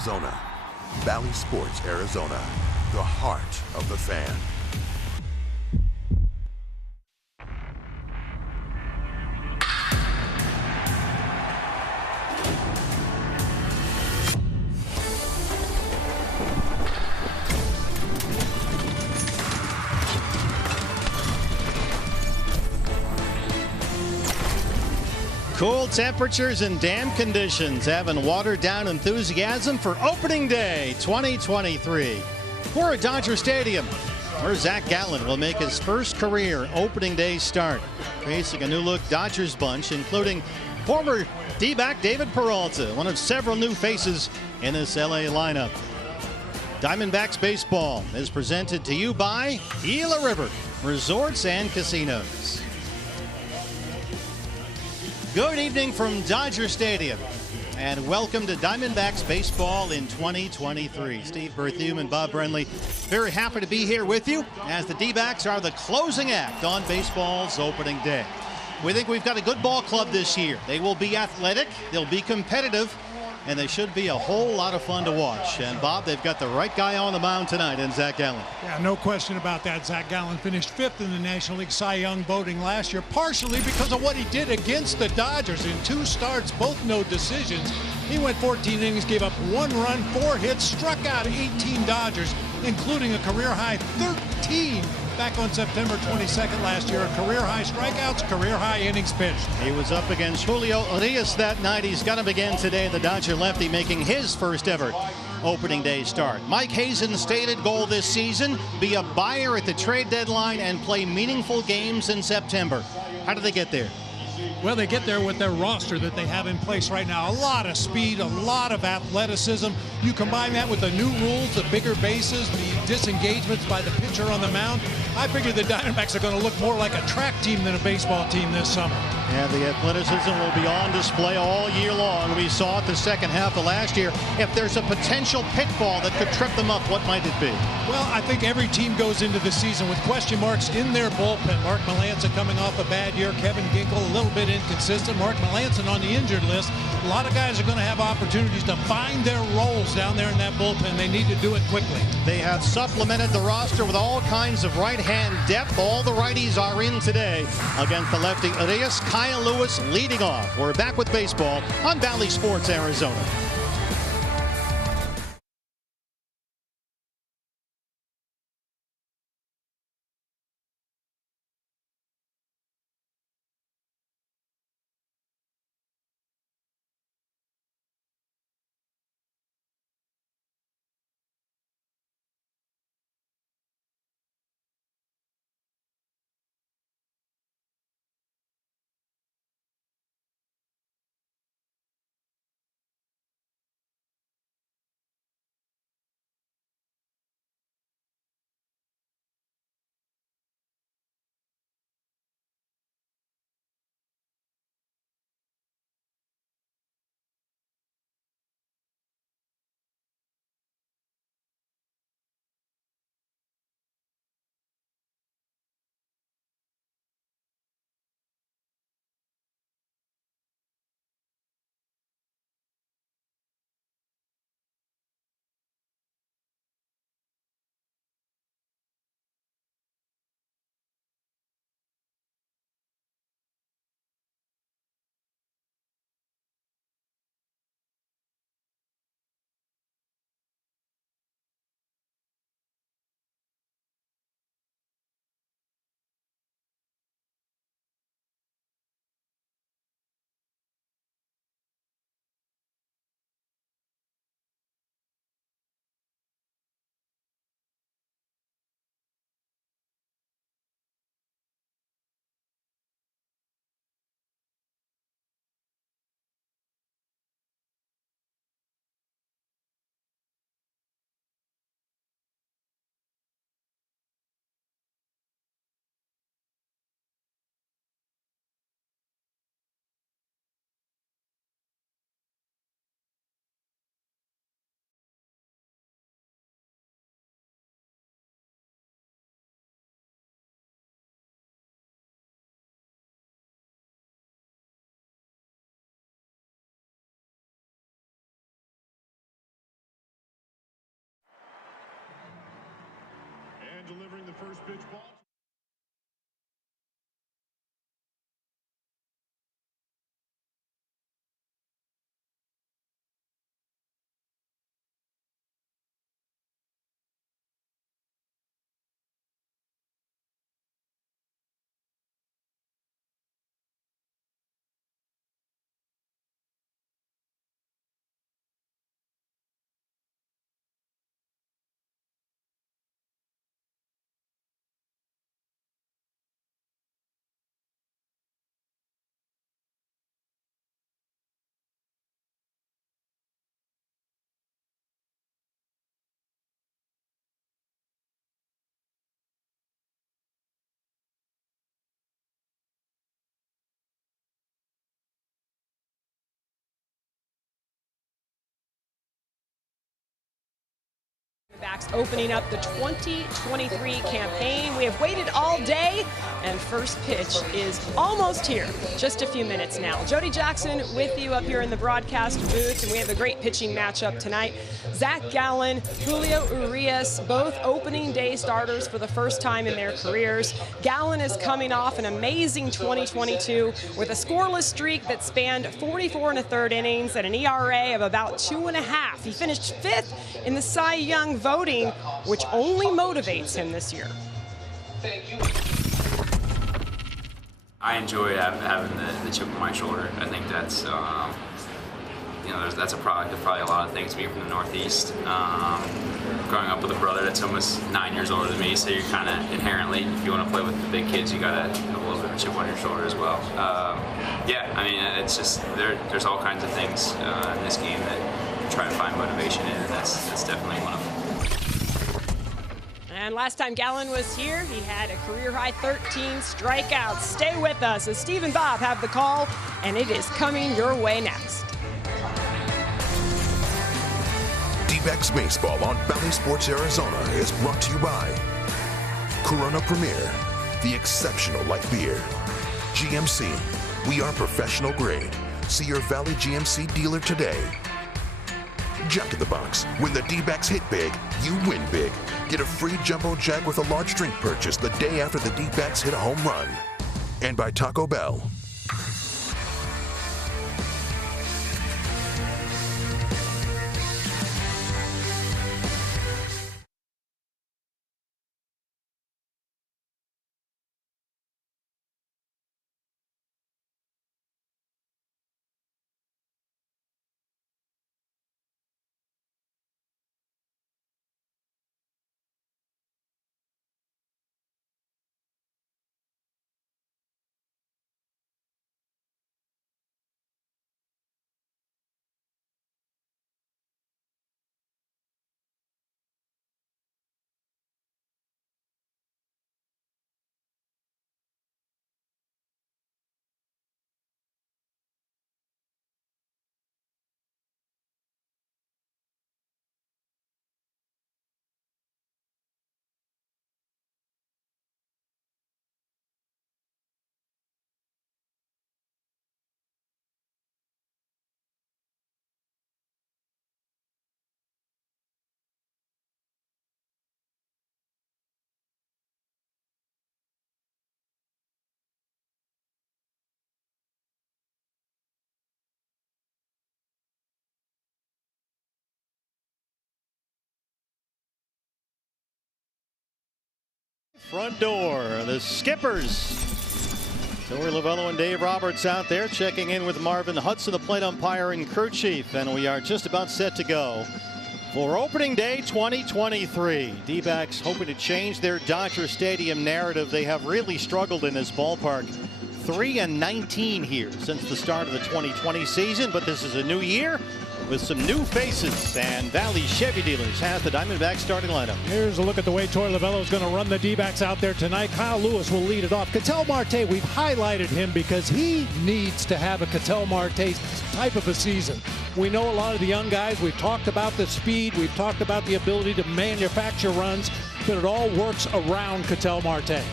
Arizona. Valley Sports Arizona, the heart of the fan. Cool temperatures and damp conditions haven't watered down enthusiasm for opening day 2023. We're at Dodger Stadium, where Zach Gallen will make his first career opening day start, facing a new look Dodgers bunch, including former D-back David Peralta, one of several new faces in this LA lineup. Diamondbacks baseball is presented to you by Gila River Resorts and Casinos. Good evening from Dodger Stadium, and welcome to Diamondbacks baseball in 2023. Steve Berthiaume and Bob Brenly, very happy to be here with you as the D-backs are the closing act on baseball's opening day. We think we've got a good ball club this year. They will be athletic, they'll be competitive, and they should be a whole lot of fun to watch. And Bob, they've got the right guy on the mound tonight in Zach Gallen. Yeah, no question about that. Zach Gallen finished 5th in the National League Cy Young voting last year, partially because of what he did against the Dodgers in 2 starts, both no decisions. He went 14 innings, gave up 1 run, 4 hits, struck out 18 Dodgers, including a career-high 13 back on September 22nd last year. Career-high strikeouts, career-high innings pitched. He was up against Julio Urias that night. He's got him again today, the Dodger lefty, making his first ever opening day start. Mike Hazen's stated goal this season, be a buyer at the trade deadline and play meaningful games in September. How do they get there? Well, they get there with their roster that they have in place right now. A lot of speed, a lot of athleticism. You combine that with the new rules, the bigger bases, the disengagements by the pitcher on the mound. I figure the Diamondbacks are going to look more like a track team than a baseball team this summer. Yeah, the athleticism will be on display all year long. We saw it the second half of last year. If there's a potential pitfall that could trip them up, what might it be? Well, I think every team goes into the season with question marks in their bullpen. Mark Melancon coming off a bad year. Kevin Ginkel a little bit inconsistent. Mark Melancon on the injured list. A lot of guys are going to have opportunities to find their roles down there in that bullpen. They need to do it quickly. They have supplemented the roster with all kinds of right-hand depth. All the righties are in today against the lefty Urias. Kyle Lewis leading off. We're back with baseball on Valley Sports Arizona. delivering the first pitch ball. Diamondbacks opening up the 2023 campaign. We have waited all day, and first pitch is almost here. Just a few minutes now. Jody Jackson with you up here in the broadcast booth, and we have a great pitching matchup tonight. Zach Gallen, Julio Urias, both opening day starters for the first time in their careers. Gallen is coming off an amazing 2022 with a scoreless streak that spanned 44 1/3 innings and an ERA of about 2.5. He finished 5th in the Cy Young voting, which only motivates him this year. I enjoy having the chip on my shoulder. I think that's, that's a product of probably a lot of things being from the Northeast. Growing up with a brother that's almost 9 years older than me, so you're kind of inherently, if you want to play with the big kids, you got to have a little bit of a chip on your shoulder as well. It's just, there's all kinds of things in this game that try to find motivation in, and that's definitely one of them. And last time Gallen was here, he had a career-high 13 strikeouts. Stay with us as Steve and Bob have the call, and it is coming your way next. D-backs baseball on Bally Sports Arizona is brought to you by Corona Premier, the exceptional light beer. GMC, we are professional grade. See your Valley GMC dealer today. Jack in the Box. When the D-backs hit big, you win big. Get a free Jumbo Jack with a large drink purchase the day after the D-backs hit a home run. And by Taco Bell. Front door, the Skippers. Tori Lavello and Dave Roberts out there checking in with Marvin Hudson, the plate umpire and crew chief, and we are just about set to go for opening day 2023. D-backs hoping to change their Dodger Stadium narrative. They have really struggled in this ballpark. 3-19 here since the start of the 2020 season, but this is a new year with some new faces, and Valley Chevy Dealers has the Diamondbacks starting lineup. Here's a look at the way Tori Lavello is going to run the D-backs out there tonight. Kyle Lewis will lead it off. Ketel Marte, we've highlighted him because he needs to have a Ketel Marte type of a season. We know a lot of the young guys. We've talked about the speed. We've talked about the ability to manufacture runs, but it all works around Ketel Marte.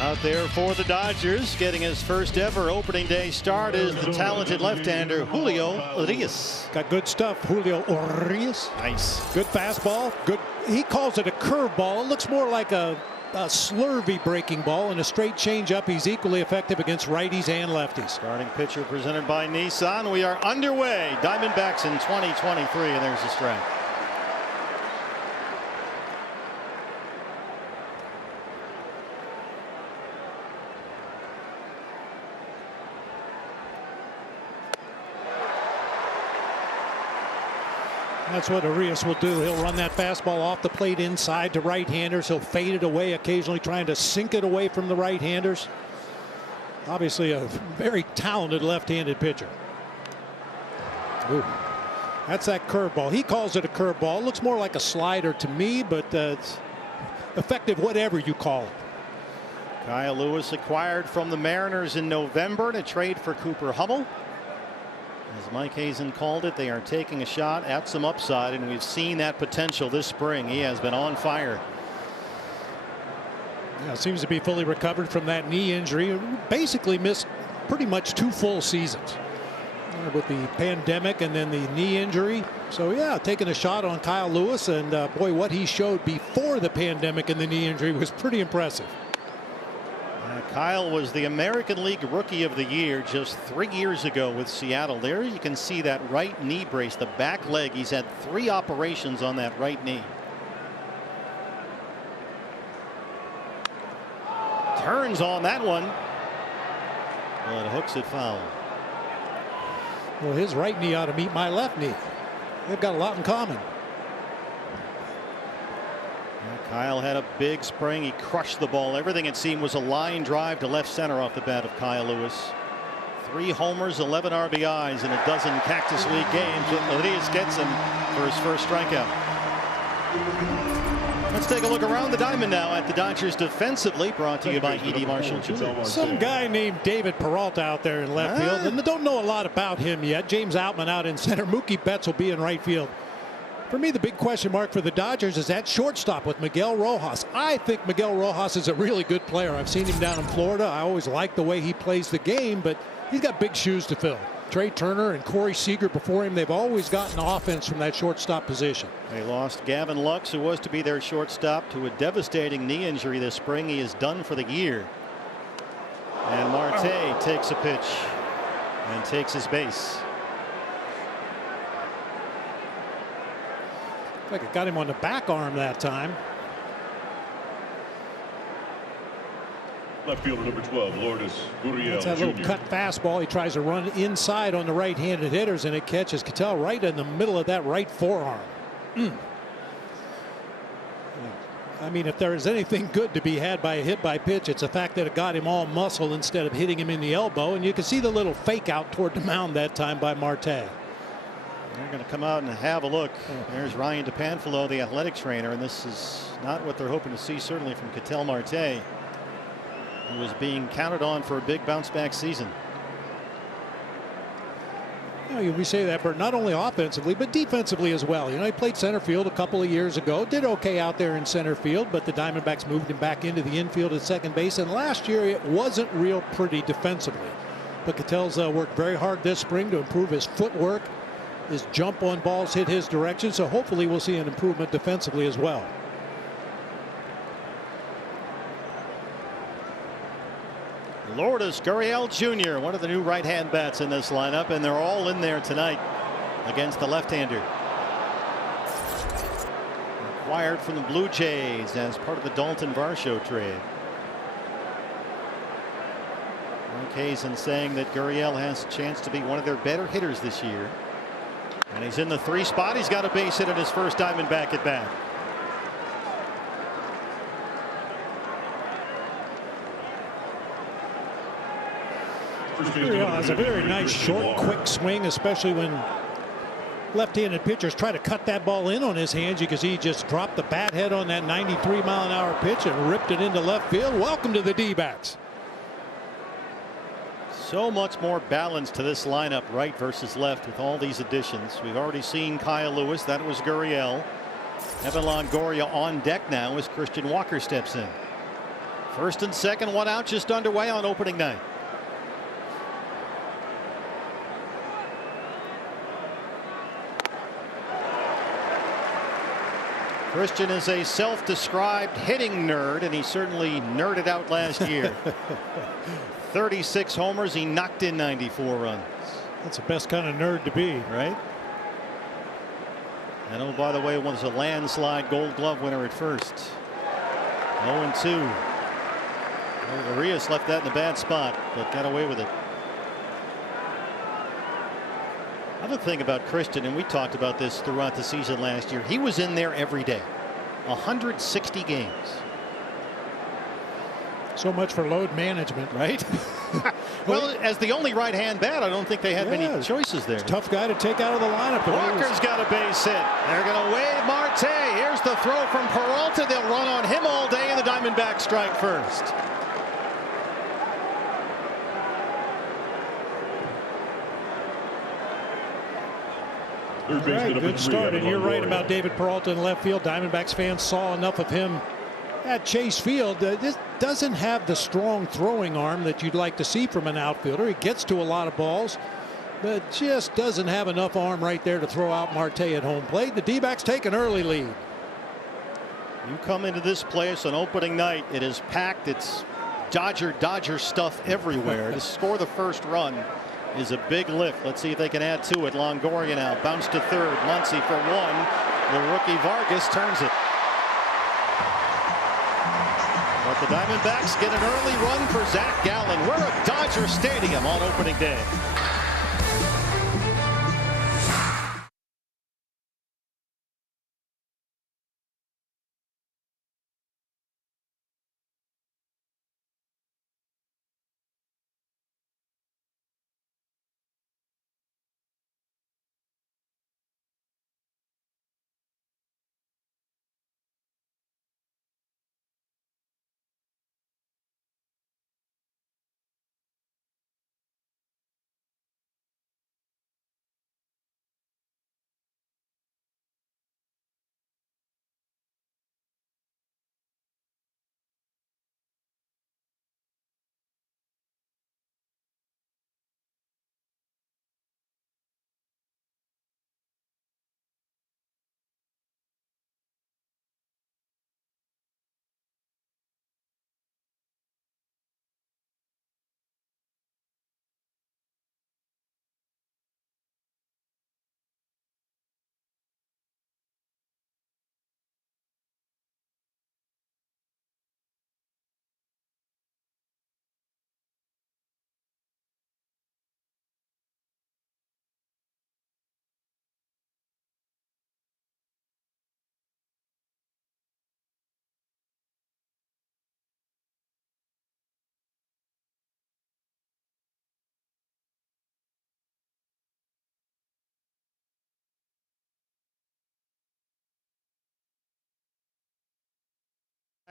Out there for the Dodgers, getting his first ever opening day start is the talented left-hander Julio Urias. Got good stuff, Julio Urias. Nice. Good fastball. Good. He calls it a curveball. It looks more like a slurvy breaking ball, and a straight changeup. He's equally effective against righties and lefties. Starting pitcher presented by Nissan. We are underway. Diamondbacks in 2023, and there's the strike. That's what Urias will do. He'll run that fastball off the plate inside to right-handers. He'll fade it away, occasionally trying to sink it away from the right-handers. Obviously a very talented left-handed pitcher. Ooh. That's that curveball. He calls it a curveball. Looks more like a slider to me, but it's effective whatever you call it. Kyle Lewis acquired from the Mariners in November to trade for Cooper Hummel. As Mike Hazen called it, they are taking a shot at some upside, and we've seen that potential this spring. He has been on fire. Yeah, seems to be fully recovered from that knee injury. Basically missed pretty much 2 full seasons with the pandemic and then the knee injury. So yeah, taking a shot on Kyle Lewis, and boy, what he showed before the pandemic and the knee injury was pretty impressive. Kyle was the American League Rookie of the Year just 3 years ago with Seattle. There you can see that right knee brace, the back leg. He's had 3 operations on that right knee. Turns on that one, but hooks it foul. Well, his right knee ought to meet my left knee. They've got a lot in common. Kyle had a big spring. He crushed the ball. Everything it seemed was a line drive to left center off the bat of Kyle Lewis. 3 homers, 11 RBIs in a dozen Cactus League games. Urias gets him for his first strikeout. Let's take a look around the diamond now at the Dodgers defensively, brought to you by E.D. Marshall Jr. Some guy named David Peralta out there in left field, and don't know a lot about him yet. James Outman out in center. Mookie Betts will be in right field. For me, the big question mark for the Dodgers is that shortstop with Miguel Rojas. I think Miguel Rojas is a really good player. I've seen him down in Florida. I always like the way he plays the game, but he's got big shoes to fill. Trey Turner and Corey Seager before him, they've always gotten offense from that shortstop position. They lost Gavin Lux, who was to be their shortstop, to a devastating knee injury this spring. He is done for the year. And Marte takes a pitch and takes his base. I think it got him on the back arm that time. Left fielder number 12, Lourdes Gurriel That's that Jr. little cut fastball. He tries to run inside on the right-handed hitters, and it catches Cattell right in the middle of that right forearm. I mean, if there is anything good to be had by a hit by pitch, it's the fact that it got him all muscle instead of hitting him in the elbow. And you can see the little fake out toward the mound that time by Marte. They're going to come out and have a look. There's Ryan DePanfilo, the athletic trainer, and this is not what they're hoping to see, certainly from Cattell Marte, who was being counted on for a big bounce back season. You know, we say that, but not only offensively, but defensively as well. You know, he played center field a couple of years ago, did okay out there in center field, but the Diamondbacks moved him back into the infield at second base, and last year it wasn't real pretty defensively. But Cattell's worked very hard this spring to improve his footwork. His jump on balls hit his direction, so hopefully we'll see an improvement defensively as well. Lourdes Gurriel Jr., one of the new right-hand bats in this lineup, and they're all in there tonight against the left-hander. Acquired from the Blue Jays as part of the Dalton Varsho trade. Mike Hazen saying that Gurriel has a chance to be one of their better hitters this year. And he's in the 3 spot. He's got a base hit at his first Diamondback at bat. Gurriel has a very nice short quick swing, especially when left-handed pitchers try to cut that ball in on his hands. You can see he just dropped the bat head on that 93-mile-an-hour pitch and ripped it into left field. Welcome to the D-backs. So much more balance to this lineup, right versus left, with all these additions. We've already seen Kyle Lewis. That was Gurriel. Evan Longoria on deck now as Christian Walker steps in. First and second, one out, just underway on opening night. Christian is a self-described hitting nerd, and he certainly nerded out last year. 36 homers, he knocked in 94 runs. That's the best kind of nerd to be. Right? And oh, by the way, was a landslide Gold Glove winner at first. 0-2. Well, Arias left that in a bad spot, but got away with it. Other thing about Christian, and we talked about this throughout the season last year, he was in there every day. 160 games. So much for load management, right? Well, as the only right-hand bat, I don't think they had many choices there. Tough guy to take out of the lineup. Walker's got a base hit. They're going to wave Marte. Here's the throw from Peralta. They'll run on him all day, and the Diamondbacks strike first. All right, good start, and you're right about David Peralta in left field. Diamondbacks fans saw enough of him at Chase Field. This doesn't have the strong throwing arm that you'd like to see from an outfielder. He gets to a lot of balls, but just doesn't have enough arm right there to throw out Marte at home plate. The D-backs take an early lead. You come into this place on opening night, it is packed. It's Dodger stuff everywhere. To score the first run is a big lift. Let's see if they can add to it. Longoria now bounce to third. Muncy for one. The rookie Vargas turns it. But the Diamondbacks get an early run for Zach Gallen. We're at Dodger Stadium on opening day.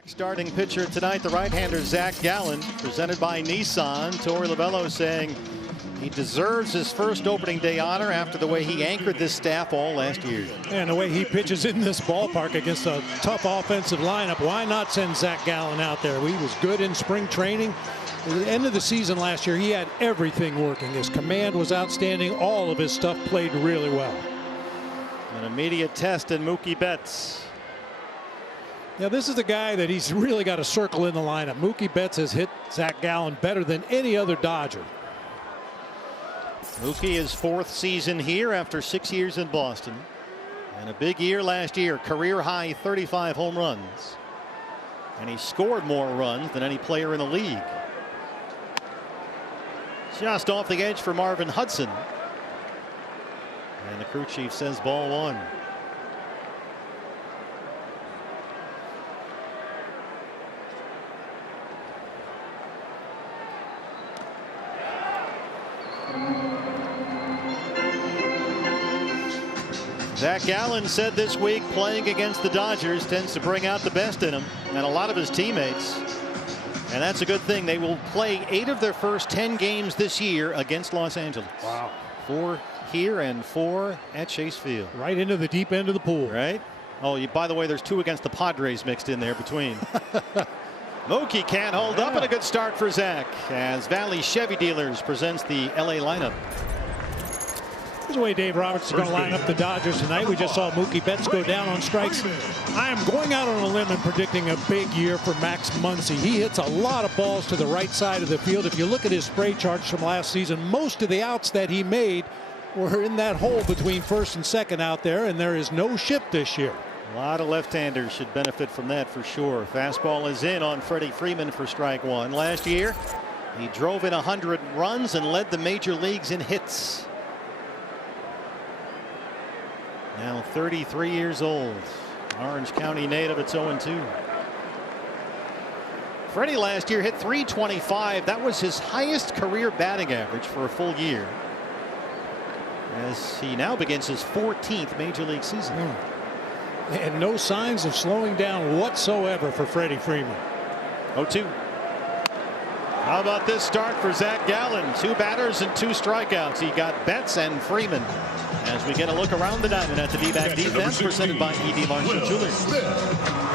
Starting pitcher tonight, the right-hander Zach Gallen, presented by Nissan. Torey Lovello saying he deserves his first opening day honor after the way he anchored this staff all last year. And the way he pitches in this ballpark against a tough offensive lineup, why not send Zach Gallen out there? He was good in spring training. At the end of the season last year, he had everything working. His command was outstanding. All of his stuff played really well. An immediate test in Mookie Betts. Now, this is the guy that he's really got to circle in the lineup. Mookie Betts has hit Zach Gallen better than any other Dodger. Mookie is fourth season here after 6 years in Boston. And a big year last year, career high 35 home runs. And he scored more runs than any player in the league. Just off the edge for Marvin Hudson. And the crew chief says ball one. Zach Gallen said this week playing against the Dodgers tends to bring out the best in him and a lot of his teammates. And that's a good thing. They will play 8 of their first 10 games this year against Los Angeles. Wow. 4 here and 4 at Chase Field. Right into the deep end of the pool. Right. Oh, by the way, there's 2 against the Padres mixed in there between. Mookie can't hold up, and a good start for Zach as Valley Chevy Dealers presents the LA lineup. Here's the way Dave Roberts is going to line up the Dodgers tonight. We just saw Mookie Betts go down on strikes. I am going out on a limb and predicting a big year for Max Muncy. He hits a lot of balls to the right side of the field. If you look at his spray charts from last season, most of the outs that he made were in that hole between first and second out there, and there is no shift this year. A lot of left-handers should benefit from that for sure. Fastball is in on Freddie Freeman for strike one. Last year, he drove in 100 runs and led the major leagues in hits. Now 33 years old. Orange County native. It's 0-2. Freddie last year hit .325. That was his highest career batting average for a full year, as he now begins his 14th major league season. And no signs of slowing down whatsoever for Freddie Freeman. 0-2. How about this start for Zach Gallen? 2 batters and 2 strikeouts. He got Betts and Freeman. As we get a look around the diamond at the D-back defense, presented by E.D. Marshall Jewelers.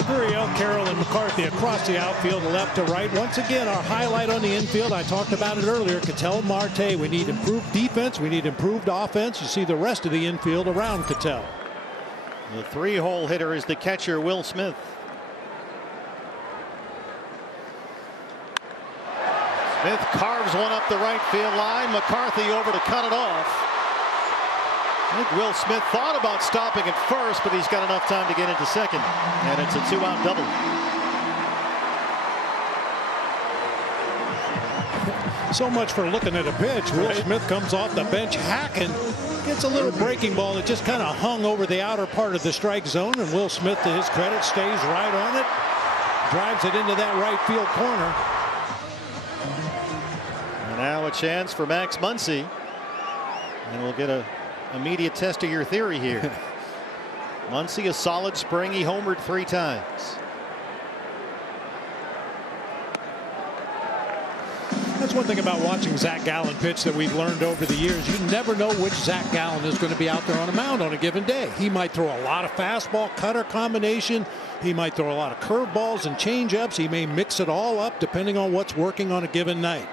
Gurriel, Carroll, and McCarthy across the outfield, left to right. Once again, our highlight on the infield, I talked about it earlier, Ketel Marte. We need improved defense. We need improved offense. You see the rest of the infield around Ketel. The 3-hole hitter is the catcher, Will Smith. Smith carves one up the right field line. McCarthy over to cut it off. I think Will Smith thought about stopping at first, but he's got enough time to get into second. And it's a 2-out double. So much for looking at a pitch. Will Smith comes off the bench hacking. Gets a little breaking ball that just kind of hung over the outer part of the strike zone, and Will Smith, to his credit, stays right on it, drives it into that right field corner. And now a chance for Max Muncy, and we'll get a immediate test of your theory here. Muncy, a solid spring. He homered 3 times. That's one thing about watching Zach Gallen pitch that we've learned over the years. You never know which Zach Gallen is going to be out there on a mound on a given day. He might throw a lot of fastball cutter combination. He might throw a lot of curveballs and changeups. He may mix it all up depending on what's working on a given night.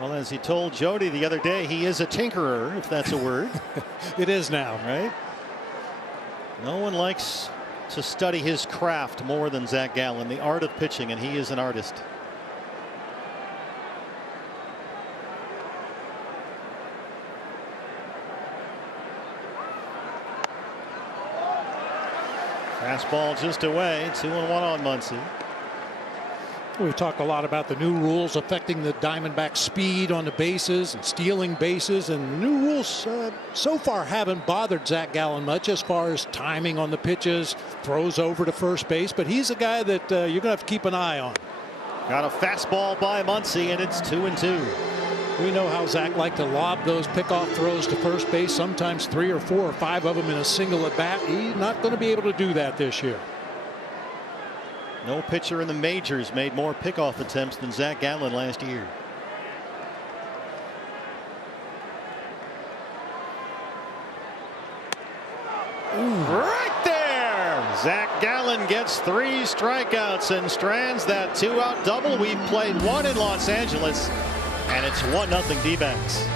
Well, as he told Jody the other day, he is a tinkerer, if that's a word. It is now, right? No one likes to study his craft more than Zach Gallen, the art of pitching, and he is an artist. Fastball just away. 2-1 on Muncy. We've talked a lot about the new rules affecting the Diamondbacks' speed on the bases and stealing bases, and the new rules so far haven't bothered Zach Gallen much as far as timing on the pitches, throws over to first base, but he's a guy that you're going to have to keep an eye on. Got a fastball by Muncy, and it's 2-2. We know how Zach liked to lob those pickoff throws to first base, sometimes 3 or 4 or 5 of them in a single at bat. He's not going to be able to do that this year. No pitcher in the majors made more pickoff attempts than Zach Gallen last year. Right there! Zach Gallen gets 3 strikeouts and strands that 2-out double. We've played 1 in Los Angeles, and it's 1-0 D-backs.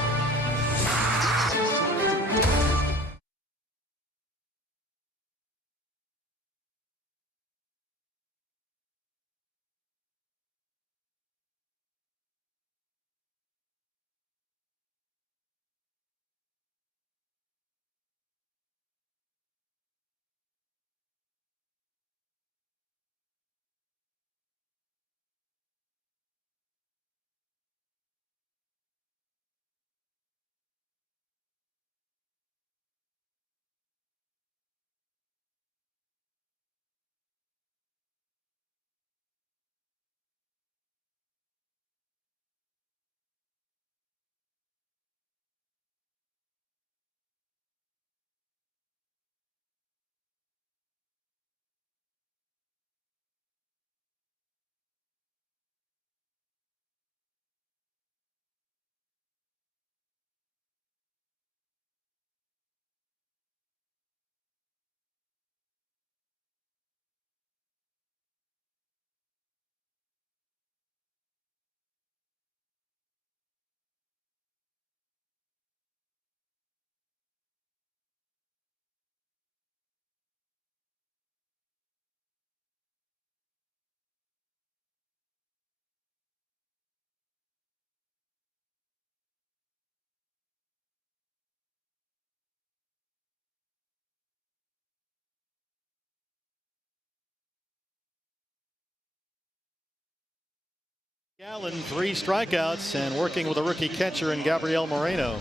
Allen, 3 strikeouts, and working with a rookie catcher in Gabriel Moreno.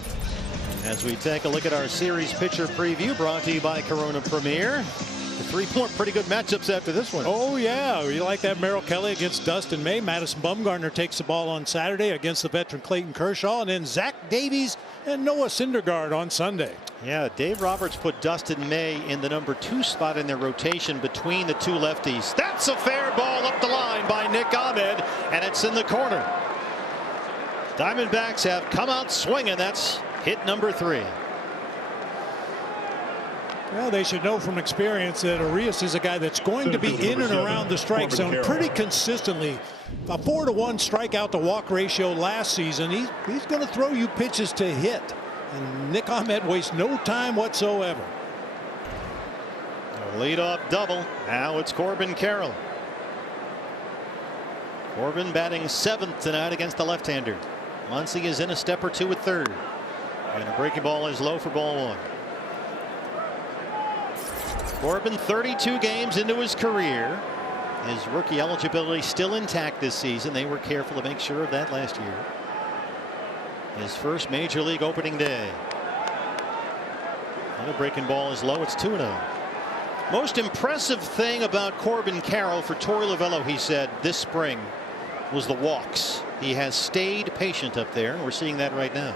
As we take a look at our series pitcher preview, brought to you by Corona Premier. The 3 more pretty good matchups after this one. Oh, yeah. You like that. Merrill Kelly against Dustin May. Madison Bumgarner takes the ball on Saturday against the veteran Clayton Kershaw. And then Zach Davies and Noah Syndergaard on Sunday. Yeah, Dave Roberts put Dustin May in the number 2 spot in their rotation between the 2 lefties. That's a fair ball up the line by Nick Ahmed, and it's in the corner. Diamondbacks have come out swinging. That's hit number 3. Well, they should know from experience that Arias is a guy that's going to be in and around the strike zone pretty consistently. A 4-to-1 strikeout to walk ratio last season. He's going to throw you pitches to hit. And Nick Ahmed wastes no time whatsoever. A leadoff double. Now it's Corbin Carroll. Corbin batting 7th tonight against the left-hander. Muncy is in a step or 2 at 3rd. And a breaking ball is low for ball 1. Corbin 32 games into his career. His rookie eligibility still intact this season. They were careful to make sure of that last year. His first major league opening day. And a breaking ball is low. It's 2-0. Most impressive thing about Corbin Carroll for Torey Lovullo, he said this spring, was the walks. He has stayed patient up there, and we're seeing that right now.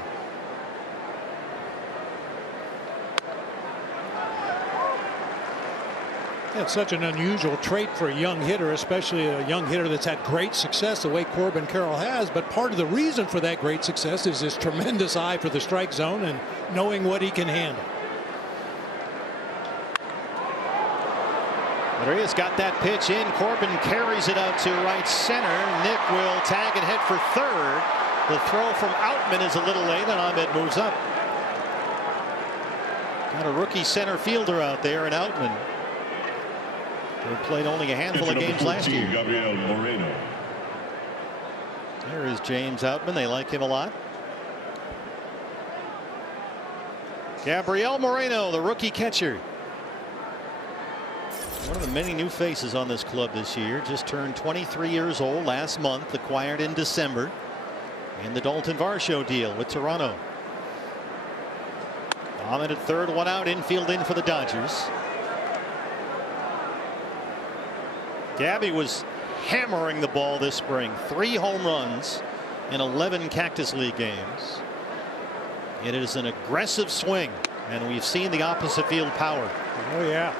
It's such an unusual trait for a young hitter, especially a young hitter that's had great success the way Corbin Carroll has. But part of the reason for that great success is his tremendous eye for the strike zone and knowing what he can handle. Arias got that pitch in. Corbin carries it out to right center. Nick will tag and head for 3rd. The throw from Outman is a little late, and Ahmed moves up. Got a rookie center fielder out there in Outman, who played only a handful of games last year. Gabriel Moreno. There is James Outman. They like him a lot. Gabriel Moreno, the rookie catcher. One of the many new faces on this club this year. Just turned 23 years old last month. Acquired in December in the Dalton Varsho deal with Toronto. Ahmed at 3rd, 1 out, infield in for the Dodgers. Gabby was hammering the ball this spring. 3 home runs in 11 Cactus League games. It is an aggressive swing, and we've seen the opposite field power. Oh, yeah.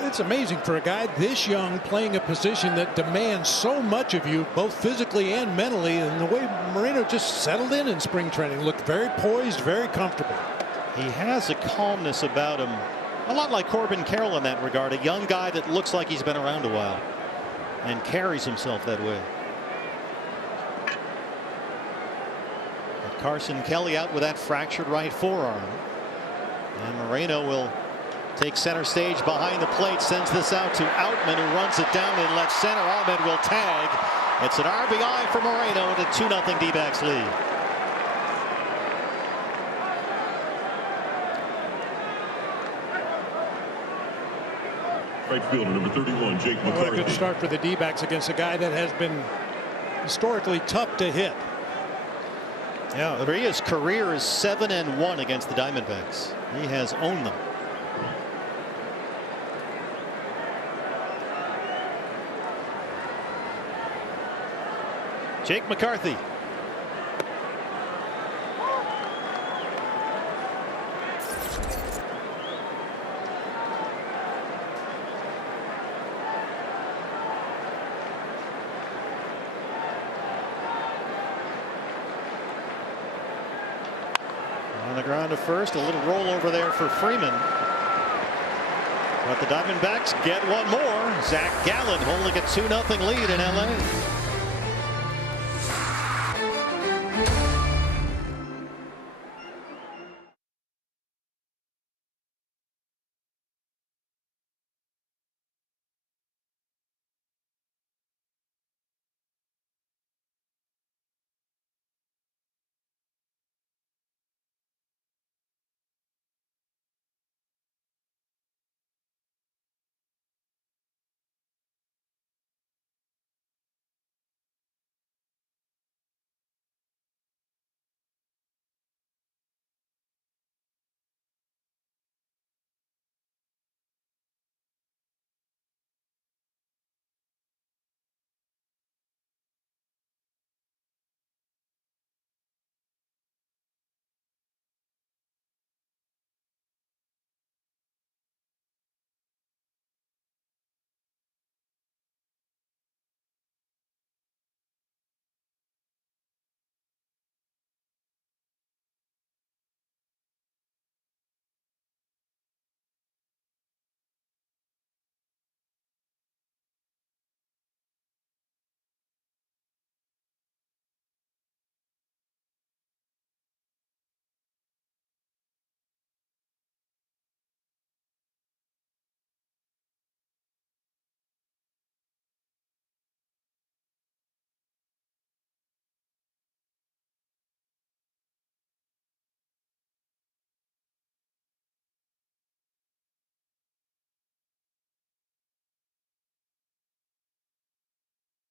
It's amazing for a guy this young playing a position that demands so much of you, both physically and mentally. And the way Moreno just settled in spring training, looked very poised, very comfortable. He has a calmness about him, a lot like Corbin Carroll in that regard. A young guy that looks like he's been around a while and carries himself that way. But Carson Kelly out with that fractured right forearm. And Moreno will take center stage behind the plate, sends this out to Outman, who runs it down in left center. Ahmed will tag. It's an RBI for Moreno and a 2-0 D-backs lead. Right fielder number 31, Jake McCarthy. What a good start for the D-backs against a guy that has been historically tough to hit. Yeah, Arias' career is 7-1 against the Diamondbacks. He has owned them. Jake McCarthy. On the ground to first, a little rollover there for Freeman. But the Diamondbacks get one more. Zach Gallen holding a 2-0 lead in LA.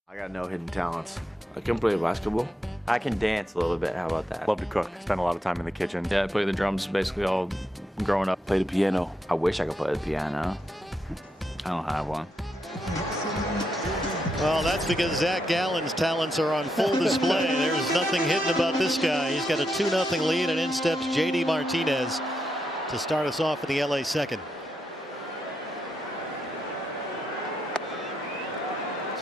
I got no hidden talents. I can play basketball. I can dance a little bit. How about that? Love to cook. Spend a lot of time in the kitchen. Yeah, I played the drums basically all growing up. Play the piano. I wish I could play the piano. I don't have one. Well, that's because Zach Gallen's talents are on full display. There's nothing hidden about this guy. He's got a 2-0 lead, and in steps J.D. Martinez to start us off in the LA second.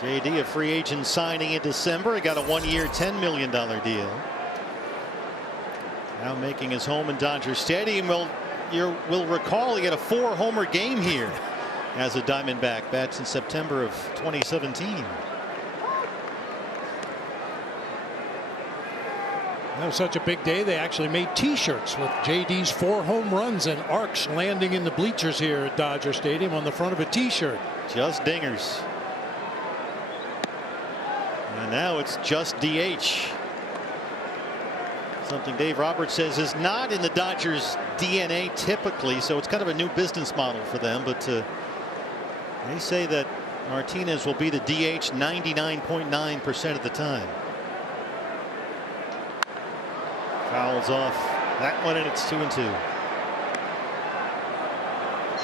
J.D., a free agent signing in December. He got a 1-year, $10 million deal. Now making his home in Dodger Stadium. Well, you'll recall he had a 4-homer game here as a Diamondback back in September of 2017. That was such a big day. They actually made T-shirts with JD's 4 home runs and arcs landing in the bleachers here at Dodger Stadium on the front of a T-shirt. Just dingers. And now it's just DH. Something Dave Roberts says is not in the Dodgers DNA typically, so it's kind of a new business model for them. But they say that Martinez will be the DH 99.9% of the time. Fouls off that one, and it's 2-2.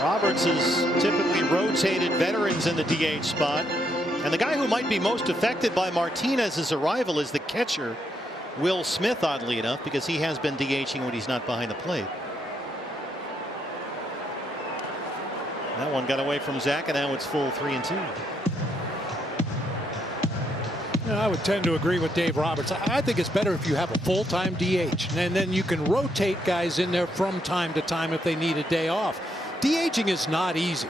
Roberts has typically rotated veterans in the DH spot, and the guy who might be most affected by Martinez's arrival is the catcher, Will Smith, oddly enough, because he has been DHing when he's not behind the plate. That one got away from Zach, and now it's full 3-2. I would tend to agree with Dave Roberts. I think it's better if you have a full-time DH, and then you can rotate guys in there from time to time if they need a day off. DHing is not easy.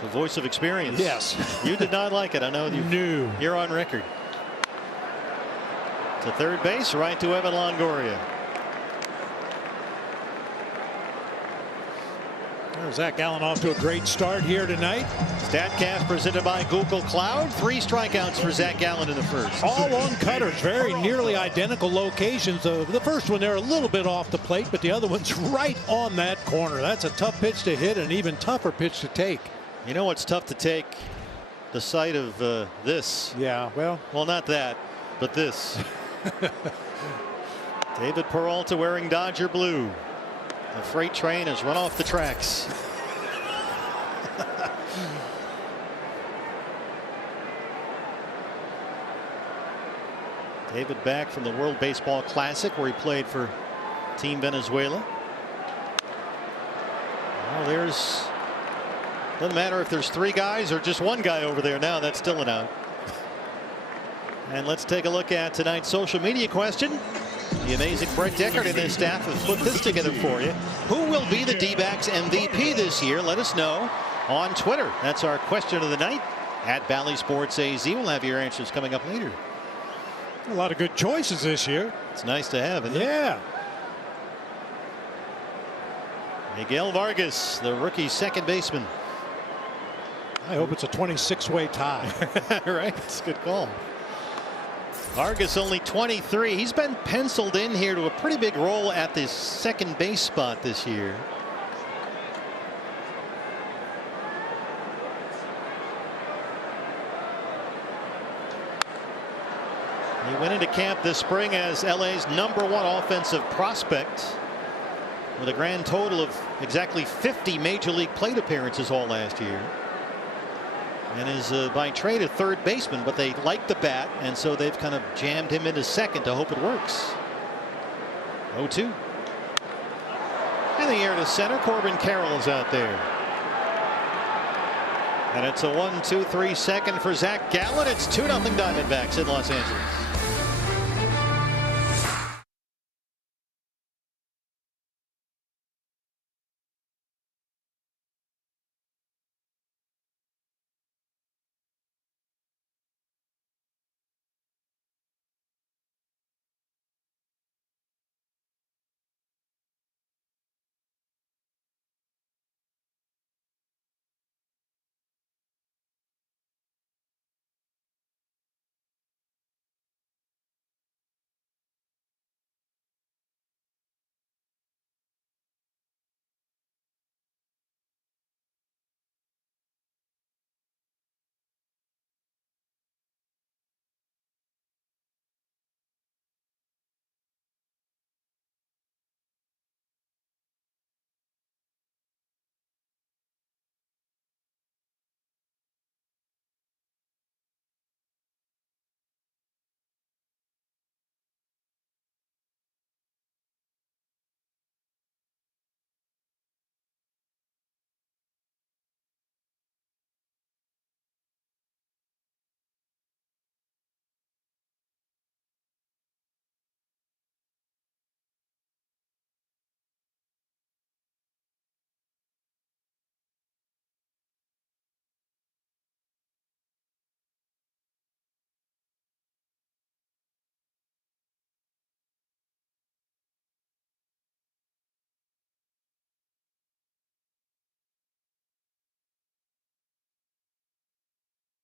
The voice of experience. Yes. You did not like it. I know you. No. You're on record. To third base, right to Evan Longoria. Zach Gallen off to a great start here tonight. StatCast presented by Google Cloud. 3 strikeouts for Zach Gallen in the first. All on cutters, very nearly identical locations. The first one there a little bit off the plate, but the other one's right on that corner. That's a tough pitch to hit, and an even tougher pitch to take. You know what's tough to take? The sight of this. Yeah, well, not that, but this. David Peralta wearing Dodger blue. The freight train has run off the tracks. David back from the World Baseball Classic, where he played for Team Venezuela. Well, doesn't matter if there's 3 guys or just 1 guy over there now. That's still an out. And let's take a look at tonight's social media question. The amazing Brett Deckard and his staff have put this together for you. Who will be the D-backs MVP this year? Let us know on Twitter. That's our question of the night at Bally Sports AZ. We'll have your answers coming up later. a lot of good choices this year. It's nice to have, isn't it? Yeah. Miguel Vargas, the rookie second baseman. I hope it's a 26-way tie. Right, it's a good call. Vargas only 23. He's been penciled in here to a pretty big role at the second base spot this year. He went into camp this spring as LA's #1 offensive prospect, with a grand total of exactly 50 major league plate appearances all last year. And is by trade a third baseman, but they like the bat, and so they've kind of jammed him into second to hope it works. 0-2. In the air to center, Corbin Carroll is out there. And it's a 1-2-3 second for Zach Gallen. It's 2-0 Diamondbacks in Los Angeles.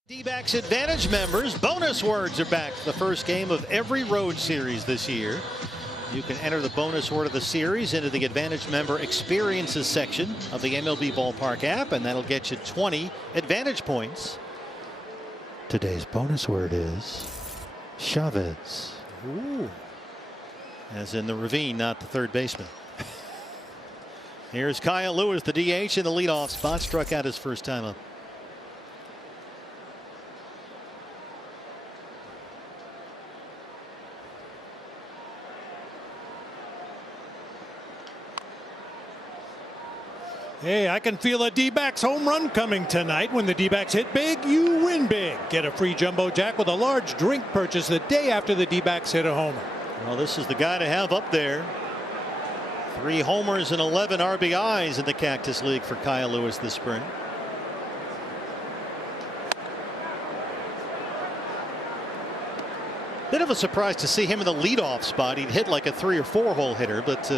D-backs Advantage members, bonus words are back for the first game of every road series this year. You can enter the bonus word of the series into the Advantage member experiences section of the MLB Ballpark app, and that'll get you 20 Advantage points. Today's bonus word is Chavez. Ooh. As in the ravine, not the third baseman. Here's Kyle Lewis, the DH in the leadoff spot, struck out his first time up. Hey, I can feel a D-backs home run coming tonight. When the D-backs hit big, you win big. Get a free Jumbo Jack with a large drink purchase the day after the D-backs hit a homer. Well, this is the guy to have up there. 3 homers and 11 RBIs in the Cactus League for Kyle Lewis this spring. Bit of a surprise to see him in the leadoff spot. He'd hit like a 3 or 4 hole hitter, but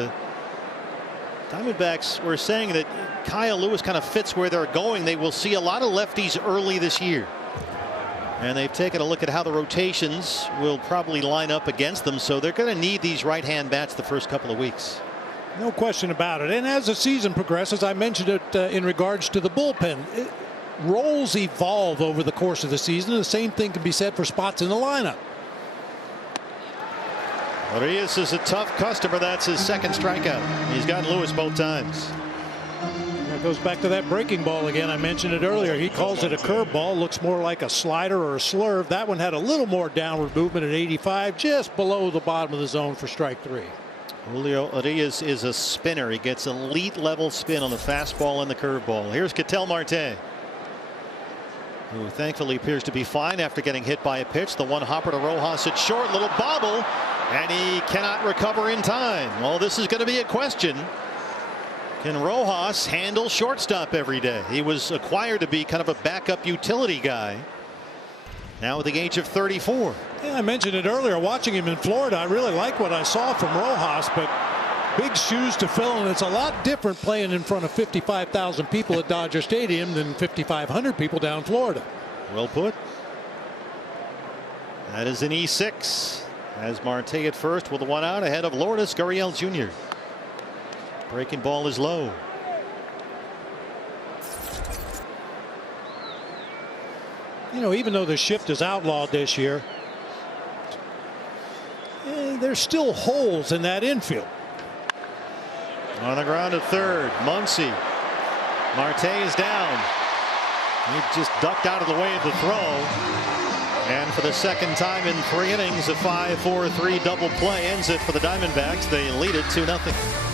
Diamondbacks were saying that Kyle Lewis kind of fits where they're going. They will see a lot of lefties early this year. And they've taken a look at how the rotations will probably line up against them. So they're going to need these right-hand bats the first couple of weeks. No question about it. And as the season progresses, I mentioned it in regards to the bullpen. Roles evolve over the course of the season. The same thing can be said for spots in the lineup. Arias is a tough customer. That's his second strikeout. He's gotten Lewis both times. That goes back to that breaking ball again. I mentioned it earlier. He calls it a curveball. Looks more like a slider or a slurve. That one had a little more downward movement at 85, just below the bottom of the zone for strike 3. Julio Arias is a spinner. He gets elite level spin on the fastball and the curveball. Here's Ketel Marte, who thankfully appears to be fine after getting hit by a pitch. The one hopper to Rojas at short, little bobble, and he cannot recover in time. Well, this is going to be a question. Can Rojas handle shortstop every day? He was acquired to be kind of a backup utility guy. Now at the age of 34. Yeah, I mentioned it earlier. Watching him in Florida, I really like what I saw from Rojas, but big shoes to fill, and it's a lot different playing in front of 55,000 people at Dodger Stadium than 5,500 people down in Florida. Well put. That is an E6. As Marte at first with a 1 out ahead of Lourdes Gurriel Jr. Breaking ball is low. You know, even though the shift is outlawed this year, there's still holes in that infield. On the ground at third, Muncy. Marte is down. He just ducked out of the way of the throw. And for the second time in 3 innings, a 5-4-3 double play ends it for the Diamondbacks. They lead it 2-0.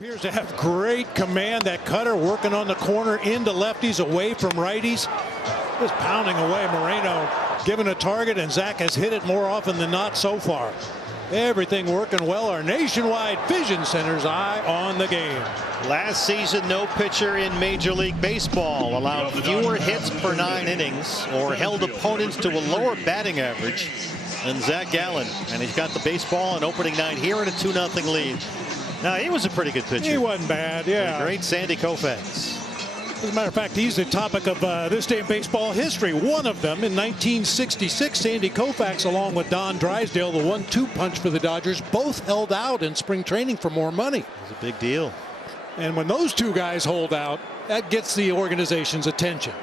Appears to have great command. That cutter working on the corner into lefties, away from righties. Just pounding away. Moreno given a target, and Zach has hit it more often than not so far. Everything working well. Our nationwide vision center's eye on the game. Last season, no pitcher in Major League Baseball allowed fewer hits per 9 innings or held opponents to a lower batting average than Zach Gallen. And he's got the baseball on opening night here in a 2-0 lead. Now, he was a pretty good pitcher. He wasn't bad, yeah. The great Sandy Koufax. As a matter of fact, he's the topic of this day in baseball history. One of them in 1966, Sandy Koufax, along with Don Drysdale, the 1-2 punch for the Dodgers, both held out in spring training for more money. It was a big deal. And when those two guys hold out, that gets the organization's attention.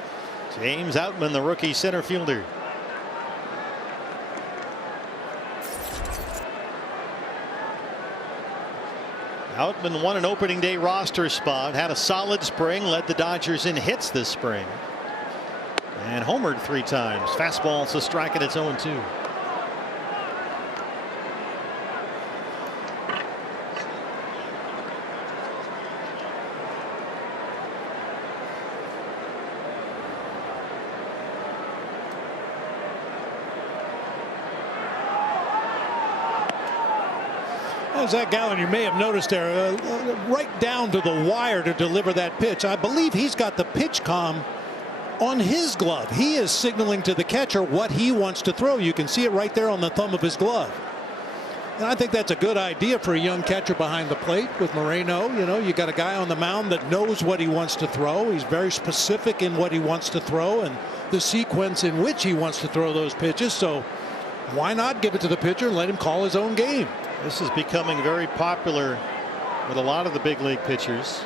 James Outman, the rookie center fielder. Outman won an opening day roster spot, had a solid spring, led the Dodgers in hits this spring, and homered 3 times. Fastball to strike at its 0-2. Zach Gallen, you may have noticed there, right down to the wire to deliver that pitch. I believe he's got the pitch comm on his glove. He is signaling to the catcher what he wants to throw. You can see it right there on the thumb of his glove. And I think that's a good idea for a young catcher behind the plate with Moreno. You know, you got a guy on the mound that knows what he wants to throw. He's very specific in what he wants to throw and the sequence in which he wants to throw those pitches. So why not give it to the pitcher and let him call his own game? This is becoming very popular with a lot of the big league pitchers.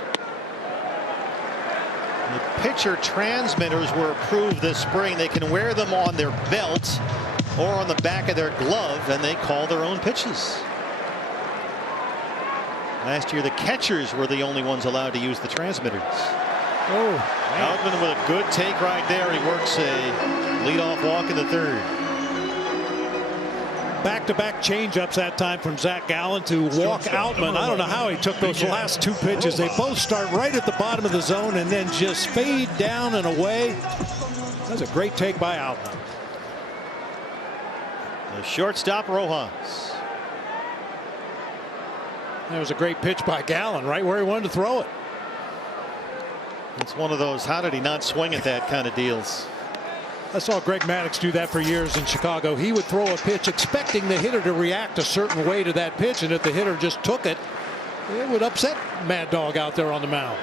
The pitcher transmitters were approved this spring. They can wear them on their belt or on the back of their glove, and they call their own pitches. Last year, the catchers were the only ones allowed to use the transmitters. Oh, Outman with a good take right there. He works a leadoff walk in the 3rd. Back-to-back changeups that time from Zach Gallen to walk Outman. I don't know how he took those last 2 pitches. They both start right at the bottom of the zone and then just fade down and away. That's a great take by Outman. The shortstop Rojas. That was a great pitch by Gallen, right where he wanted to throw it. It's one of those, how did he not swing at that kind of deals? I saw Greg Maddux do that for years in Chicago. He would throw a pitch expecting the hitter to react a certain way to that pitch, and if the hitter just took it, it would upset Mad Dog out there on the mound.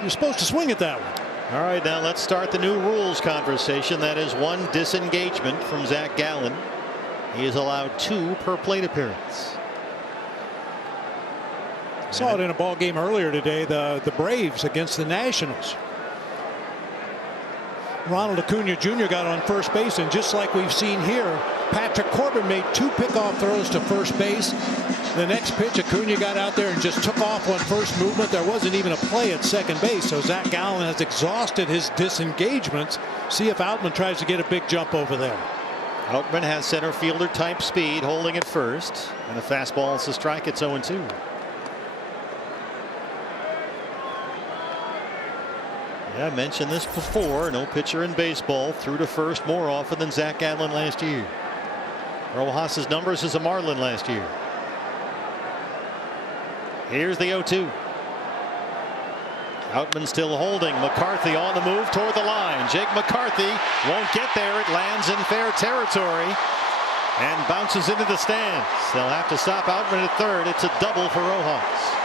You're supposed to swing at that one. All right, now let's start the new rules conversation. That is 1 disengagement from Zach Gallen. He is allowed 2 per plate appearance. Saw it in a ball game earlier today, the Braves against the Nationals. Ronald Acuna Jr. got on first base, and just like we've seen here, Patrick Corbin made 2 pickoff throws to first base. The next pitch, Acuna got out there and just took off on first movement. There wasn't even a play at second base, so Zach Gallen has exhausted his disengagements. See if Outman tries to get a big jump over there. Outman has center fielder type speed, holding at first, and the fastball is a strike. It's 0-2. Yeah, I mentioned this before. No pitcher in baseball threw to first more often than Zach Gallen last year. Rojas's numbers as a Marlin last year. Here's the 0-2. Outman still holding. McCarthy on the move toward the line. Jake McCarthy won't get there. It lands in fair territory and bounces into the stands. They'll have to stop Outman at 3rd. It's a double for Rojas.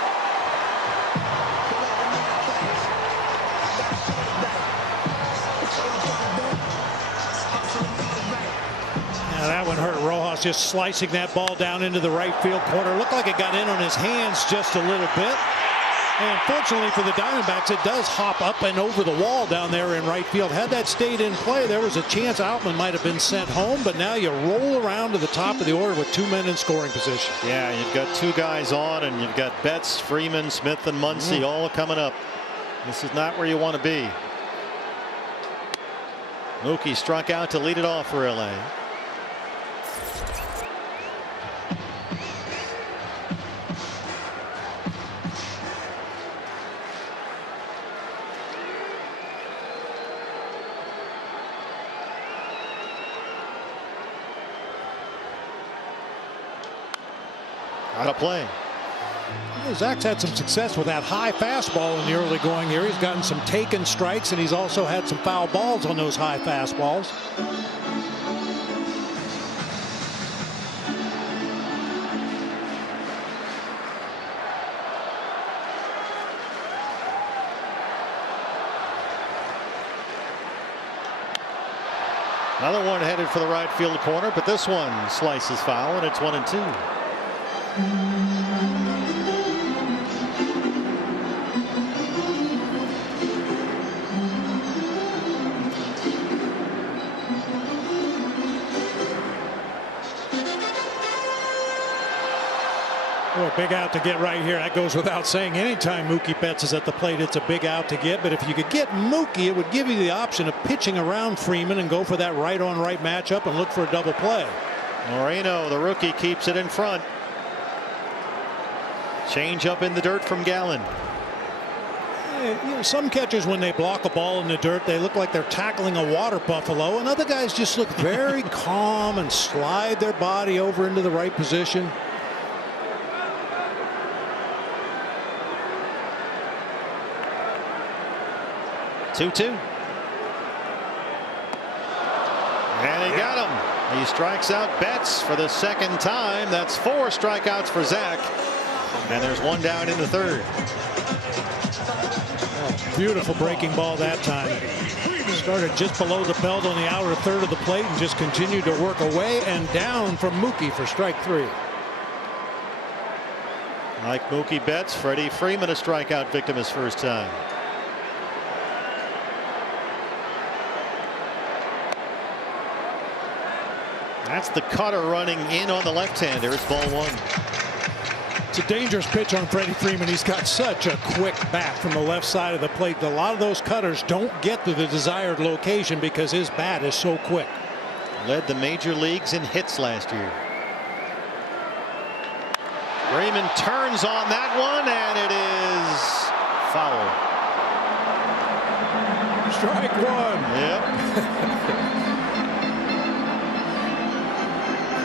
That one hurt Rojas, just slicing that ball down into the right field corner. Looked like it got in on his hands just a little bit. And fortunately for the Diamondbacks, it does hop up and over the wall down there in right field. Had that stayed in play, there was a chance Outman might have been sent home, but now you roll around to the top of the order with 2 men in scoring position. Yeah, you've got 2 guys on, and you've got Betts, Freeman, Smith, and Muncy all coming up. This is not where you want to be. Mookie struck out to lead it off for LA. Out of play. Zach's had some success with that high fastball in the early going here. He's gotten some taken strikes, and he's also had some foul balls on those high fastballs. Another one headed for the right field corner, but this one slices foul, and it's 1-2. Oh, a big out to get right here. That goes without saying. Anytime Mookie Betts is at the plate, it's a big out to get. But if you could get Mookie, it would give you the option of pitching around Freeman and go for that right-on-right matchup and look for a double play. Moreno, the rookie, keeps it in front. Change up in the dirt from Gallen. You know, some catchers, when they block a ball in the dirt, they look like they're tackling a water buffalo, and other guys just look very calm and slide their body over into the right position. Two-two. And he got him. He strikes out Betts for the second time. That's 4 strikeouts for Zach. And there's one down in the third. Oh, beautiful breaking ball that time. Started just below the belt on the outer third of the plate and just continued to work away and down from Mookie for strike 3. Like Mookie Betts, Freddie Freeman a strikeout victim his first time. That's the cutter running in on the left-hander. It's ball 1. It's a dangerous pitch on Freddie Freeman. He's got such a quick bat from the left side of the plate. A lot of those cutters don't get to the desired location because his bat is so quick. Led the major leagues in hits last year. Freeman turns on that one, and it is foul. Strike 1. Yep.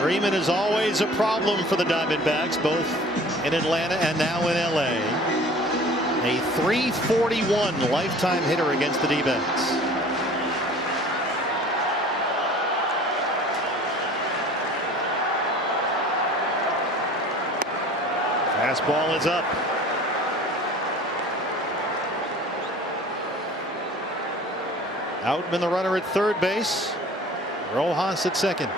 Freeman is always a problem for the Diamondbacks, both in Atlanta and now in LA. A .341 lifetime hitter against the D-backs. Fastball is up. Outman the runner at third base. Rojas at second.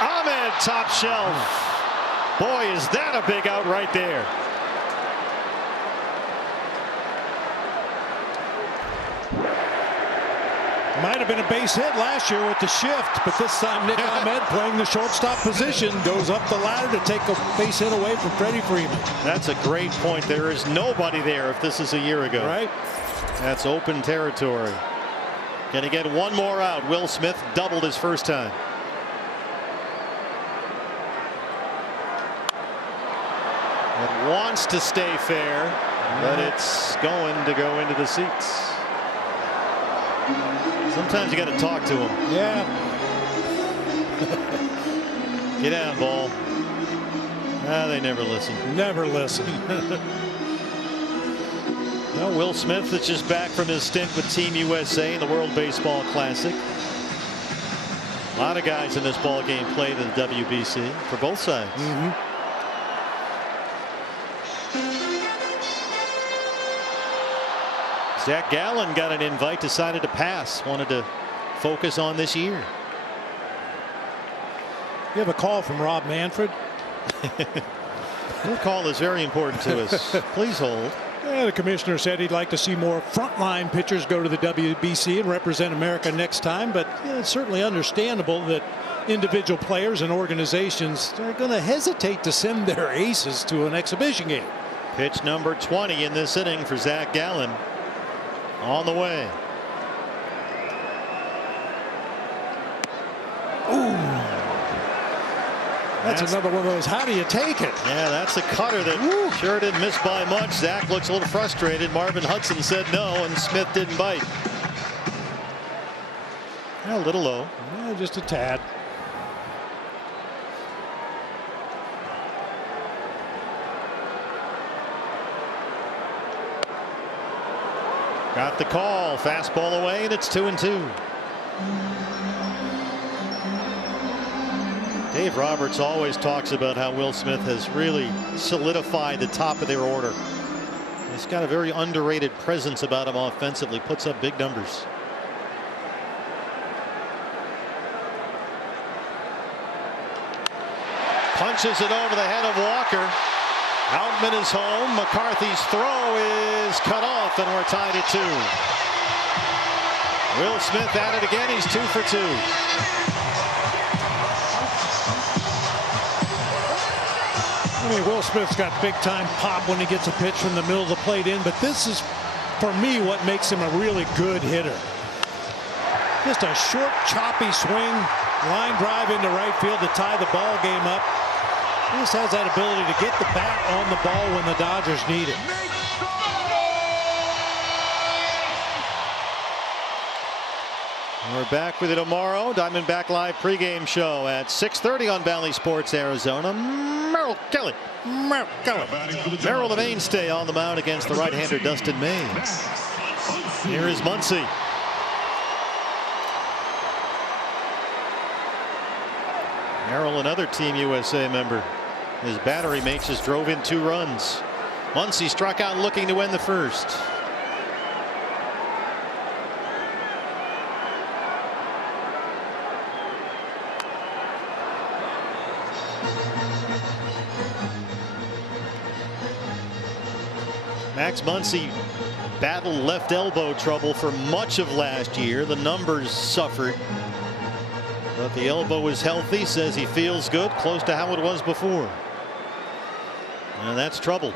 Ahmed, top shelf. Boy, is that a big out right there. Might have been a base hit last year with the shift, but this time Nick Ahmed, playing the shortstop position, goes up the ladder to take a base hit away from Freddie Freeman. That's a great point. There is nobody there if this is a year ago. Right. That's open territory. Can he get one more out? Will Smith doubled his first time. It wants to stay fair, but it's going to go into the seats. Sometimes you got to talk to him. Yeah. Get down, ball. They never listen. Never listen. Well, Will Smith is just back from his stint with Team USA in the World Baseball Classic. A lot of guys in this ball game played in the WBC for both sides. Zach Gallen got an invite, decided to pass, wanted to focus on this year. You have a call from Rob Manfred. Your call is very important to us. Please hold. Yeah, the commissioner said he'd like to see more frontline pitchers go to the WBC and represent America next time, but it's certainly understandable that individual players and organizations are going to hesitate to send their aces to an exhibition game. Pitch number 20 in this inning for Zach Gallen. On the way. Ooh. That's another one of those. How do you take it? Yeah, that's a cutter that sure didn't miss by much. Zach looks a little frustrated. Marvin Hudson said no, and Smith didn't bite. A little low. Yeah, just a tad. Got the call. Fastball away, and it's 2-2. Dave Roberts always talks about how Will Smith has really solidified the top of their order. He's got a very underrated presence about him offensively, puts up big numbers. Punches it over the head of Walker. Outman is home. McCarthy's throw is cut off, and we're tied at 2. Will Smith at it again. He's 2 for 2. I mean, Will Smith's got big time pop when he gets a pitch from the middle of the plate in, but this is, for me, what makes him a really good hitter. Just a short, choppy swing, line drive into right field to tie the ball game up. He just has that ability to get the bat on the ball when the Dodgers need it. We're back with you tomorrow. Diamondback Live pregame show at 6:30 on Bally Sports Arizona. Merrill Kelly. Merrill the mainstay on the mound against the right-hander Dustin Maines. Here is Muncy. Merrill, another Team USA member. His battery mates just drove in 2 runs. Muncy struck out looking to end the first. Max Muncy battled left elbow trouble for much of last year. The numbers suffered, but the elbow is healthy. Says he feels good, close to how it was before. And that's trouble.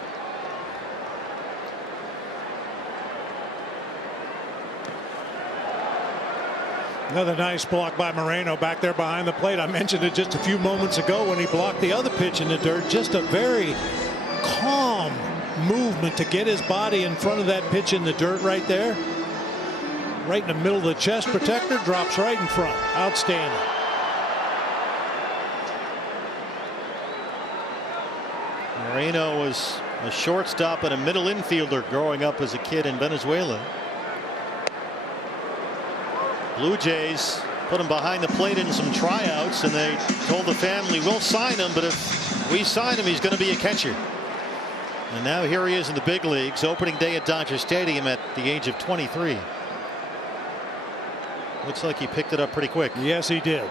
Another nice block by Moreno back there behind the plate. I mentioned it just a few moments ago when he blocked the other pitch in the dirt. Just a very calm movement to get his body in front of that pitch in the dirt right there. Right in the middle of the chest protector, drops right in front. Outstanding. Moreno was a shortstop and a middle infielder growing up as a kid in Venezuela. Blue Jays put him behind the plate in some tryouts, and they told the family, we'll sign him, but if we sign him, he's going to be a catcher. And now here he is in the big leagues, opening day at Dodger Stadium at the age of 23. Looks like he picked it up pretty quick. Yes, he did.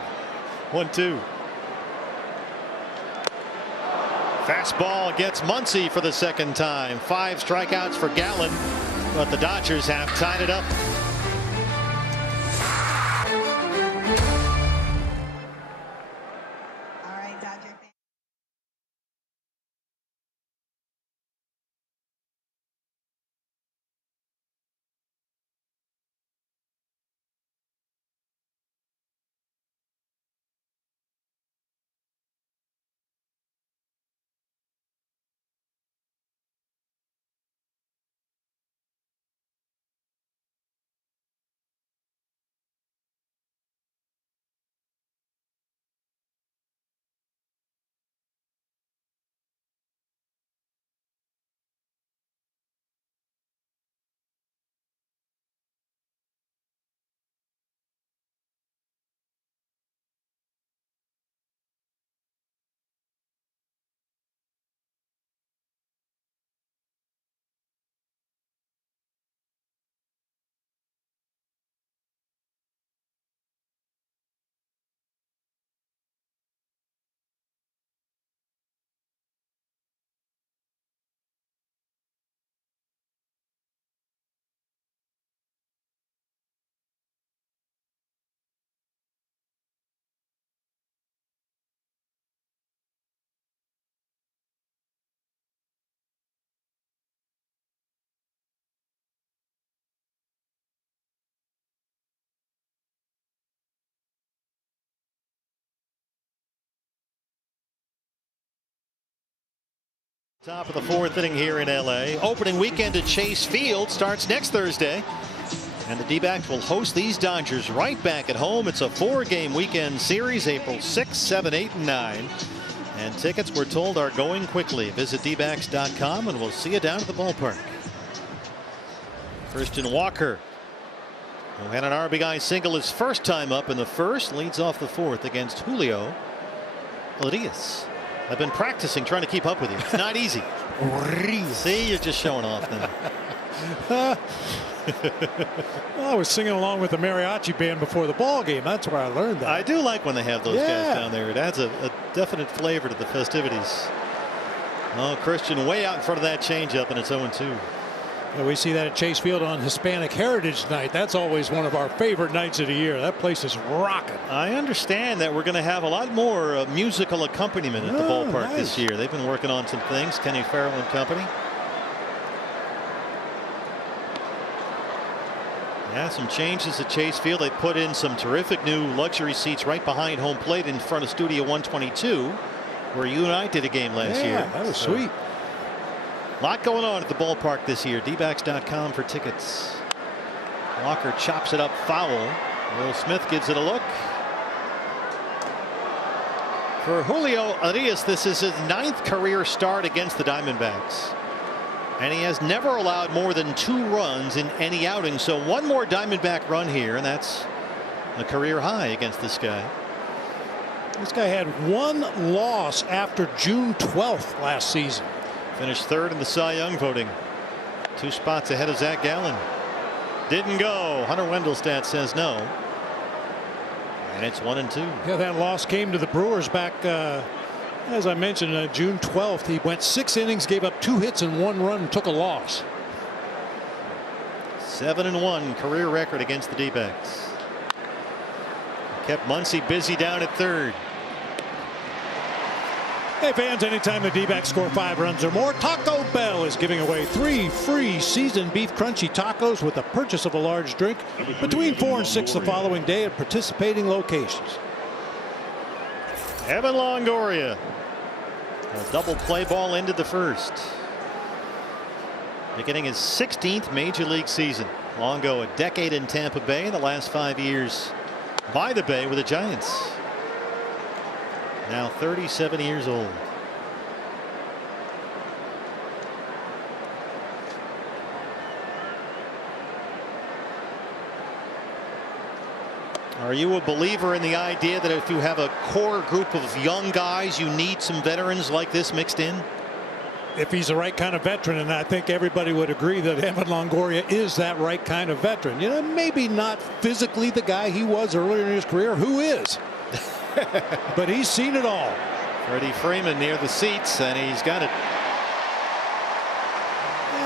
1-2. Fastball gets Muncy for the second time. 5 strikeouts for Gallen, but the Dodgers have tied it up. Top of the 4th inning here in LA. Opening weekend at Chase Field starts next Thursday. And the D-backs will host these Dodgers right back at home. It's a 4-game weekend series, April 6, 7, 8, and 9. And tickets, we're told, are going quickly. Visit dbacks.com and we'll see you down at the ballpark. Christian Walker, who had an RBI single his first time up in the first, leads off the 4th against Julio. Urias. I've been practicing trying to keep up with you. It's not easy. See, you're just showing off now. Well, I was singing along with the mariachi band before the ball game. That's where I learned that. I do like when they have those guys down there. It adds a definite flavor to the festivities. Oh, Christian way out in front of that changeup, and it's 0-2. Yeah, we see that at Chase Field on Hispanic Heritage Night. That's always one of our favorite nights of the year. That place is rocking. I understand that we're going to have a lot more musical accompaniment at the ballpark this year. They've been working on some things, Kenny Farrell and company. Yeah, some changes at Chase Field. They put in some terrific new luxury seats right behind home plate in front of Studio 122, where you and I did a game last year. Yeah, that was sweet. A lot going on at the ballpark this year. Dbacks.com for tickets. Walker chops it up foul. Will Smith gives it a look. For Julio Urias, this is his 9th career start against the Diamondbacks. And he has never allowed more than 2 runs in any outing. So one more Diamondback run here, and that's a career high against this guy. This guy had 1 loss after June 12th last season. Finished 3rd in the Cy Young voting. 2 spots ahead of Zach Gallen. Didn't go. Hunter Wendelstedt says no. And it's 1-2. Yeah, that loss came to the Brewers back, as I mentioned, June 12th. He went 6 innings, gave up 2 hits and 1 run, and took a loss. 7-1 career record against the D-backs. Kept Muncy busy down at 3rd. Hey fans, anytime the D-backs score 5 runs or more, Taco Bell is giving away 3 free seasoned beef crunchy tacos with the purchase of a large drink between 4 and 6 the following day at participating locations. Evan Longoria. A double play ball ended the 1st. Beginning his 16th major league season. Longo a decade in Tampa Bay, in the last 5 years by the Bay with the Giants. Now 37 years old. Are you a believer in the idea that if you have a core group of young guys, you need some veterans like this mixed in? If he's the right kind of veteran, and I think everybody would agree that Evan Longoria is that right kind of veteran. You know, maybe not physically the guy he was earlier in his career. Who is? But he's seen it all. Freddie Freeman near the seats, and he's got it.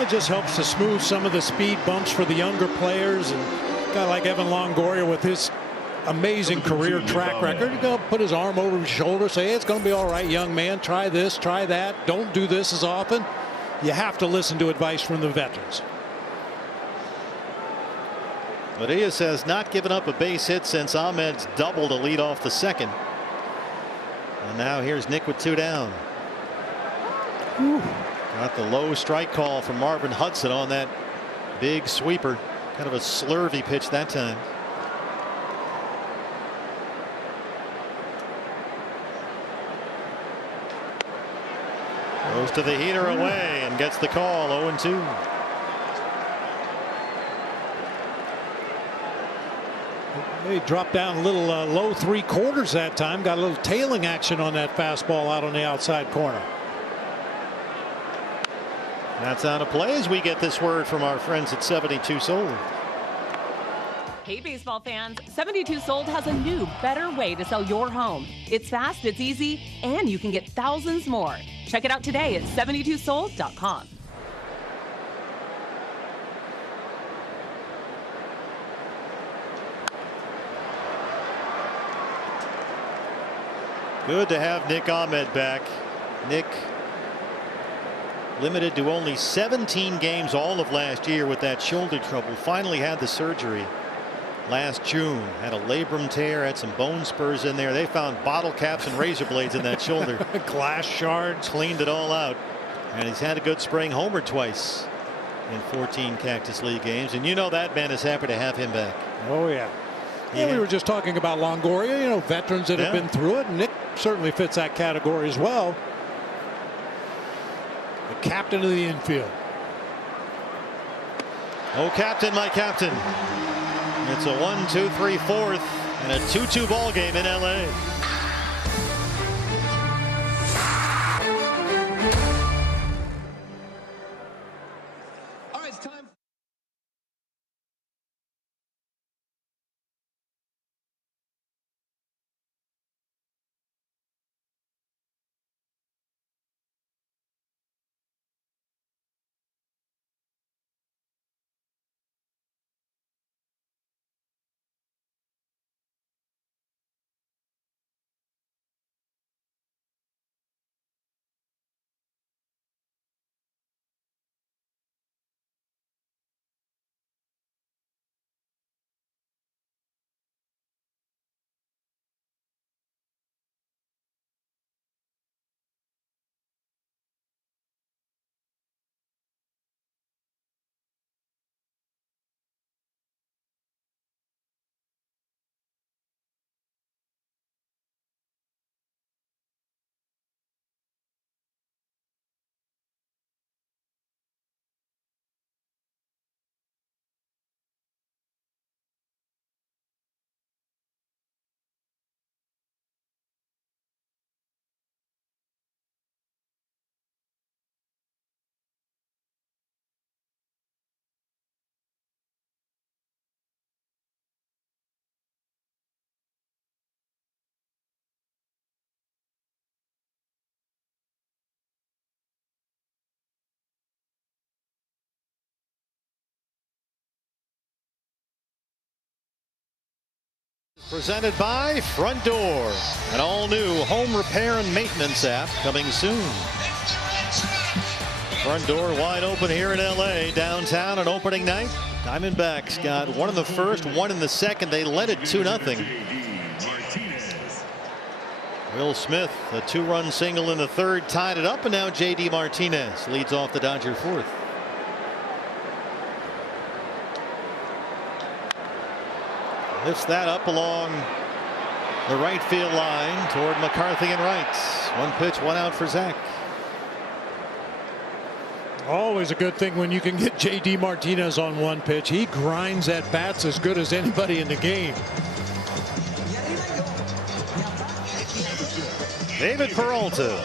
It just helps to smooth some of the speed bumps for the younger players, and a guy like Evan Longoria with his amazing career track record, he's going to put his arm over his shoulder, say, hey, it's going to be all right, young man. Try this, try that. Don't do this as often. You have to listen to advice from the veterans. Urias has not given up a base hit since Ahmed's double to lead off the 2nd. And now here's Nick with 2 down. Got the low strike call from Marvin Hudson on that big sweeper. Kind of a slurvy pitch that time. Goes to the heater away and gets the call. 0-2. He dropped down a little low 3/4 that time. Got a little tailing action on that fastball out on the outside corner. That's out of play as we get this word from our friends at 72 Sold. Hey baseball fans, 72 Sold has a new, better way to sell your home. It's fast, it's easy, and you can get thousands more. Check it out today at 72sold.com. Good to have Nick Ahmed back. Nick limited to only 17 games all of last year with that shoulder trouble. Finally had the surgery last June. Had a labrum tear, had some bone spurs in there. They found bottle caps and razor blades in that shoulder. Glass shards. Cleaned it all out. And he's had a good spring, homered twice in 14 Cactus League games. And you know that man is happy to have him back. Oh, yeah. Yeah, we were just talking about Longoria, you know, veterans that have been through it. Nick certainly fits that category as well. The captain of the infield. Oh, captain, my captain. It's a 1-2-3-4 and a 2-2 ball game in LA. Presented by Front Door, an all-new home repair and maintenance app coming soon. Front Door wide open here in LA, downtown on opening night. Diamondbacks got one in the first, one in the second. They led it 2-0. Will Smith, a 2-run single in the third, tied it up, and now J.D. Martinez leads off the Dodger fourth. Lifts that up along the right field line toward McCarthy and right. One pitch, one out for Zach. Always a good thing when you can get J.D. Martinez on one pitch. He grinds at bats as good as anybody in the game. David Peralta.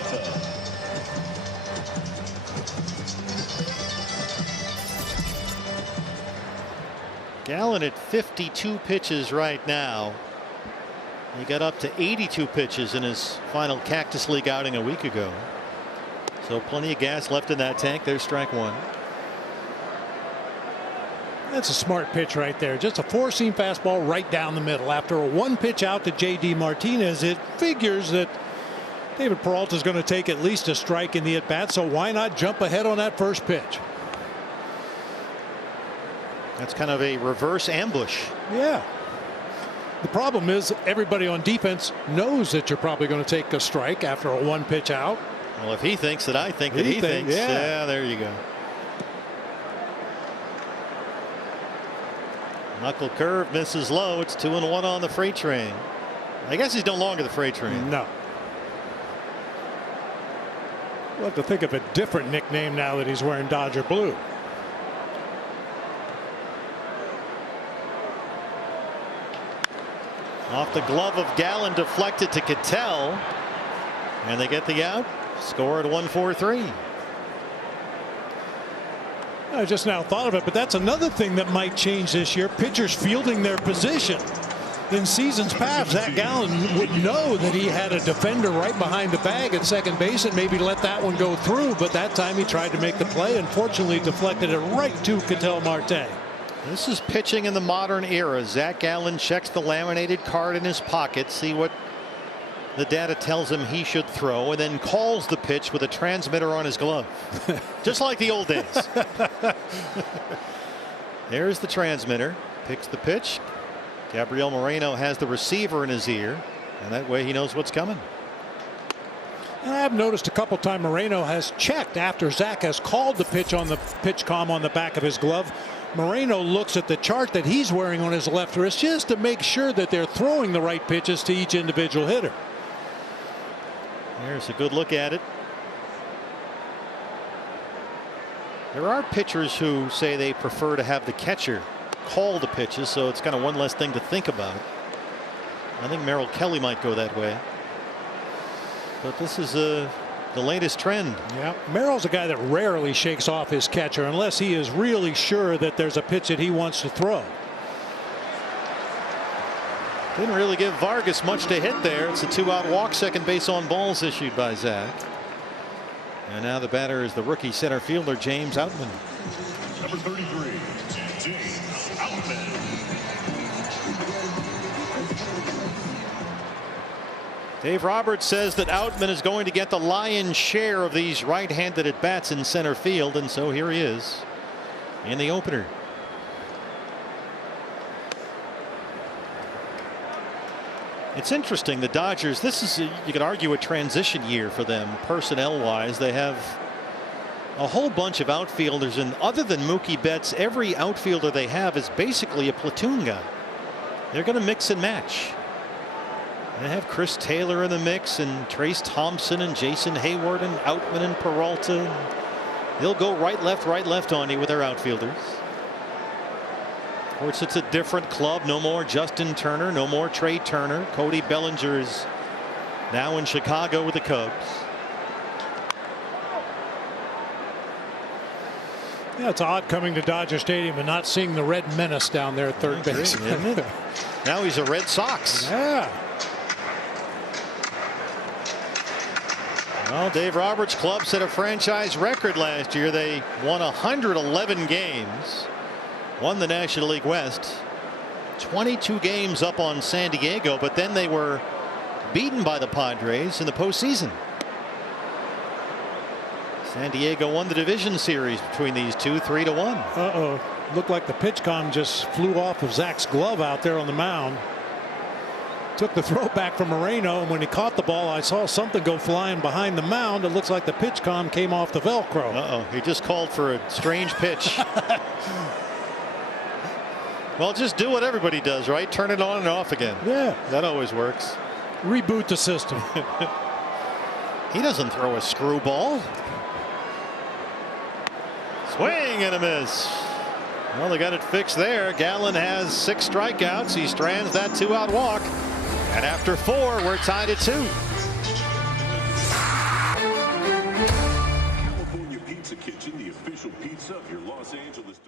Gallen at 52 pitches right now. He got up to 82 pitches in his final Cactus League outing a week ago. So plenty of gas left in that tank. There's strike one. That's a smart pitch right there. Just a four-seam fastball right down the middle. After a one pitch out to J.D. Martinez, it figures that David Peralta is going to take at least a strike in the at-bat, so why not jump ahead on that first pitch? That's kind of a reverse ambush. Yeah. The problem is everybody on defense knows that you're probably going to take a strike after a one pitch out. Well, if he thinks that I think that he thinks. Yeah, there you go. Knuckle curve misses low. It's 2-1 on the freight train. I guess he's no longer the freight train. No. We'll have to think of a different nickname now that he's wearing Dodger blue. Off the glove of Gallen, deflected to Cattell, and they get the out. Score at 1-4-3. I just now thought of it, but that's another thing that might change this year. Pitchers fielding their position. In seasons past, Zach Gallen would know that he had a defender right behind the bag at second base and maybe let that one go through, but that time he tried to make the play. Unfortunately, deflected it right to Ketel Marte. This is pitching in the modern era. Zach Gallen checks the laminated card in his pocket, see what the data tells him he should throw, and then calls the pitch with a transmitter on his glove. Just like the old days. There's the transmitter. Picks the pitch. Gabriel Moreno has the receiver in his ear, and that way he knows what's coming. And I've noticed a couple times Moreno has checked after Zach has called the pitch on the pitch comm on the back of his glove. Moreno looks at the chart that he's wearing on his left wrist just to make sure that they're throwing the right pitches to each individual hitter. There's a good look at it. There are pitchers who say they prefer to have the catcher call the pitches, so it's kind of one less thing to think about. I think Merrill Kelly might go that way. But this is the latest trend. Yeah, Merrill's a guy that rarely shakes off his catcher unless he is really sure that there's a pitch that he wants to throw. Didn't really give Vargas much to hit there. It's a 2-out walk, second base on balls issued by Zach. And now the batter is the rookie center fielder James Outman. Number 33, James Outman. Dave Roberts says that Outman is going to get the lion's share of these right-handed at-bats in center field, and so here he is in the opener. It's interesting, the Dodgers, this is, you could argue, a transition year for them personnel-wise. They have a whole bunch of outfielders, and other than Mookie Betts, every outfielder they have is basically a platoon guy. They're going to mix and match. They have Chris Taylor in the mix, and Trace Thompson and Jason Hayward and Outman and Peralta. They'll go right left on you with their outfielders. Of course, it's a different club. No more Justin Turner, no more Trey Turner. Cody Bellinger is now in Chicago with the Cubs. Yeah, it's odd coming to Dodger Stadium and not seeing the Red Menace down there at third base. Isn't it? Now he's a Red Sox. Yeah. Well, Dave Roberts' club set a franchise record last year. They won 111 games, won the National League West, 22 games up on San Diego, but then they were beaten by the Padres in the postseason. San Diego won the division series between these two, 3-1. Looked like the pitch com just flew off of Zach's glove out there on the mound. Took the throw back from Moreno, and when he caught the ball, I saw something go flying behind the mound. It looks like the pitch com came off the Velcro. He just called for a strange pitch. Well, just do what everybody does, right? Turn it on and off again. Yeah. That always works. Reboot the system. He doesn't throw a screwball. Swing and a miss. Well, they got it fixed there. Gallen has 6 strikeouts. He strands that 2-out walk. And after 4, we're tied at 2. California Pizza Kitchen, the official pizza of your Los Angeles.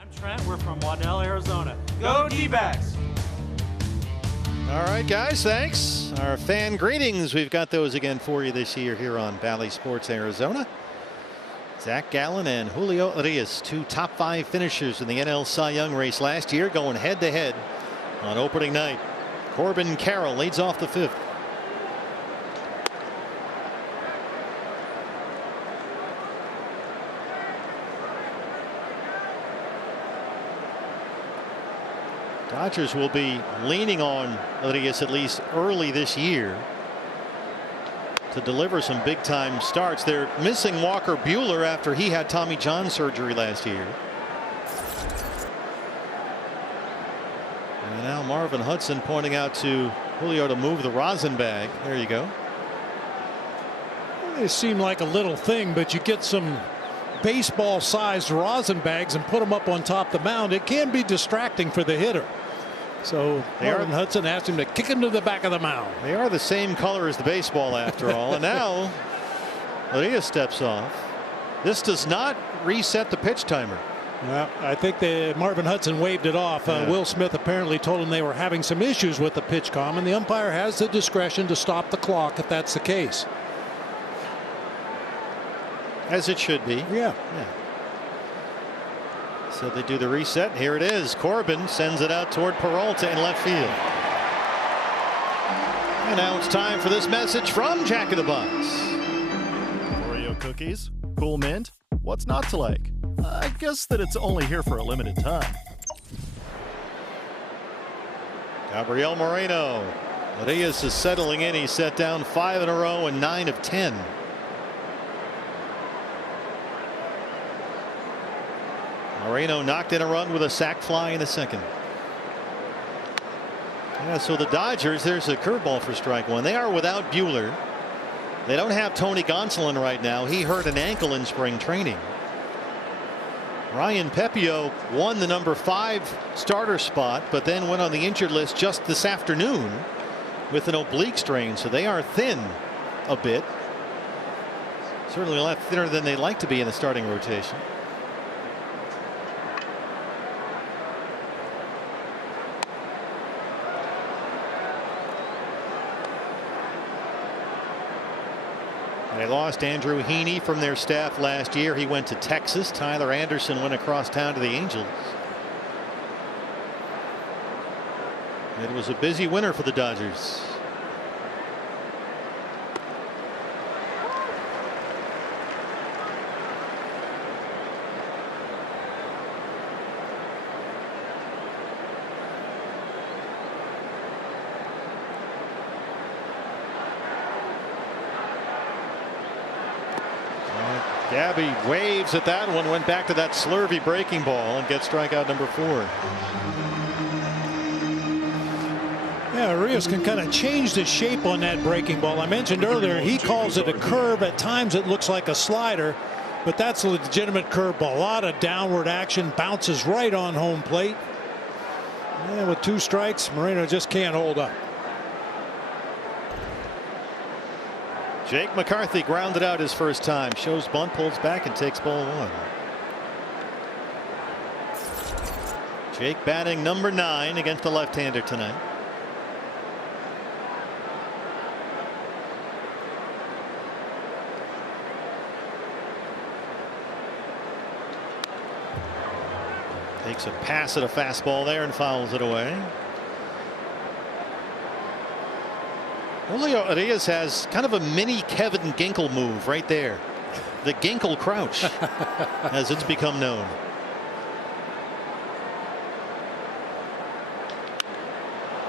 I'm Trent. We're from Waddell, Arizona. Go D-backs! All right, guys, thanks. Our fan greetings, we've got those again for you this year here on Bally Sports Arizona. Zach Gallen and Julio Urias, 2 top 5 finishers in the NL Cy Young race last year, going head to head on opening night. Corbin Carroll leads off the 5th. Dodgers will be leaning on Urias at least early this year to deliver some big time starts. They're missing Walker Buehler after he had Tommy John surgery last year. And now Marvin Hudson pointing out to Julio to move the rosin bag. There you go. They seem like a little thing, but you get some baseball sized rosin bags and put them up on top of the mound. It can be distracting for the hitter. So Marvin Hudson asked him to kick him to the back of the mound. They are the same color as the baseball after all. And now Urias steps off. This does not reset the pitch timer. Well, I think Marvin Hudson waved it off. Will Smith apparently told him they were having some issues with the pitch com, and the umpire has the discretion to stop the clock if that's the case. As it should be. Yeah. So they do the reset. Here it is. Corbin sends it out toward Peralta in left field. And now it's time for this message from Jack in the Box. Oreo cookies, cool mint. What's not to like? I guess that it's only here for a limited time. Gabriel Moreno. Urias is settling in. He's set down 5 in a row and 9 of 10. Moreno knocked in a run with a sac fly in the 2nd. Yeah, so the Dodgers, there's a curveball for strike 1. They are without Buehler. They don't have Tony Gonsolin right now. He hurt an ankle in spring training. Ryan Pepio won the number 5 starter spot, but then went on the injured list just this afternoon with an oblique strain. So they are thin a bit. Certainly a lot thinner than they like to be in the starting rotation. They lost Andrew Heaney from their staff last year. He went to Texas. Tyler Anderson went across town to the Angels. It was a busy winter for the Dodgers. Gabby waves at that one, went back to that slurvy breaking ball and gets strikeout number 4. Yeah, Rios can kind of change the shape on that breaking ball. I mentioned earlier he calls it a curve. At times it looks like a slider, but that's a legitimate curveball. A lot of downward action, bounces right on home plate. Yeah, with 2 strikes, Moreno just can't hold up. Jake McCarthy grounded out his first time. Shows bunt, pulls back, and takes ball 1. Jake batting number 9 against the left-hander tonight. Takes a pass at a fastball there and fouls it away. Julio Arias has kind of a mini Kevin Ginkel move right there. The Ginkel crouch, as it's become known.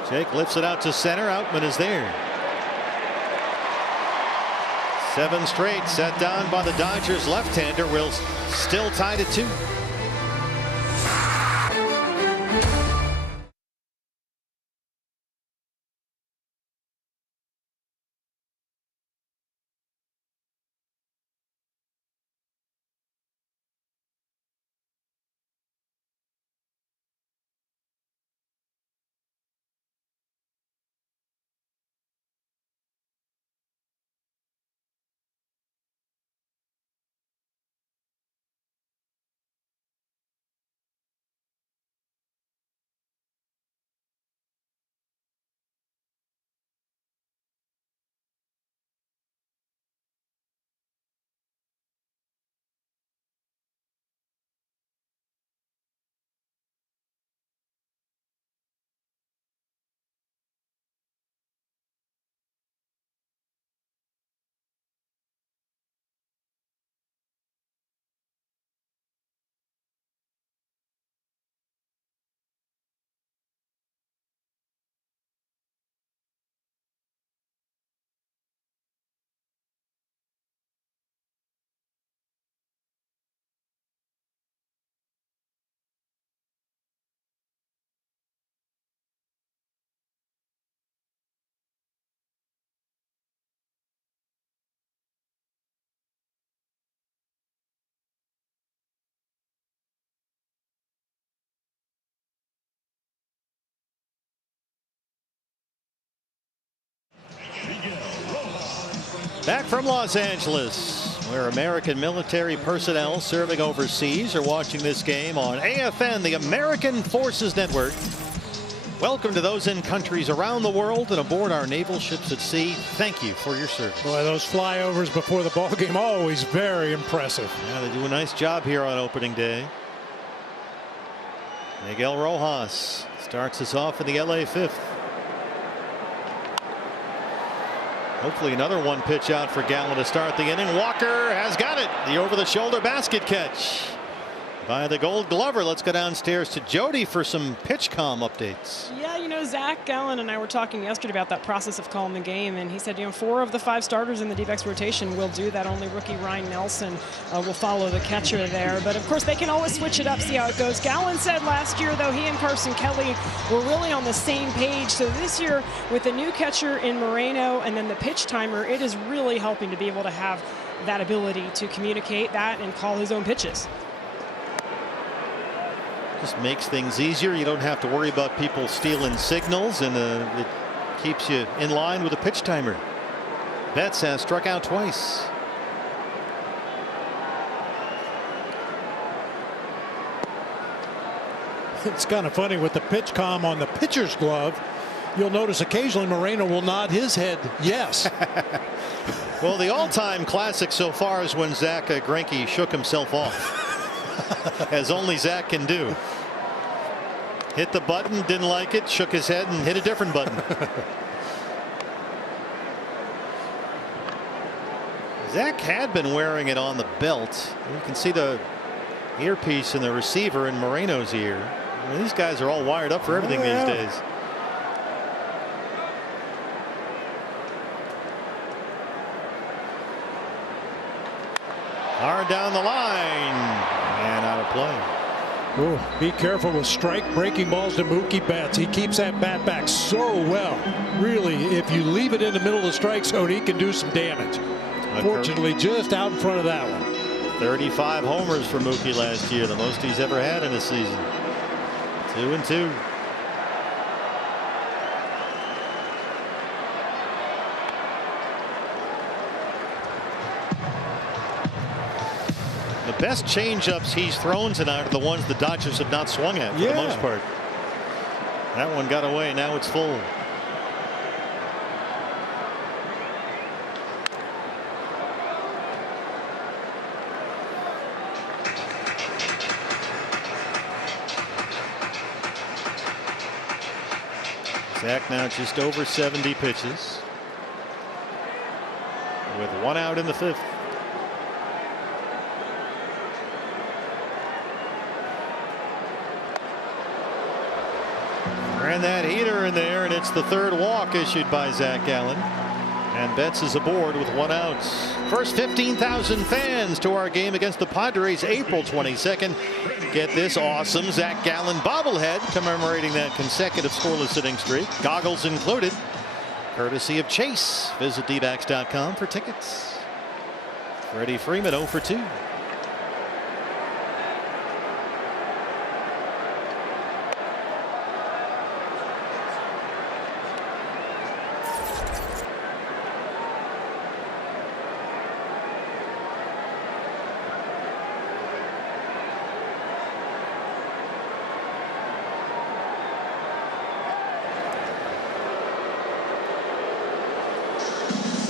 Jake lifts it out to center. Outman is there. 7 straight set down by the Dodgers left-hander. Will still tied at 2. Back from Los Angeles, where American military personnel serving overseas are watching this game on AFN, the American Forces Network. Welcome to those in countries around the world and aboard our naval ships at sea. Thank you for your service. Boy, those flyovers before the ball game, always very impressive. Yeah, they do a nice job here on opening day. Miguel Rojas starts us off in the LA 5th. Hopefully another 1-pitch out for Gallen to start the inning. Walker has got it. The over-the-shoulder basket catch by the Gold Glover. Let's go downstairs to Jody for some pitch comm updates. Yeah, you know, Zach Gallen and I were talking yesterday about that process of calling the game, and he said, you know, 4 of the 5 starters in the D-backs rotation will do that. Only rookie Ryan Nelson will follow the catcher there. But, of course, they can always switch it up, see how it goes. Gallen said last year, though, he and Carson Kelly were really on the same page. So this year, with the new catcher in Moreno and then the pitch timer, it is really helping to be able to have that ability to communicate that and call his own pitches. Just makes things easier. You don't have to worry about people stealing signals, and it keeps you in line with a pitch timer. Betts has struck out twice. It's kind of funny with the pitch comm on the pitcher's glove. You'll notice occasionally Moreno will nod his head yes. Well, the all-time classic so far is when Zach Greinke shook himself off, as only Zach can do. Hit the button, didn't like it, shook his head, and hit a different button. Zach had been wearing it on the belt. You can see the earpiece in the receiver in Moreno's ear. I mean, these guys are all wired up for everything these days. Hard down the line and out of play. Ooh, be careful with strike breaking balls to Mookie Betts. He keeps that bat back so well. Really, if you leave it in the middle of the strike zone, he can do some damage. Unfortunately, just out in front of that one. 35 homers for Mookie last year, the most he's ever had in a season. 2-2. The best changeups he's thrown tonight are the ones the Dodgers have not swung at for the most part. That one got away. Now it's full. Zach now just over 70 pitches with one out in the fifth. Ran that heater in there, and it's the third walk issued by Zach Gallen. And Betts is aboard with one out. First 15,000 fans to our game against the Padres April 22nd. Get this awesome Zach Gallen bobblehead commemorating that consecutive scoreless inning streak. Goggles included. Courtesy of Chase. Visit dbacks.com for tickets. Freddie Freeman 0 for 2.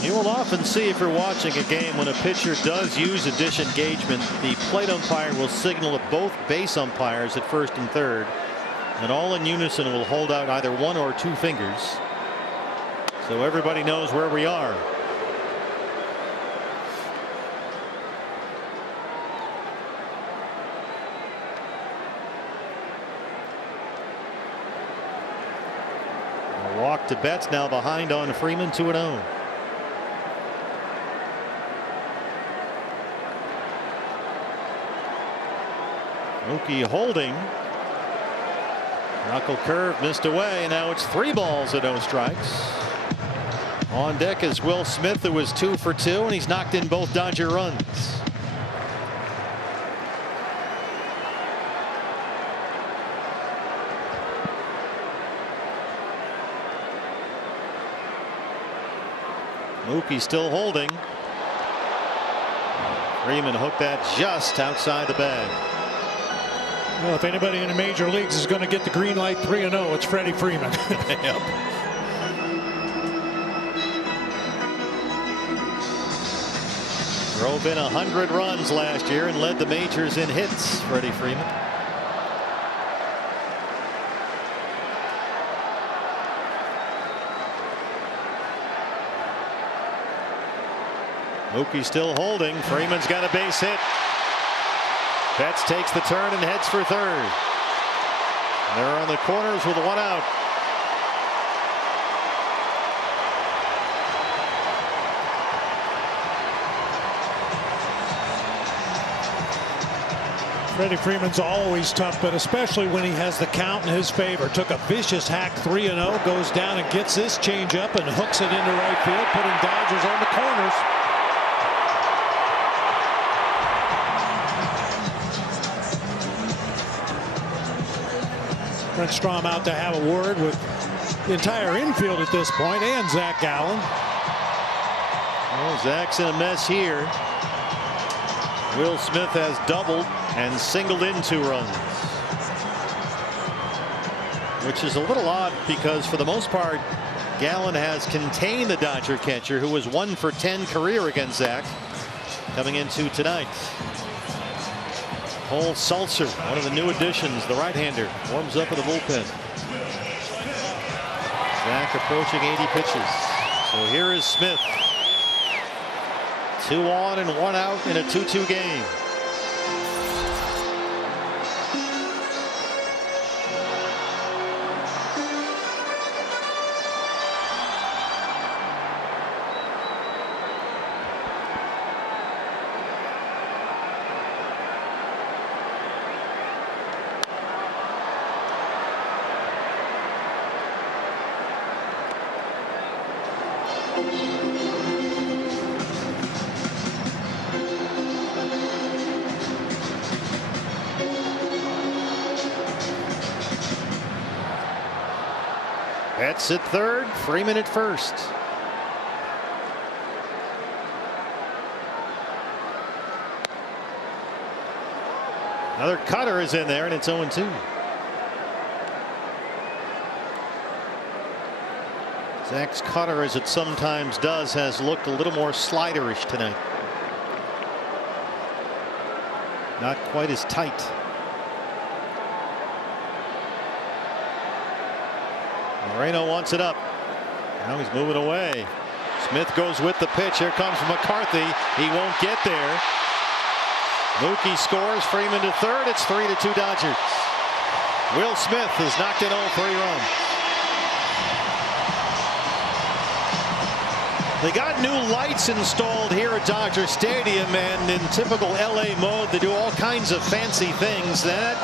You will often see, if you're watching a game, when a pitcher does use a disengagement, the plate umpire will signal at both base umpires at first and third, and all in unison will hold out either one or two fingers, so everybody knows where we are. A walk to Betts, now behind on Freeman, 2-0. Mookie holding. Knuckle curve missed away, and now it's 3 balls and no strikes. On deck is Will Smith, who was 2 for 2, and he's knocked in both Dodger runs. Mookie still holding. Freeman hooked that just outside the bag. Well, if anybody in the major leagues is going to get the green light 3-0, it's Freddie Freeman. Yep. Drove in 100 runs last year and led the majors in hits, Freddie Freeman. Mookie still holding. Freeman's got a base hit. Betts takes the turn and heads for third. They're on the corners with one out. Freddie Freeman's always tough, but especially when he has the count in his favor. Took a vicious hack 3-0, goes down and gets this changeup and hooks it into right field, putting Dodgers on the corners. Brent Strom out to have a word with the entire infield at this point, and Zach Gallen. Well, Zach's in a mess here. Will Smith has doubled and singled in 2 runs, which is a little odd because for the most part Gallen has contained the Dodger catcher, who was 1 for 10 career against Zach, coming into tonight. Cole Sulzer, one of the new additions, the right-hander, warms up in the bullpen. Zach approaching 80 pitches. So here is Smith. 2 on and 1 out in a 2-2 game. Betts at third, Freeman at first. Another cutter is in there, and it's 0-2. Zach's cutter, as it sometimes does, has looked a little more sliderish tonight. Not quite as tight. Moreno wants it up. Now he's moving away. Smith goes with the pitch. Here comes McCarthy. He won't get there. Mookie scores. Freeman to third. It's 3-2 Dodgers. Will Smith has knocked in all 3 runs. They got new lights installed here at Dodger Stadium, and in typical LA mode, they do all kinds of fancy things. That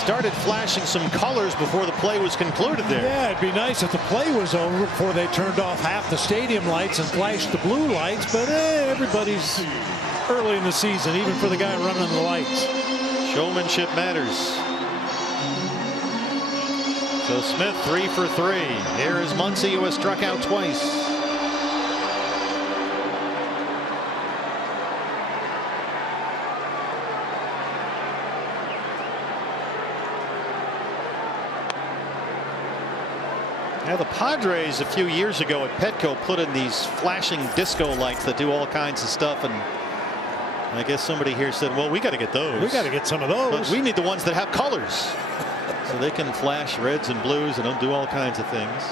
started flashing some colors before the play was concluded there. Yeah, it'd be nice if the play was over before they turned off half the stadium lights and flashed the blue lights, but everybody's early in the season, even for the guy running the lights. Showmanship matters. So Smith 3 for 3. Here is Muncy, who has struck out twice. Now the Padres a few years ago at Petco put in these flashing disco lights that do all kinds of stuff, and I guess somebody here said, well, we got to get those. We got to get some of those. But we need the ones that have colors. So they can flash reds and blues and do all kinds of things.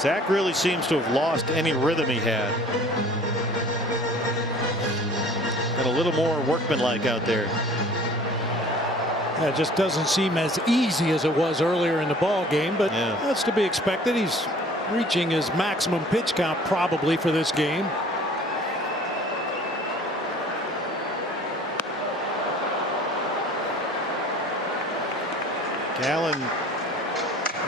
Zach really seems to have lost any rhythm he had. And a little more workmanlike out there. Yeah, it just doesn't seem as easy as it was earlier in the ball game, but that's to be expected. He's reaching his maximum pitch count probably for this game. Gallen,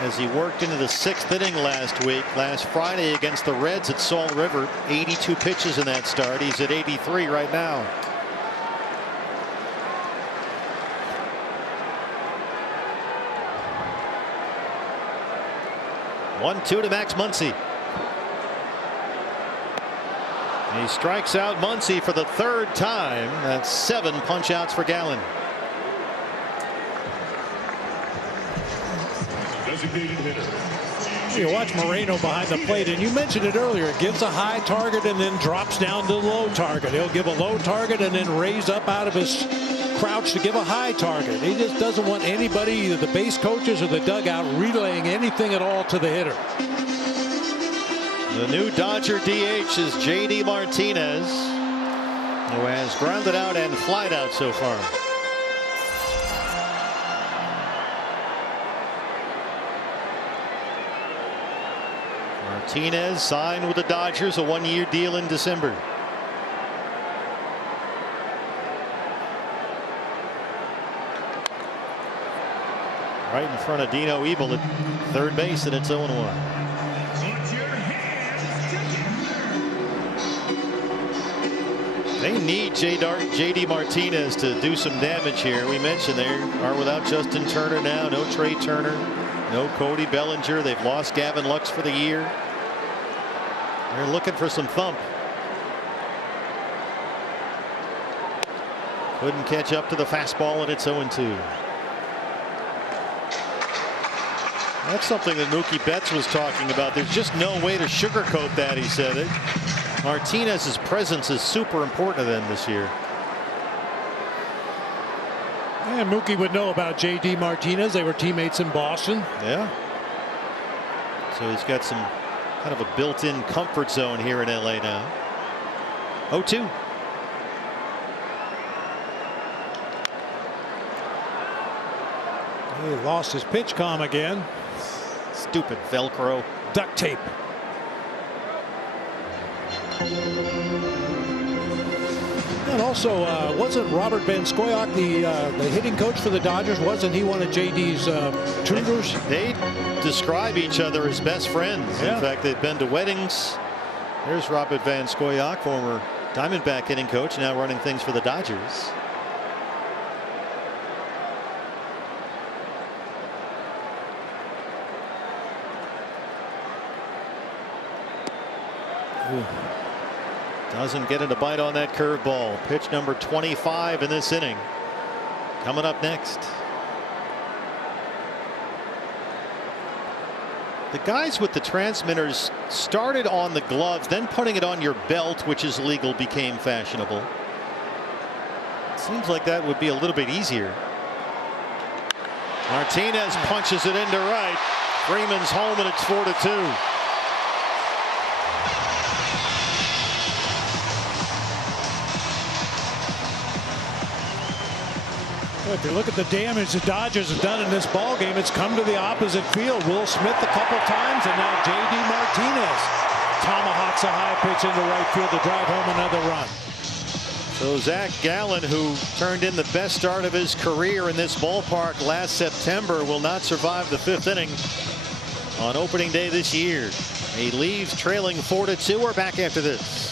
as he worked into the 6th inning last Friday against the Reds at Salt River, 82 pitches in that start. He's at 83 right now. One-two to Max Muncy. He strikes out Muncy for the 3rd time. That's 7 punch-outs for Gallen. You watch Moreno behind the plate, and you mentioned it earlier. Gives a high target and then drops down to the low target. He'll give a low target and then raise up out of his crouch to give a high target. He just doesn't want anybody, either the base coaches or the dugout, relaying anything at all to the hitter. The new Dodger DH is J.D. Martinez, who has grounded out and flied out so far. Martinez signed with the Dodgers, a 1-year deal in December. Right in front of Dino Ebel at third base, and it's 0-1. They need J.D. Martinez to do some damage here. We mentioned they are without Justin Turner now, no Trey Turner, no Cody Bellinger. They've lost Gavin Lux for the year. They're looking for some thump. Couldn't catch up to the fastball, and it's 0-2. That's something that Mookie Betts was talking about. There's just no way to sugarcoat that, he said. Martinez's presence is super important to them this year. And Mookie would know about J.D. Martinez. They were teammates in Boston. Yeah. So he's got some kind of a built-in comfort zone here in L.A. now. 0-2. He lost his pitch calm again. Stupid Velcro. Duct tape. And also, wasn't Robert Van Scoyoc the hitting coach for the Dodgers? Wasn't he one of JD's tutors? They describe each other as best friends. Yeah. In fact, they've been to weddings. There's Robert Van Scoyoc, former Diamondback hitting coach, now running things for the Dodgers. Ooh. Doesn't get it a bite on that curveball. Pitch number 25 in this inning. Coming up next. The guys with the transmitters started on the gloves, then putting it on your belt, which is legal, became fashionable. It seems like that would be a little bit easier. Martinez punches it into right. Freeman's home, and it's 4-2. If you look at the damage the Dodgers have done in this ball game, it's come to the opposite field. Will Smith a couple times, and now J.D. Martinez tomahawks a high pitch into right field to drive home another run. So Zach Gallen, who turned in the best start of his career in this ballpark last September, will not survive the 5th inning on opening day this year. He leaves trailing 4-2. We're back after this.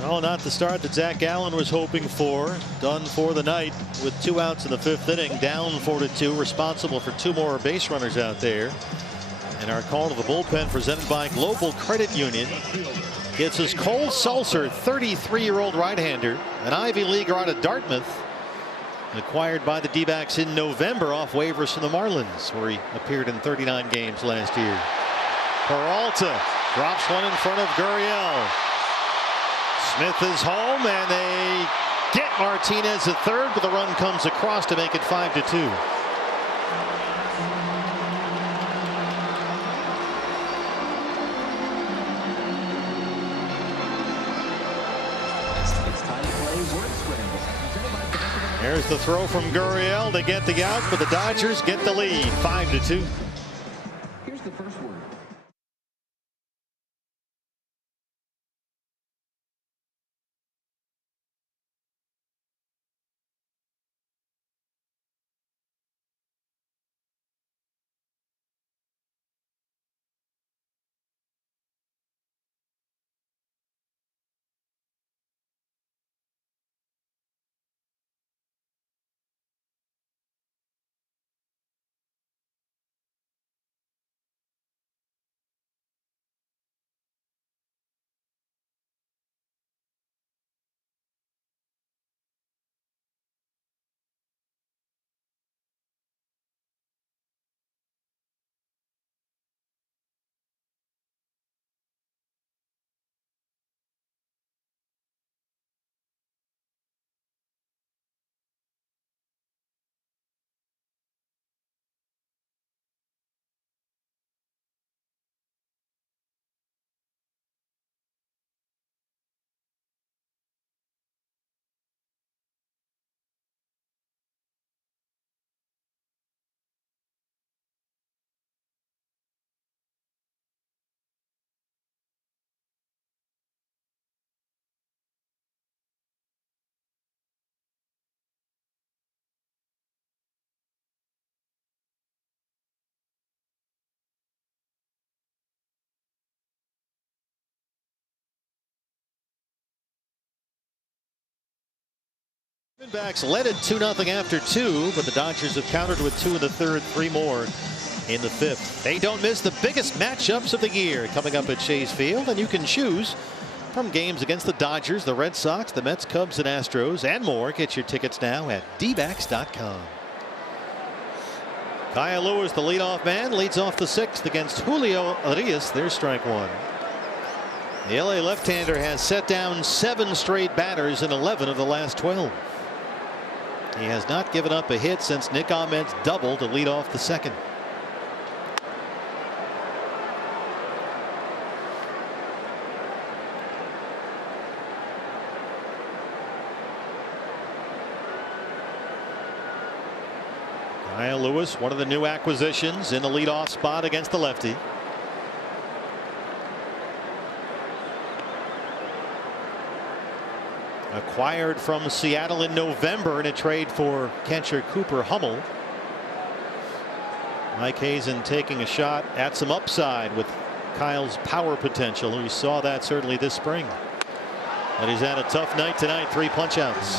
No, not the start that Zach Gallen was hoping for. Done for the night with 2 outs in the 5th inning, down 4-2, responsible for 2 more base runners out there. And our call to the bullpen, presented by Global Credit Union, gets us Cole Sulser, 33-year-old right-hander, an Ivy Leaguer out of Dartmouth, acquired by the D-backs in November off waivers from the Marlins, where he appeared in 39 games last year. Peralta drops one in front of Gurriel. Smith is home, and they get Martinez at third, but the run comes across to make it 5-2. There's the throw from Gurriel to get the out, but the Dodgers get the lead, 5-2. Diamondbacks led it 2-0 after 2, but the Dodgers have countered with 2 in the third, 3 more in the 5th. They don't miss the biggest matchups of the year coming up at Chase Field, and you can choose from games against the Dodgers, the Red Sox, the Mets, Cubs, and Astros, and more. Get your tickets now at dbacks.com. Kyle Lewis, the leadoff man, leads off the 6th against Julio Arias. There's strike 1. The LA left-hander has set down 7 straight batters in 11 of the last 12. He has not given up a hit since Nick Ahmed's double to lead off the 2nd. Kyle Lewis, one of the new acquisitions in the leadoff spot against the lefty. Acquired from Seattle in November in a trade for catcher Cooper Hummel. Mike Hazen taking a shot at some upside with Kyle's power potential. We saw that certainly this spring. But he's had a tough night tonight. 3 punch-outs.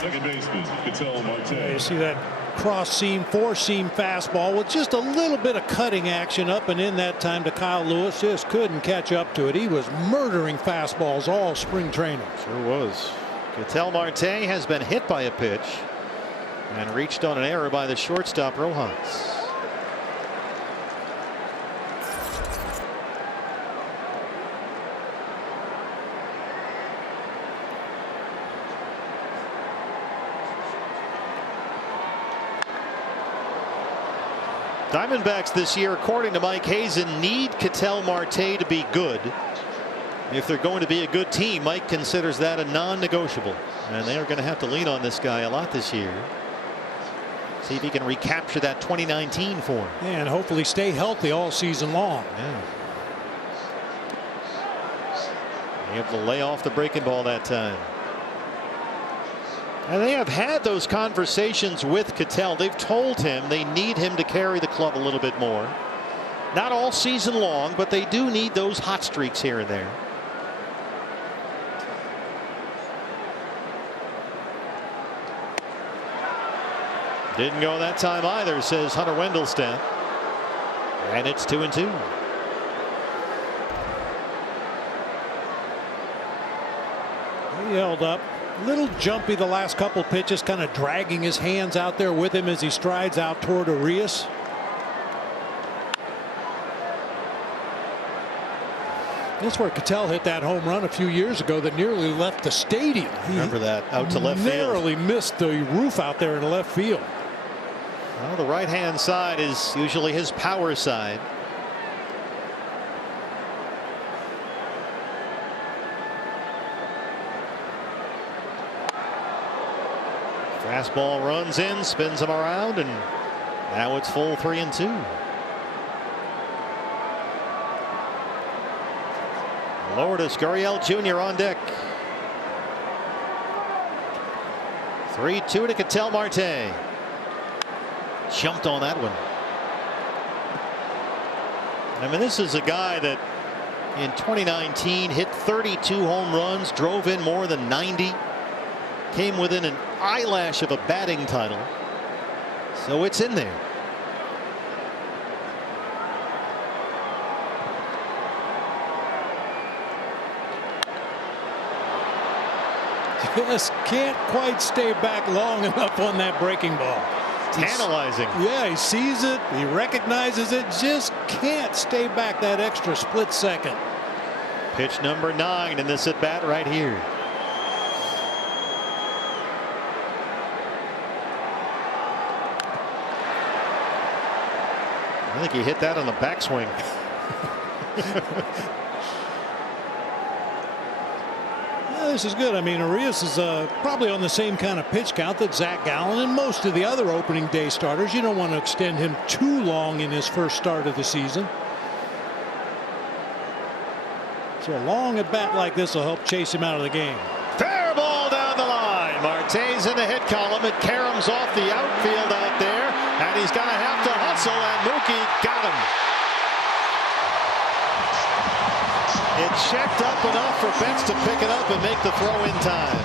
Second baseman, Ketel Marte. You see that cross seam, 4-seam fastball with just a little bit of cutting action up and in that time to Kyle Lewis. Just couldn't catch up to it. He was murdering fastballs all spring training. Sure was. Ketel Marte has been hit by a pitch and reached on an error by the shortstop Rojas. Diamondbacks this year, according to Mike Hazen, need Ketel Marte to be good. If they're going to be a good team, Mike considers that a non-negotiable, and they are going to have to lean on this guy a lot this year. See if he can recapture that 2019 form. And hopefully stay healthy all season long. Yeah. Able to lay off the breaking ball that time. And they have had those conversations with Ketel. They've told him they need him to carry the club a little bit more. Not all season long, but they do need those hot streaks here and there. Didn't go that time either, says Hunter Wendelstedt. And it's 2-2. He held up. A little jumpy the last couple pitches, kind of dragging his hands out there with him as he strides out toward Arias. That's where Ketel hit that home run a few years ago that nearly left the stadium. Remember that, out to left field. Narrowly missed the roof out there in the left field. Well, the right-hand side is usually his power side. Fastball runs in, spins him around, and now it's full 3-2. Lourdes Gurriel Jr. on deck. 3-2 to Ketel Marte. Jumped on that one. I mean, this is a guy that in 2019 hit 32 home runs, drove in more than 90. Came within an eyelash of a batting title. So it's in there. Just can't quite stay back long enough on that breaking ball. Tantalizing. Yeah, he sees it, he recognizes it, just can't stay back that extra split second. Pitch number 9 in this at bat right here. I think he hit that on the backswing. This is good. I mean, Arias is probably on the same kind of pitch count that Zach Gallen and most of the other opening day starters. You don't want to extend him too long in his first start of the season. So a long at bat like this will help chase him out of the game. Fair ball down the line. Marte's in the hit column. It caroms off the outfield out there, and he's going to have to hustle, and Mookie got him. It checked up enough for Betts to pick it up and make the throw in time.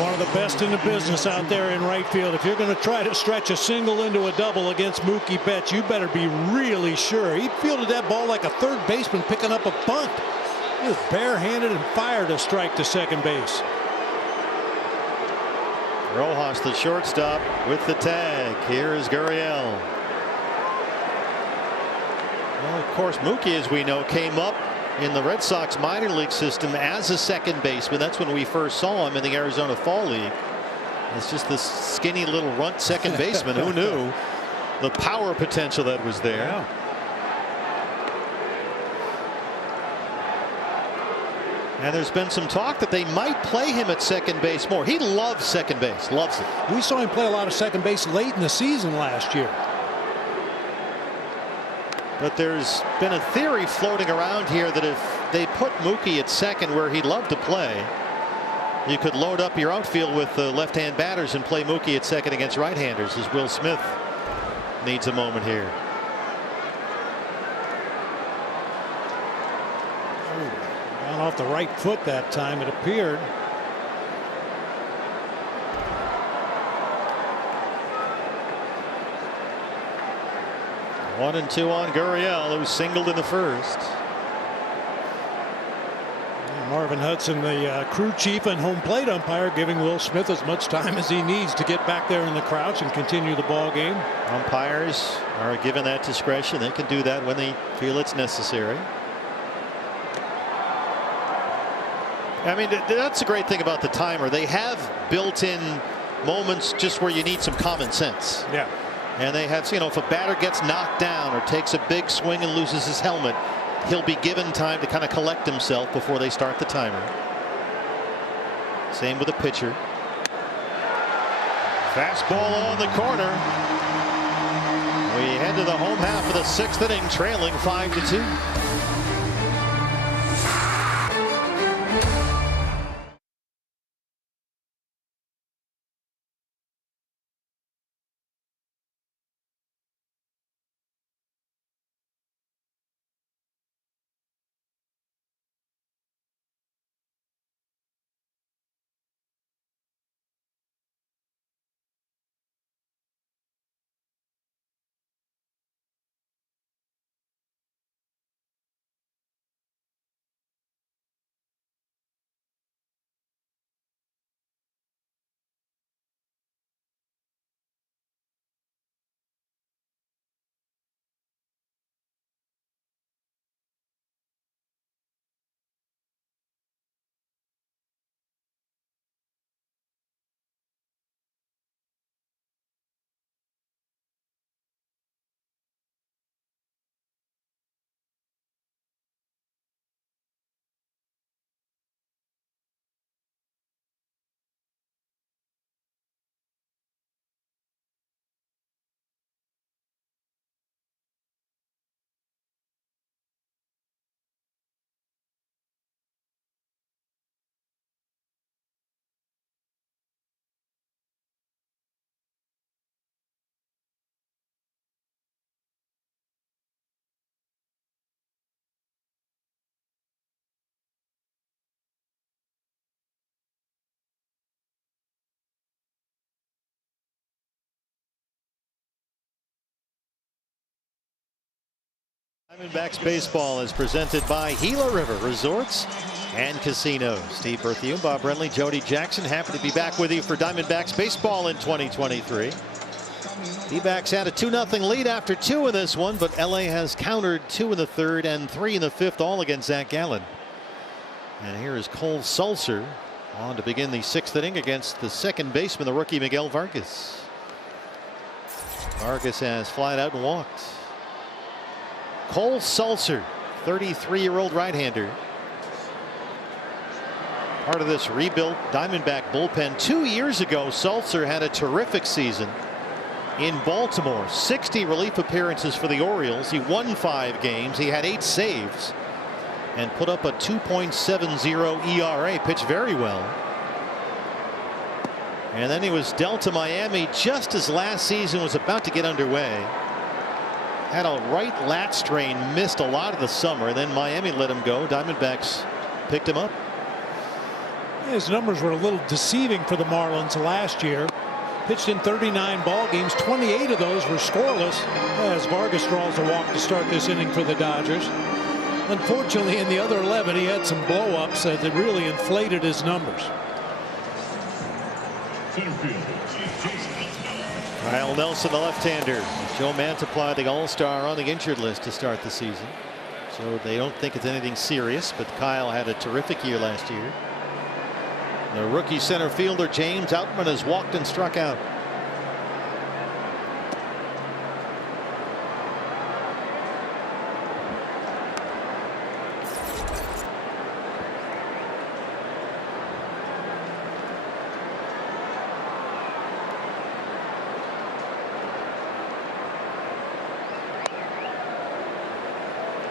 One of the best in the business out there in right field. If you're going to try to stretch a single into a double against Mookie Betts, you better be really sure. He fielded that ball like a third baseman picking up a bunt. He was barehanded and fired a strike to second base. Rojas, the shortstop, with the tag. Here is Gurriel. Well, of course, Mookie, as we know, came up in the Red Sox minor league system as a second baseman. That's when we first saw him in the Arizona Fall League. It's just this skinny little runt second baseman. Who knew the power potential that was there? Yeah. And there's been some talk that they might play him at second base more. He loves second base, loves it. We saw him play a lot of second base late in the season last year. But there's been a theory floating around here that if they put Mookie at second where he'd love to play, you could load up your outfield with the left-hand batters and play Mookie at second against right-handers, as Will Smith needs a moment here. Down off the right foot that time, it appeared. One and two on Gurriel, who singled in the first. Marvin Hudson, the crew chief and home plate umpire, giving Will Smith as much time as he needs to get back there in the crouch and continue the ball game. Umpires are given that discretion. They can do that when they feel it's necessary. I mean, that's the great thing about the timer. They have built-in moments just where you need some common sense. Yeah. And they have, you know, if a batter gets knocked down or takes a big swing and loses his helmet, he'll be given time to kind of collect himself before they start the timer. Same with the pitcher. Fastball on the corner. We head to the home half of the sixth inning, trailing 5-2. Diamondbacks baseball is presented by Gila River Resorts and Casinos. Steve Berthiaume, Bob Brenly, Jody Jackson, happy to be back with you for Diamondbacks baseball in 2023. D-backs had a 2-0 lead after 2 in this one, but LA has countered 2 in the third and 3 in the fifth, all against Zach Gallen. And here is Cole Sulser on to begin the sixth inning against the second baseman, the rookie Miguel Vargas. Vargas has flied out and walked. Cole Sulser, 33-year-old right-hander. Part of this rebuilt Diamondback bullpen. 2 years ago, Sulser had a terrific season in Baltimore. 60 relief appearances for the Orioles. He won 5 games. He had 8 saves and put up a 2.70 ERA. Pitched very well. And then he was dealt to Miami just as last season was about to get underway. Had a right lat strain, missed a lot of the summer. Then Miami let him go. Diamondbacks picked him up. His numbers were a little deceiving for the Marlins last year. Pitched in 39 ball games. 28 of those were scoreless as Vargas draws a walk to start this inning for the Dodgers. Unfortunately, in the other 11, he had some blow-ups that really inflated his numbers. Kyle Nelson, the left-hander. Joe Mantiply, the all-star, on the injured list to start the season. So they don't think it's anything serious, but Kyle had a terrific year last year. The rookie center fielder James Outman has walked and struck out.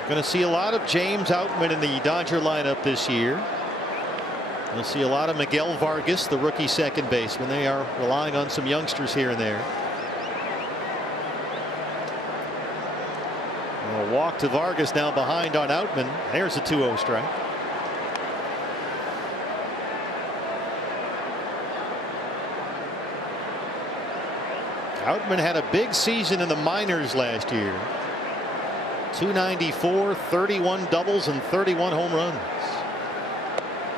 Going to see a lot of James Outman in the Dodger lineup this year. You'll see a lot of Miguel Vargas, the rookie second baseman. They are relying on some youngsters here and there. A walk to Vargas now behind on Outman. There's a 2-0 strike. Outman had a big season in the minors last year. 294, 31 doubles, and 31 home runs.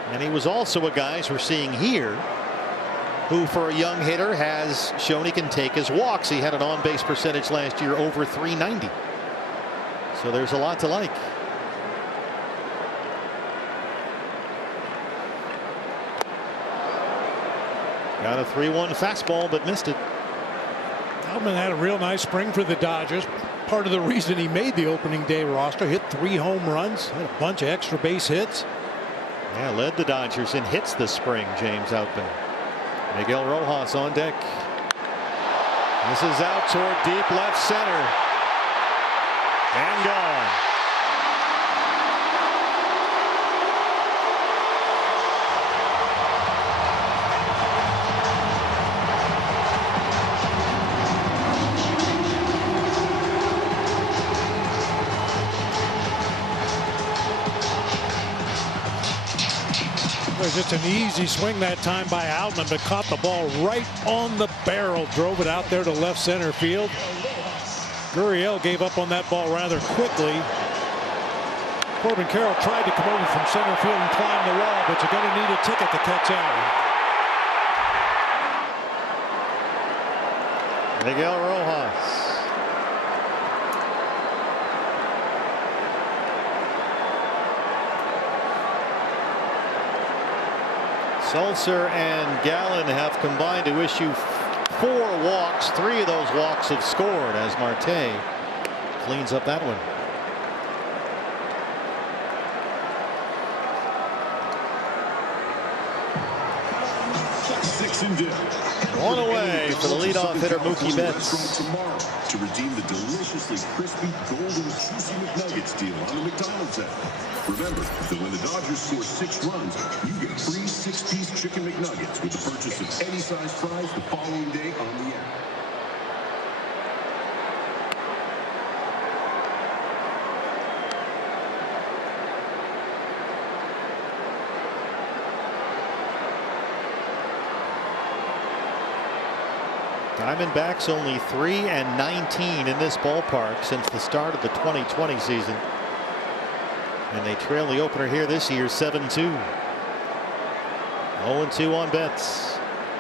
And he was also a guy, as we're seeing here, who for a young hitter has shown he can take his walks. He had an on-base percentage last year over 390. So there's a lot to like. Got a 3-1 fastball, but missed it. Outman had a real nice spring for the Dodgers. Part of the reason he made the opening day roster. Hit 3 home runs, had a bunch of extra base hits. Yeah, led the Dodgers in hits this spring, James Outman. Miguel Rojas on deck. This is out toward deep left center. And gone. Just an easy swing that time by Outman, but caught the ball right on the barrel. Drove it out there to left center field. Gurriel gave up on that ball rather quickly. Corbin Carroll tried to come over from center field and climb the wall, but you're going to need a ticket to catch out. Miguel Rojas. Sulcer and Gallen have combined to issue 4 walks. 3 of those walks have scored as Marte cleans up that one. One away for the leadoff hitter Mookie Betts. Tomorrow to redeem the deliciously crispy, golden, juicy McNuggets deal on the McDonald's app. Remember, that when the Dodgers score 6 runs, you get free 6-piece chicken McNuggets with the purchase of any size fries the following day on the app. Diamondbacks only 3-19 in this ballpark since the start of the 2020 season. And they trail the opener here this year 7-2. 0-2 on Betts,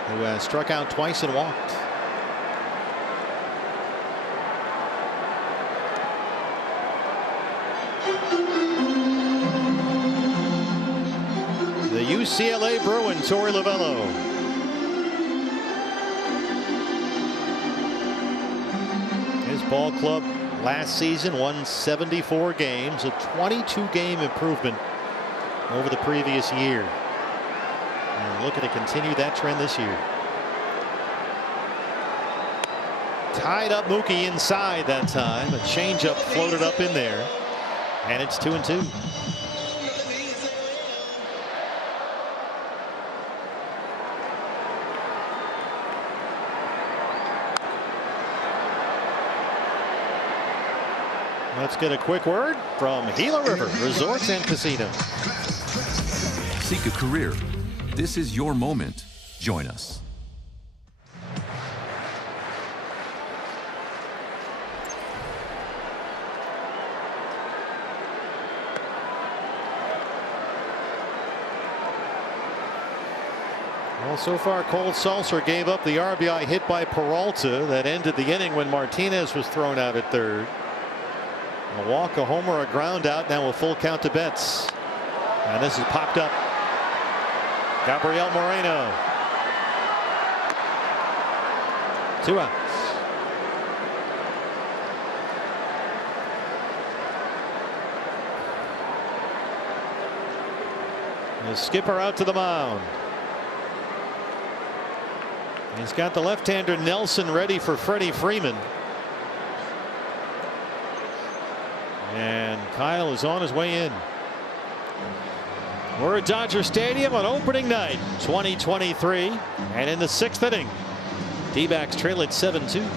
who has struck out twice and walked. The UCLA Bruin, Torey Lovullo. His ball club last season won 74 games, a 22-game improvement over the previous year. And looking to continue that trend this year. Tied up Mookie inside that time. A changeup floated up in there, and it's 2-2. Let's get a quick word from Gila River Resorts and Casinos. Seek a career. This is your moment. Join us. Well, so far, Cole Sulser gave up the RBI hit by Peralta that ended the inning when Martinez was thrown out at third. A walk, a homer, a ground out. Now a full count to Betts. And this is popped up. Gabriel Moreno. 2 outs. The skipper out to the mound. He's got the left-hander Nelson ready for Freddie Freeman. And Kyle is on his way in. We're at Dodger Stadium on opening night 2023. And in the 6th inning, D-backs trail at 7-2.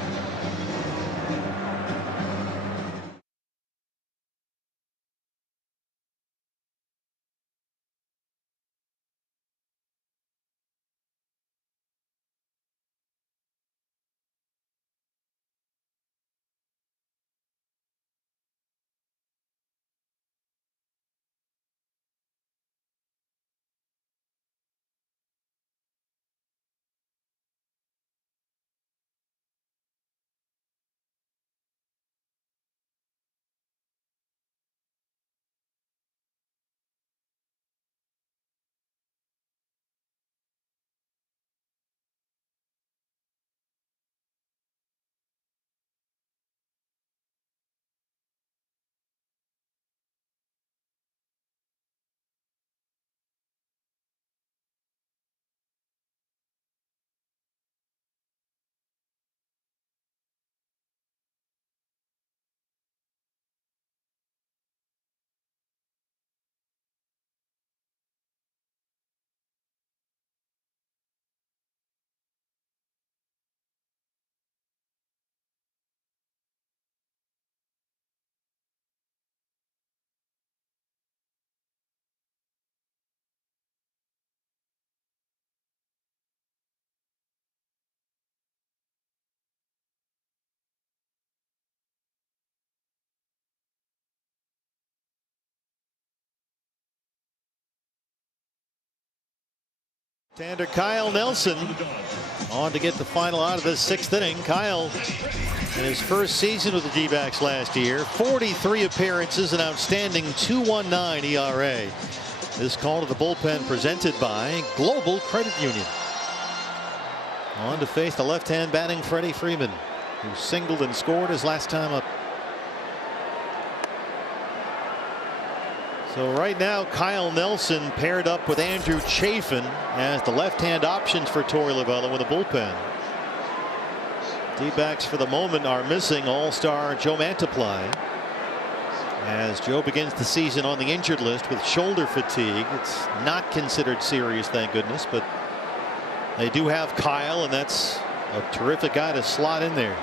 Left-hander Kyle Nelson on to get the final out of the 6th inning. Kyle, in his first season with the D-backs last year, 43 appearances, an outstanding 2.19 ERA. This call to the bullpen presented by Global Credit Union. On to face the left-hand batting Freddie Freeman, who singled and scored his last time up. So right now, Kyle Nelson paired up with Andrew Chafin as the left-hand options for Torey Lovullo with a bullpen. D-backs for the moment are missing all-star Joe Mantiply, as Joe begins the season on the injured list with shoulder fatigue. It's not considered serious, thank goodness, but they do have Kyle, and that's a terrific guy to slot in there.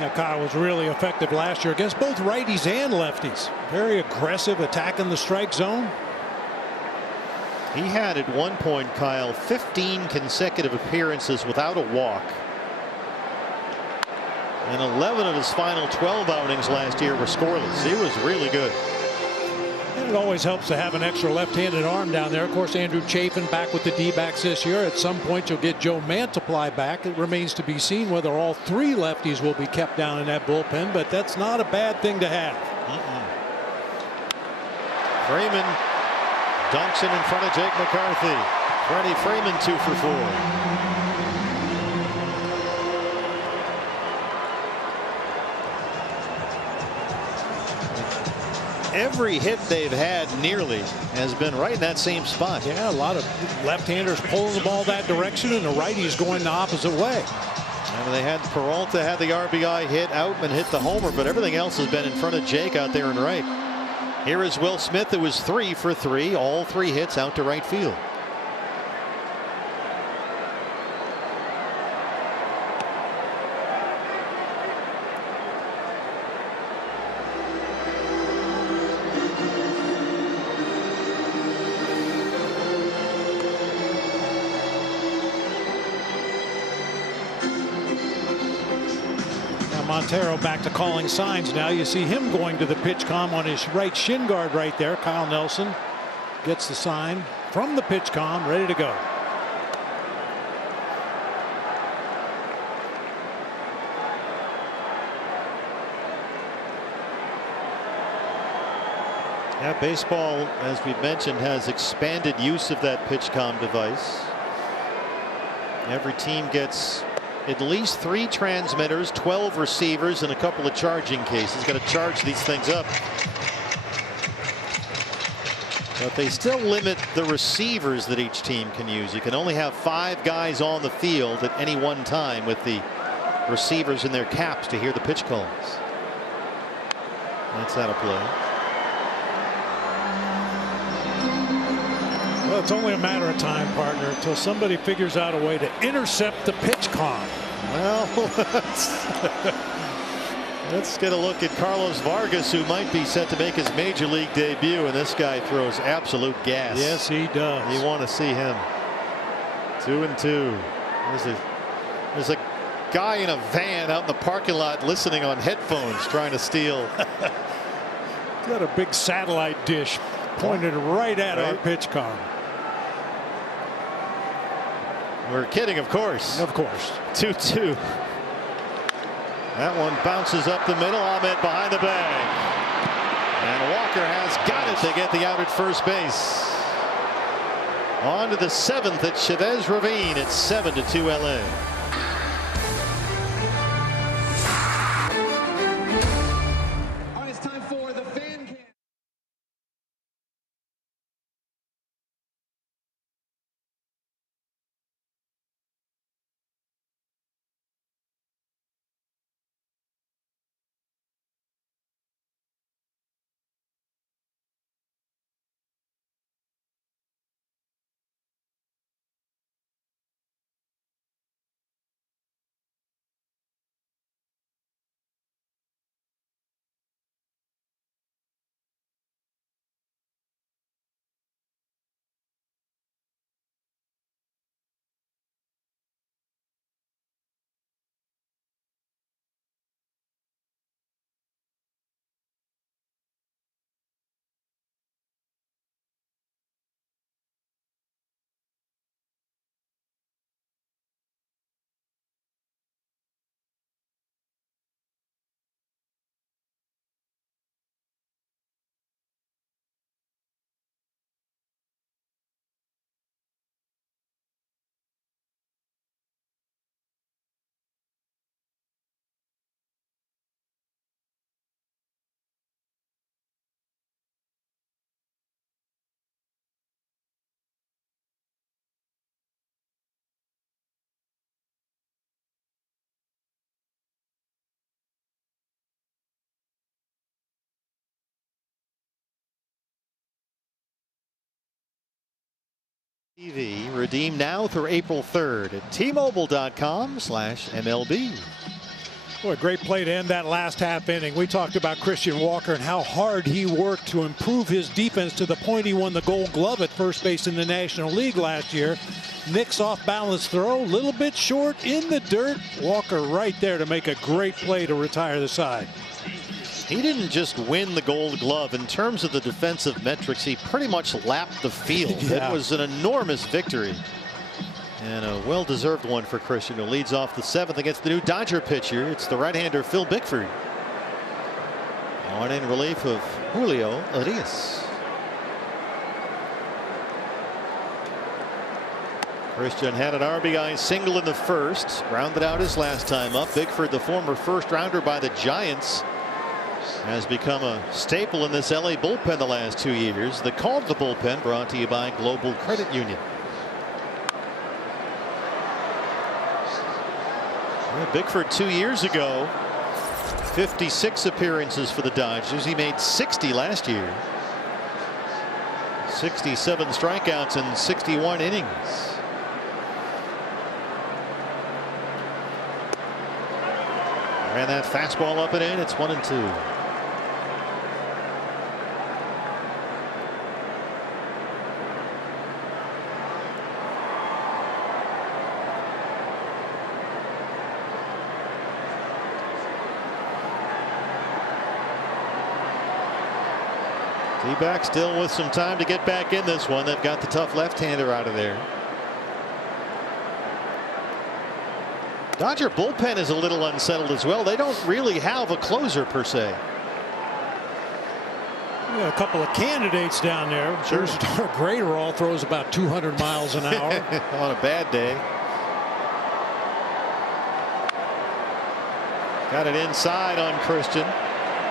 Yeah, Kyle was really effective last year against both righties and lefties. Very aggressive, attacking the strike zone. He had at one point, Kyle, 15 consecutive appearances without a walk. And 11 of his final 12 outings last year were scoreless. He was really good. And it always helps to have an extra left-handed arm down there. Of course, Andrew Chafin back with the D-backs this year. At some point, you'll get Joe Mantiply back. It remains to be seen whether all 3 lefties will be kept down in that bullpen, but that's not a bad thing to have. Freeman dunks it in front of Jake McCarthy. Freddie Freeman 2 for 4. Every hit they've had nearly has been right in that same spot. Yeah, a lot of left-handers pulling the ball that direction and the righties going the opposite way. And they had Peralta had the RBI hit, Outman hit the homer, but everything else has been in front of Jake out there in right. Here is Will Smith, who was 3 for 3, all 3 hits out to right field. Montero back to calling signs now. You see him going to the pitch comm on his right shin guard right there. Kyle Nelson gets the sign from the pitch comm, ready to go. Yeah, baseball, as we mentioned, has expanded use of that pitch comm device. Every team gets at least 3 transmitters, 12 receivers, and a couple of charging cases. Got to charge these things up. But they still limit the receivers that each team can use. You can only have 5 guys on the field at any one time with the receivers in their caps to hear the pitch calls. That's out of play. Well, it's only a matter of time, partner, until somebody figures out a way to intercept the pitch comm. Well, let's get a look at Carlos Vargas, who might be set to make his major league debut, and this guy throws absolute gas. Yes, he does. You want to see him. 2-2. There's a guy in a van out in the parking lot listening on headphones trying to steal. Got a big satellite dish pointed right at our pitch comm. We're kidding, of course. Of course. 2-2. That one bounces up the middle. Ahmed behind the bag. And Walker has got it to get the out at first base. On to the 7th at Chavez Ravine. It's 7-2 LA. TV. Redeem now through April 3rd at T-Mobile.com/MLB. Boy, great play to end that last half inning. We talked about Christian Walker and how hard he worked to improve his defense to the point he won the Gold Glove at first base in the National League last year. Nick's off-balance throw, a little bit short in the dirt. Walker right there to make a great play to retire the side. He didn't just win the Gold Glove. In terms of the defensive metrics, he pretty much lapped the field. Yeah. It was an enormous victory. And a well-deserved one for Christian, who leads off the 7th against the new Dodger pitcher. It's the right-hander Phil Bickford. On in relief of Julio Urias. Christian had an RBI single in the first. Grounded out his last time up. Bickford, the former first-rounder by the Giants, has become a staple in this LA bullpen the last 2 years. The call to the bullpen brought to you by Global Credit Union. Bickford 2 years ago, 56 appearances for the Dodgers. He made 60 last year. 67 strikeouts in 61 innings. Ran that fastball up and in. It's 1-2. D-backs still with some time to get back in this one. They've got the tough left-hander out of there. Dodger bullpen is a little unsettled as well. They don't really have a closer per se. Yeah, a couple of candidates down there. Sure. Graterol throws about 200 miles an hour on a bad day. Got it inside on Christian.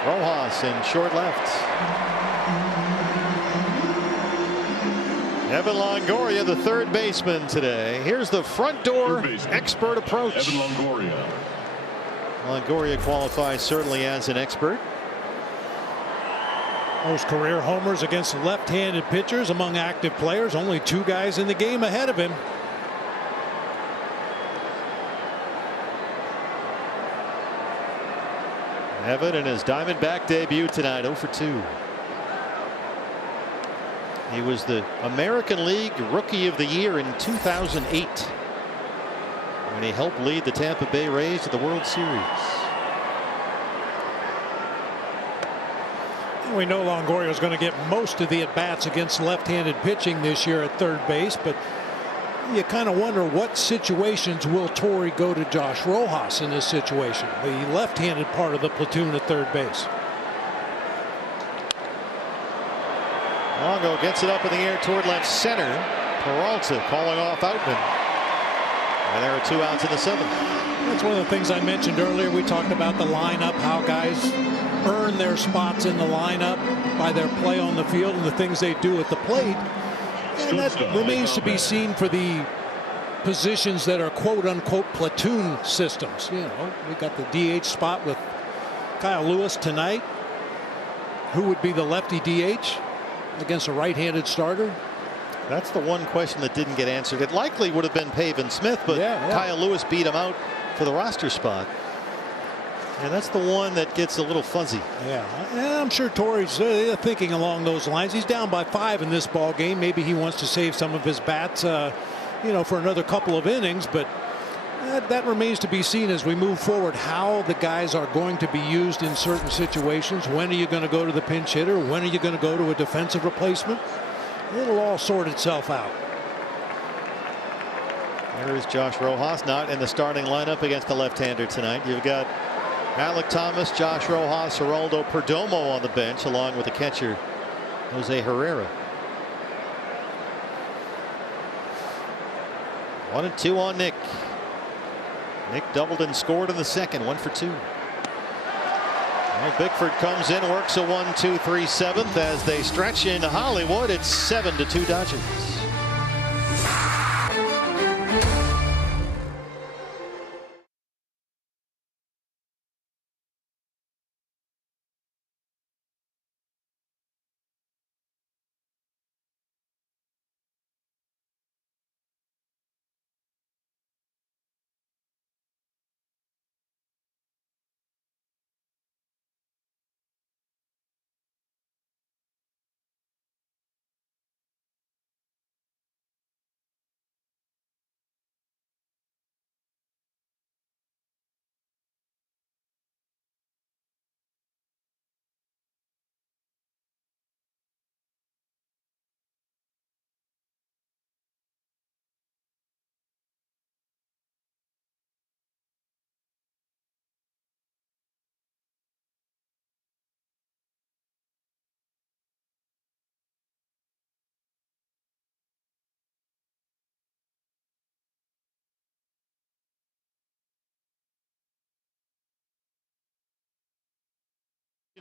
Rojas in short left. Evan Longoria, the third baseman today. Here's the front door expert approach. Evan Longoria. Longoria qualifies certainly as an expert. Most career homers against left-handed pitchers among active players. Only 2 guys in the game ahead of him. Evan in his Diamondback debut tonight, 0 for 2. He was the American League Rookie of the Year in 2008 when he helped lead the Tampa Bay Rays to the World Series. We know Longoria is going to get most of the at-bats against left-handed pitching this year at third base, but you kind of wonder what situations will Torrey go to Josh Rojas in this situation, the left-handed part of the platoon at third base. Longo gets it up in the air toward left center. Peralta calling off Outman. And there are 2 outs in the 7th. That's one of the things I mentioned earlier. We talked about the lineup, how guys earn their spots in the lineup by their play on the field and the things they do at the plate. And that remains to be seen for the positions that are quote unquote platoon systems. You know, we got the DH spot with Kyle Lewis tonight. Who would be the lefty DH against a right-handed starter? That's the one question that didn't get answered. It likely would have been Pavin Smith, but Kyle Lewis beat him out for the roster spot. And that's the one that gets a little fuzzy. Yeah, I'm sure Torrey's thinking along those lines. He's down by 5 in this ball game. Maybe he wants to save some of his bats, you know, for another couple of innings. But that remains to be seen as we move forward, how the guys are going to be used in certain situations. When are you going to go to the pinch hitter? When are you going to go to a defensive replacement? It'll all sort itself out. There is Josh Rojas, not in the starting lineup against the left-hander tonight. You've got Alec Thomas, Josh Rojas, Geraldo Perdomo on the bench, along with the catcher Jose Herrera. 1-2 on Nick. Nick doubled and scored in the second, 1 for 2. Well, Bickford comes in, works a 1-2-3 7th as they stretch into Hollywood. It's 7-2 Dodgers.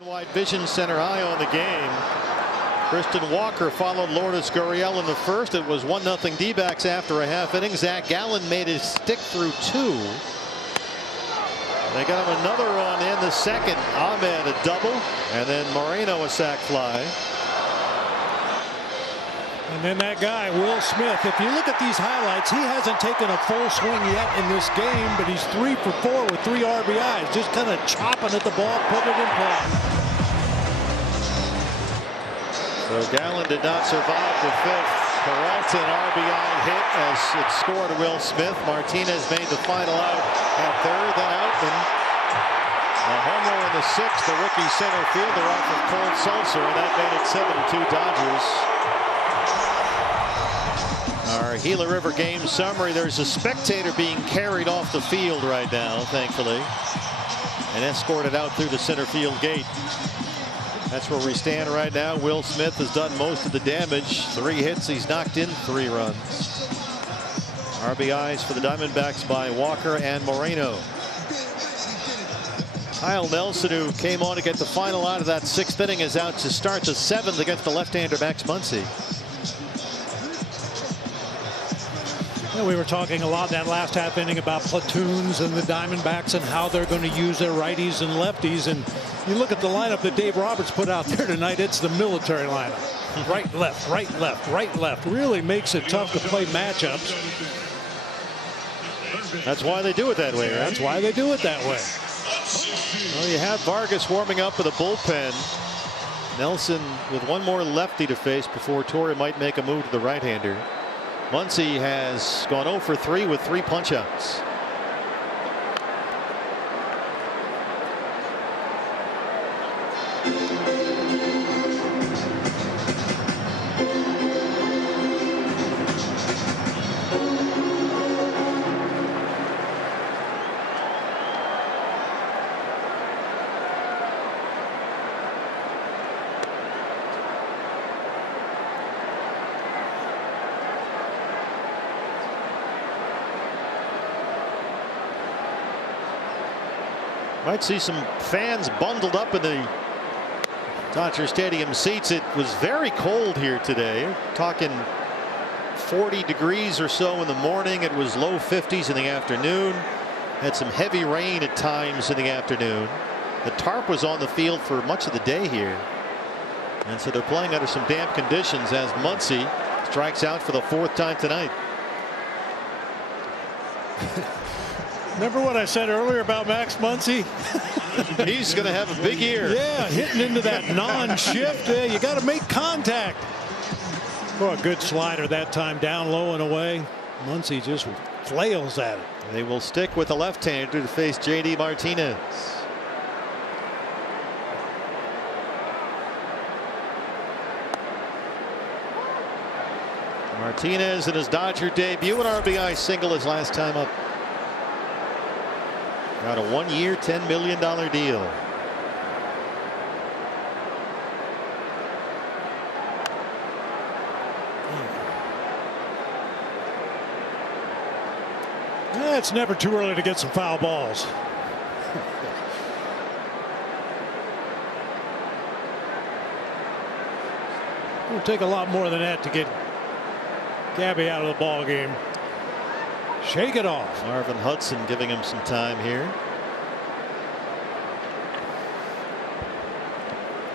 Wide Vision Center eye on the game. Kristen Walker followed Lourdes Gurriel in the first. It was 1-0 D-backs after a half inning. Zach Gallen made his stick through 2. They got him another run in the second. Ahmed a double, and then Moreno a sac fly. And then that guy, Will Smith, if you look at these highlights, he hasn't taken a full swing yet in this game, but he's 3 for 4 with 3 RBIs, just kind of chopping at the ball, putting it in play. So Gallen did not survive the 5th. Peralta an RBI hit as it scored Will Smith. Martinez made the final out at third, then Outman A homer in the 6th, the rookie center fielder off of Cole Sulser, and that made it 7-2 Dodgers. Our Gila River game summary. There's a spectator being carried off the field right now, thankfully, and escorted out through the center field gate. That's where we stand right now. Will Smith has done most of the damage. 3 hits. He's knocked in 3 runs. RBIs for the Diamondbacks by Walker and Moreno. Kyle Nelson, who came on to get the final out of that 6th inning, is out to start the 7th against the left-hander Max Muncy. Well, we were talking a lot that last half inning about platoons and the Diamondbacks and how they're going to use their righties and lefties. And you look at the lineup that Dave Roberts put out there tonight, it's the military lineup. Right, left, right, left, right, left. Really makes it tough to play matchups. That's why they do it that way, right? That's why they do it that way. Well, you have Vargas warming up with a bullpen. Nelson with one more lefty to face before Torre might make a move to the right-hander. Muncy has gone 0 for 3 with 3 punch-outs. Might see some fans bundled up in the Dodger Stadium seats. It was very cold here today. We're talking 40 degrees or so in the morning. It was low 50s in the afternoon. Had some heavy rain at times in the afternoon. The tarp was on the field for much of the day here. And so they're playing under some damp conditions as Muncy strikes out for the 4th time tonight. Remember what I said earlier about Max Muncy? He's going to have a big year. Yeah, hitting into that non-shift. You got to make contact. Oh, a good slider that time, down low and away. Muncy just flails at it. They will stick with the left-hander to face J.D. Martinez. Martinez in his Dodger debut, an RBI single his last time up. Got a 1-year, $10 million deal. Yeah, it's never too early to get some foul balls. It'll take a lot more than that to get Gabby out of the ball game. Shake it off. Marvin Hudson giving him some time here.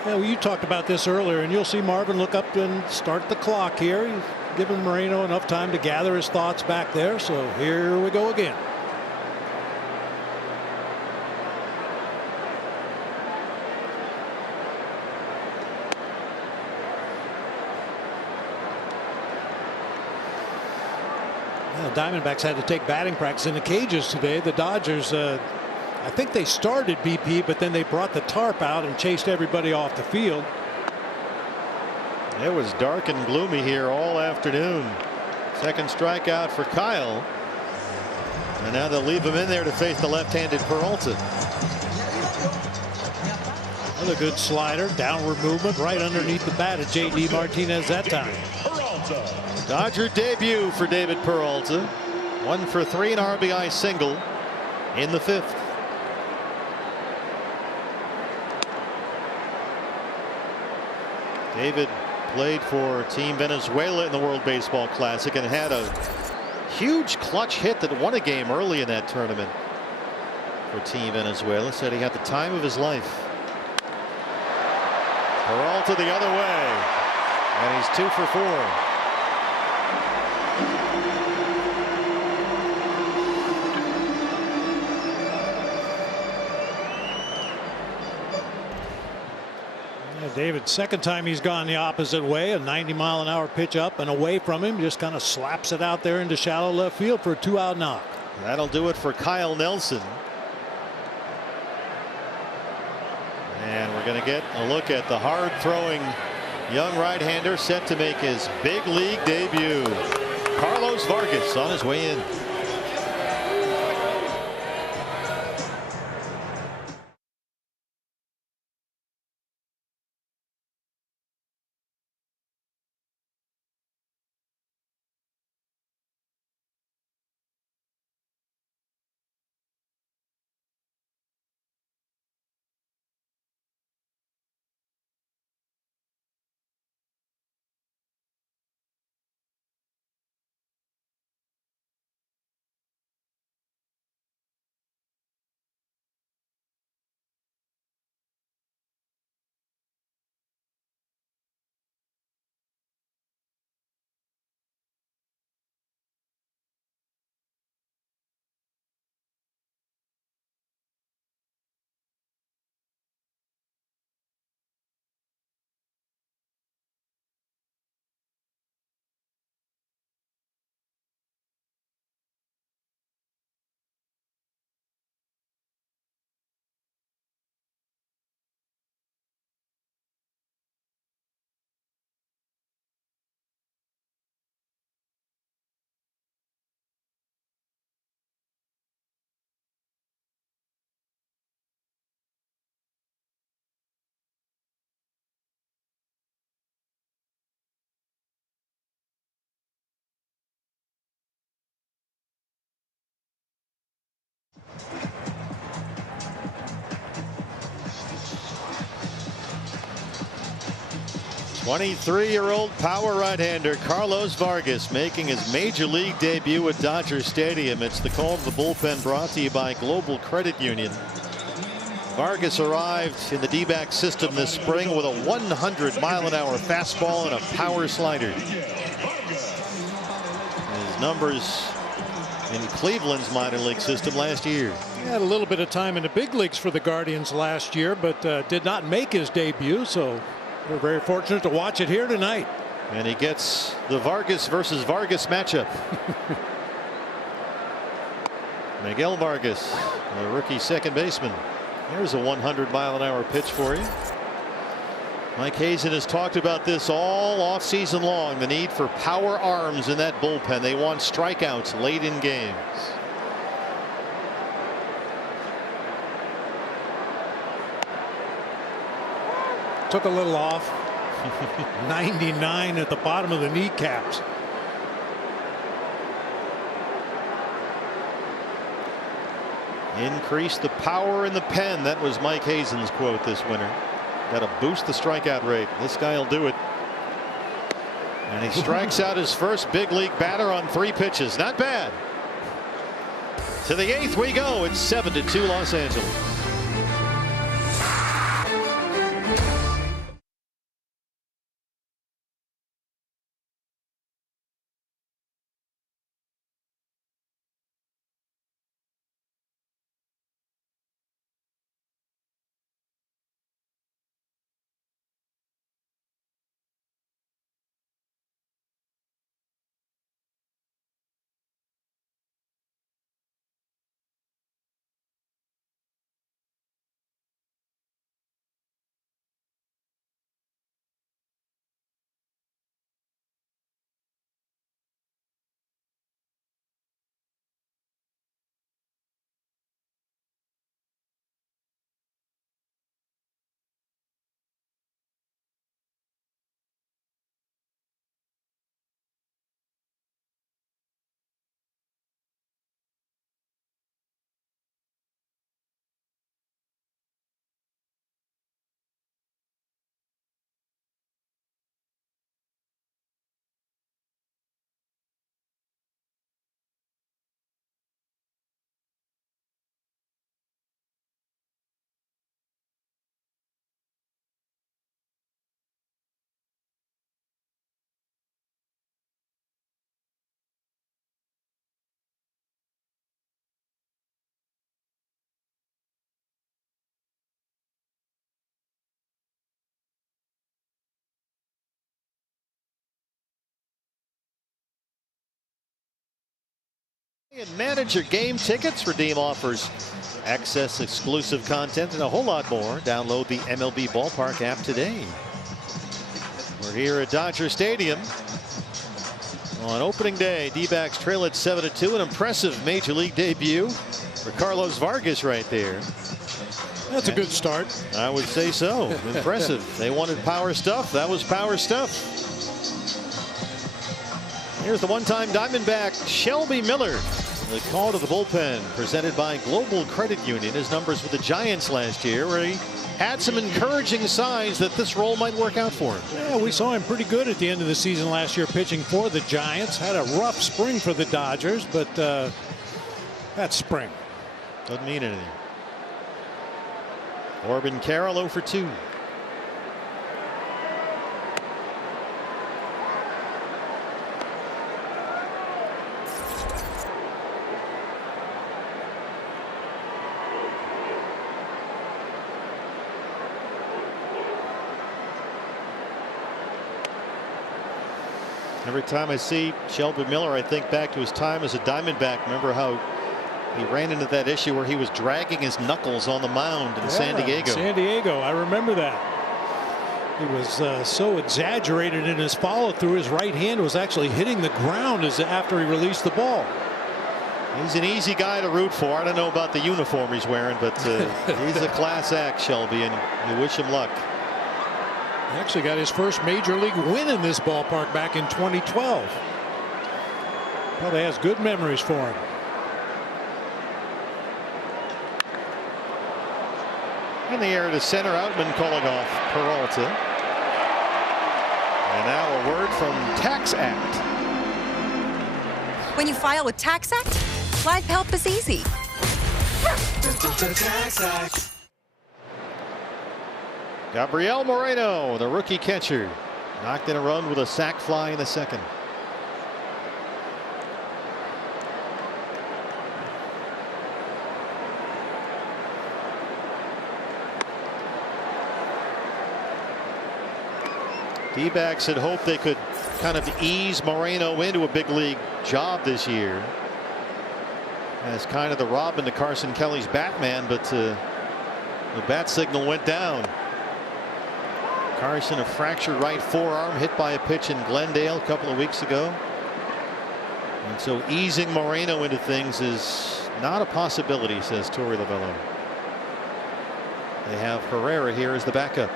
Yeah, well, you talked about this earlier, and you'll see Marvin look up and start the clock here. He's giving Moreno enough time to gather his thoughts back there. So here we go again. Diamondbacks had to take batting practice in the cages today. The Dodgers, I think they started BP, but then they brought the tarp out and chased everybody off the field. It was dark and gloomy here all afternoon. Second strikeout for Kyle. And now they'll leave him in there to face the left-handed Peralta. Another good slider, downward movement right underneath the bat of J.D. Martinez that time. Dodger debut for David Peralta. 1 for 3, an RBI single in the 5th. David played for Team Venezuela in the World Baseball Classic and had a huge clutch hit that won a game early in that tournament for Team Venezuela. Said he had the time of his life. Peralta the other way, and he's 2 for 4. David, second time he's gone the opposite way, a 90-mile-an-hour pitch up and away from him, just kind of slaps it out there into shallow left field for a 2-out knock. That'll do it for Kyle Nelson. And we're going to get a look at the hard-throwing young right-hander set to make his big league debut. Carlos Vargas on his way in. '23-year-old power right-hander Carlos Vargas making his major league debut at Dodger Stadium. It's the call of the bullpen brought to you by Global Credit Union. Vargas arrived in the D-backs system this spring with a 100-mile-an-hour fastball and a power slider. His numbers in Cleveland's minor league system last year. He had a little bit of time in the big leagues for the Guardians last year, but did not make his debut, so we're very fortunate to watch it here tonight. And he gets the Vargas versus Vargas matchup. Miguel Vargas, the rookie second baseman. There's a 100-mile-an-hour pitch for you. Mike Hazen has talked about this all off-season long, the need for power arms in that bullpen. They want strikeouts late in games. Took a little off. 99 at the bottom of the kneecaps. Increase the power in the pen. That was Mike Hazen's quote this winter. Got to boost the strikeout rate. This guy will do it. And he strikes out his first big league batter on 3 pitches. Not bad. To the 8th we go. It's 7-2 Los Angeles. And manager game tickets. Redeem offers access exclusive content and a whole lot more, download the MLB Ballpark app today. We're here at Dodger Stadium on opening day. D-backs trail at 7-2. An impressive major league debut for Carlos Vargas right there. That's a good start. I would say so. Impressive. They wanted power stuff. That was power stuff. Here's the one-time Diamondback, Shelby Miller. The call to the bullpen presented by Global Credit Union. His numbers with the Giants last year, where he had some encouraging signs that this role might work out for him. Yeah, we saw him pretty good at the end of the season last year pitching for the Giants. Had a rough spring for the Dodgers, but that's spring. Doesn't mean anything. Corbin Carroll 0 for 2. Every time I see Shelby Miller, I think back to his time as a Diamondback. Remember how he ran into that issue where he was dragging his knuckles on the mound in San Diego. San Diego, I remember that. He was so exaggerated in his follow through. His right hand was actually hitting the ground after he released the ball. He's an easy guy to root for. I don't know about the uniform he's wearing, but he's a class act, Shelby, and you wish him luck. He actually got his first major league win in this ballpark back in 2012. Probably has good memories for him. In the air to center, Outman calling off Peralta. And now a word from Tax Act. When you file with Tax Act, life help is easy. Tax Act. Gabriel Moreno, the rookie catcher, knocked in a run with a sac fly in the second. D-backs had hoped they could kind of ease Moreno into a big league job this year as kind of the Robin to Carson Kelly's Batman, but the bat signal went down. Carson, a fractured right forearm, hit by a pitch in Glendale a couple of weeks ago. And so easing Moreno into things is not a possibility, says Torey Lovullo. They have Herrera here as the backup.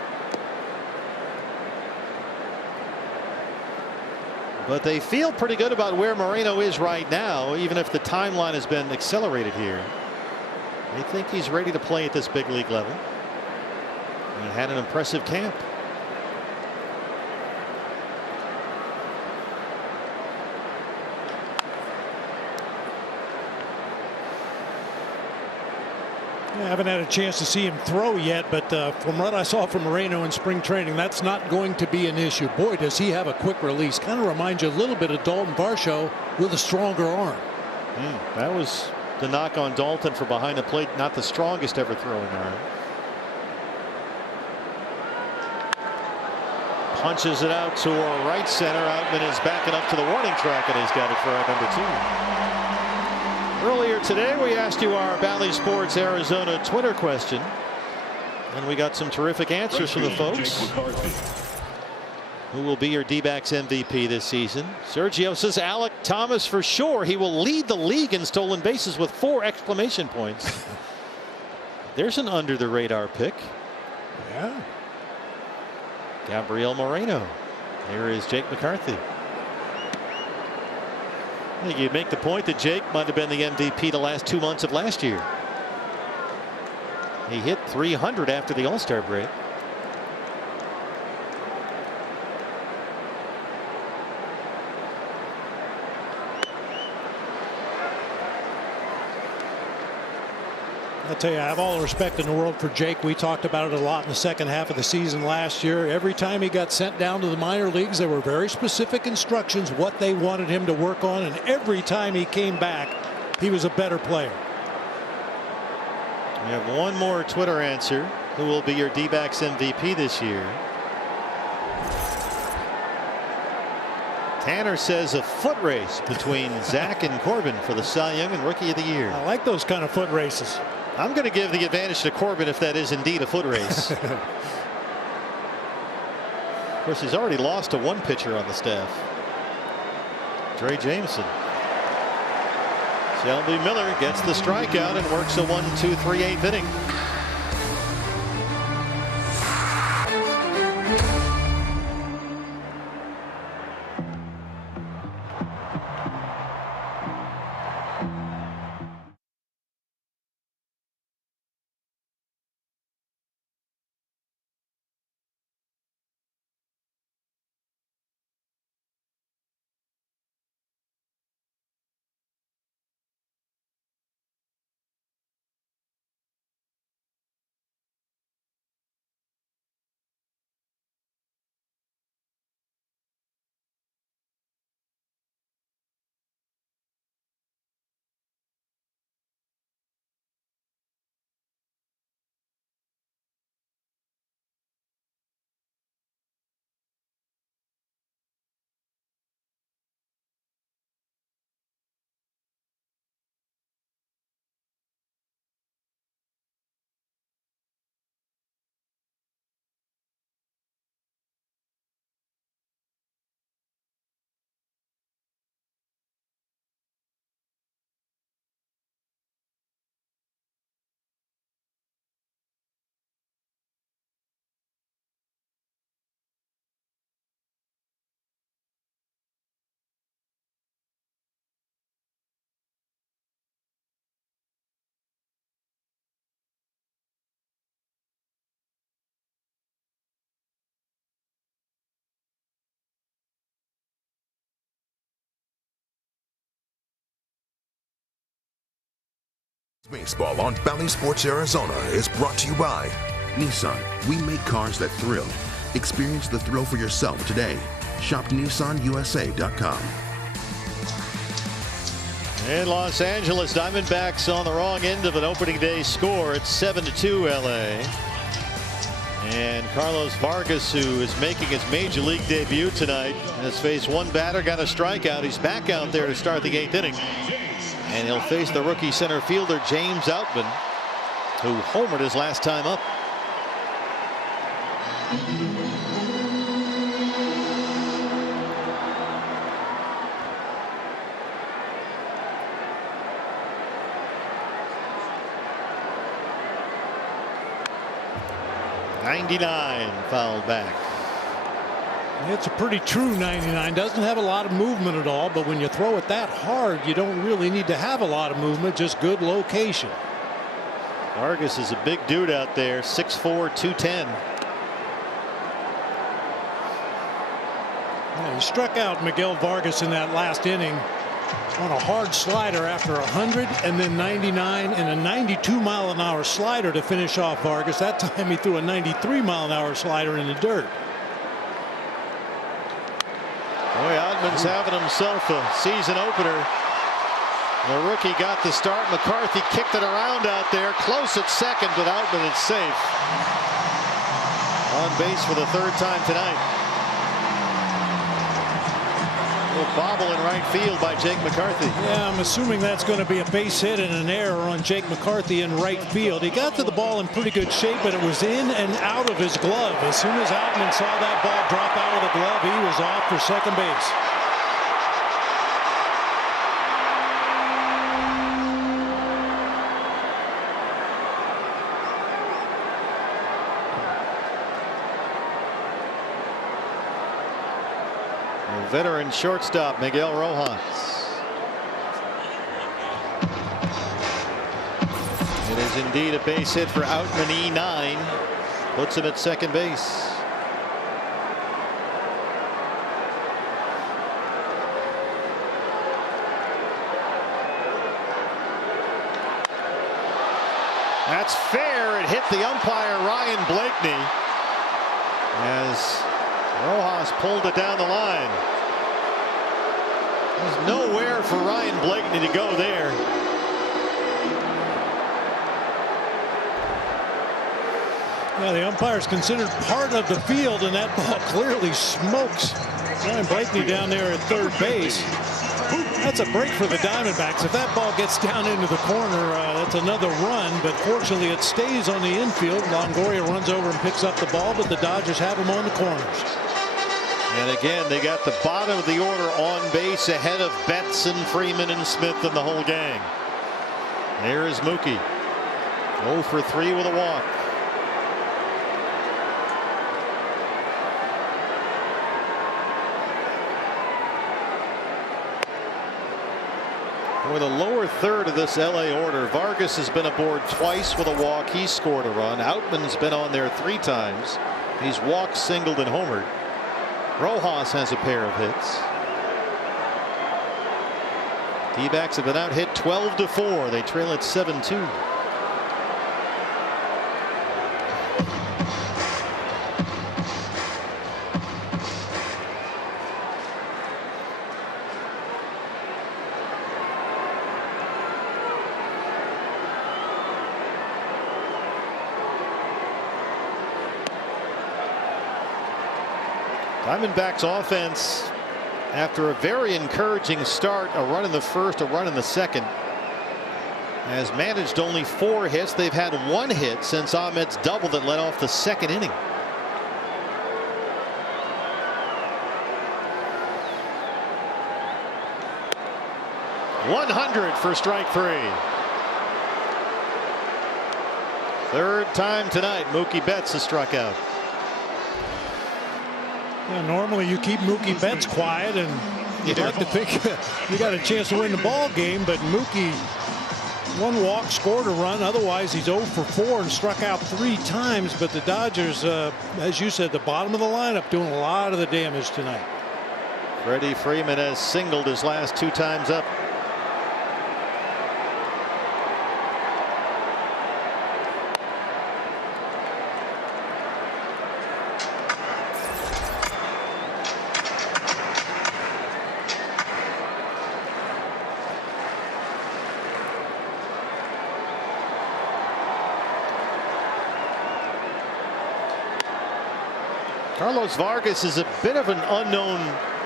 But they feel pretty good about where Moreno is right now, even if the timeline has been accelerated here. They think he's ready to play at this big league level. And had an impressive camp. I haven't had a chance to see him throw yet, but from what I saw from Moreno in spring training, that's not going to be an issue. Boy, does he have a quick release. Kind of reminds you a little bit of Dalton Varsho with a stronger arm. That was the knock on Dalton for behind the plate. Not the strongest ever throwing arm. Punches it out to right center. Outman is backing up to the warning track, and he's got it for out number 2. Earlier today, we asked you our Bally Sports Arizona Twitter question, and we got some terrific answers from the folks. Who will be your D-backs MVP this season? Sergio says Alec Thomas for sure. He will lead the league in stolen bases with 4 exclamation points. There's an under the radar pick. Yeah. Gabriel Moreno. Here is Jake McCarthy. I think you'd make the point that Jake might have been the MVP the last 2 months of last year. He hit 300 after the All-Star break. I tell you, I have all the respect in the world for Jake. We talked about it a lot in the second half of the season last year. Every time he got sent down to the minor leagues, there were very specific instructions what they wanted him to work on, and every time he came back, he was a better player. We have one more Twitter answer. Who will be your D-backs MVP this year? Tanner says a foot race between Zach and Corbin for the Cy Young and Rookie of the Year. I like those kind of foot races. I'm going to give the advantage to Corbin if that is indeed a foot race. Of course, he's already lost to one pitcher on the staff, Trey Jameson. Shelby Miller gets the strikeout and works a 1-2-3 eighth inning. Baseball on Bally Sports Arizona is brought to you by Nissan. We make cars that thrill. Experience the thrill for yourself today. Shop NissanUSA.com. In Los Angeles, Diamondbacks on the wrong end of an opening day score. It's 7-2 LA. And Carlos Vargas, who is making his major league debut tonight, has faced one batter, got a strikeout. He's back out there to start the eighth inning. And he'll face the rookie center fielder James Outman, who homered his last time up. .99 fouled back. It's a pretty true 99. Doesn't have a lot of movement at all, but when you throw it that hard, you don't really need to have a lot of movement, just good location. Vargas is a big dude out there, 6'4", 210. Well, he struck out Miguel Vargas in that last inning on a hard slider after 100 and then 99 and a 92-mile-an-hour slider to finish off Vargas. That time he threw a 93-mile-an-hour slider in the dirt. Boy, Oddman's having himself a season opener. The rookie got the start. McCarthy kicked it around out there, close at second, but Oddman is safe. On base for the third time tonight. A little bobble in right field by Jake McCarthy. Yeah, I'm assuming that's going to be a base hit and an error on Jake McCarthy in right field. He got to the ball in pretty good shape, but it was in and out of his glove. As soon as Outman saw that ball drop out of the glove, he was off for second base. Veteran shortstop Miguel Rojas. It is indeed a base hit for Outman. E9 puts him at second base. That's fair. It hit the umpire Ryan Blakeney as Rojas pulled it down the line. There's nowhere for Ryan Blakeney to go there. Yeah, the umpire's considered part of the field, and that ball clearly smokes Ryan Blakeney down there at third base. That's a break for the Diamondbacks. If that ball gets down into the corner, That's another run, but fortunately it stays on the infield. Longoria runs over and picks up the ball, but the Dodgers have him on the corners. And again, they got the bottom of the order on base ahead of Betts and Freeman and Smith and the whole gang. There is Mookie. 0 for 3 with a walk. For the lower third of this LA order, Vargas has been aboard twice with a walk. He scored a run. Outman's been on there 3 times. He's walked, singled, and homered. Rojas has a pair of hits. D-backs have been out hit 12-4. They trail at 7-2. Diamondbacks offense, after a very encouraging start, a run in the first, a run in the second, has managed only 4 hits. They've had 1 hit since Ahmed's double that led off the second inning. .100 for strike 3. Third time tonight Mookie Betts has struck out. Yeah, normally you keep Mookie Betts quiet and you'd like to pick. You got a chance to win the ball game, but Mookie, 1 walk, scored a run. Otherwise, he's 0 for 4 and struck out 3 times. But the Dodgers, as you said, the bottom of the lineup doing a lot of the damage tonight. Freddie Freeman has singled his last 2 times up. Carlos Vargas is a bit of an unknown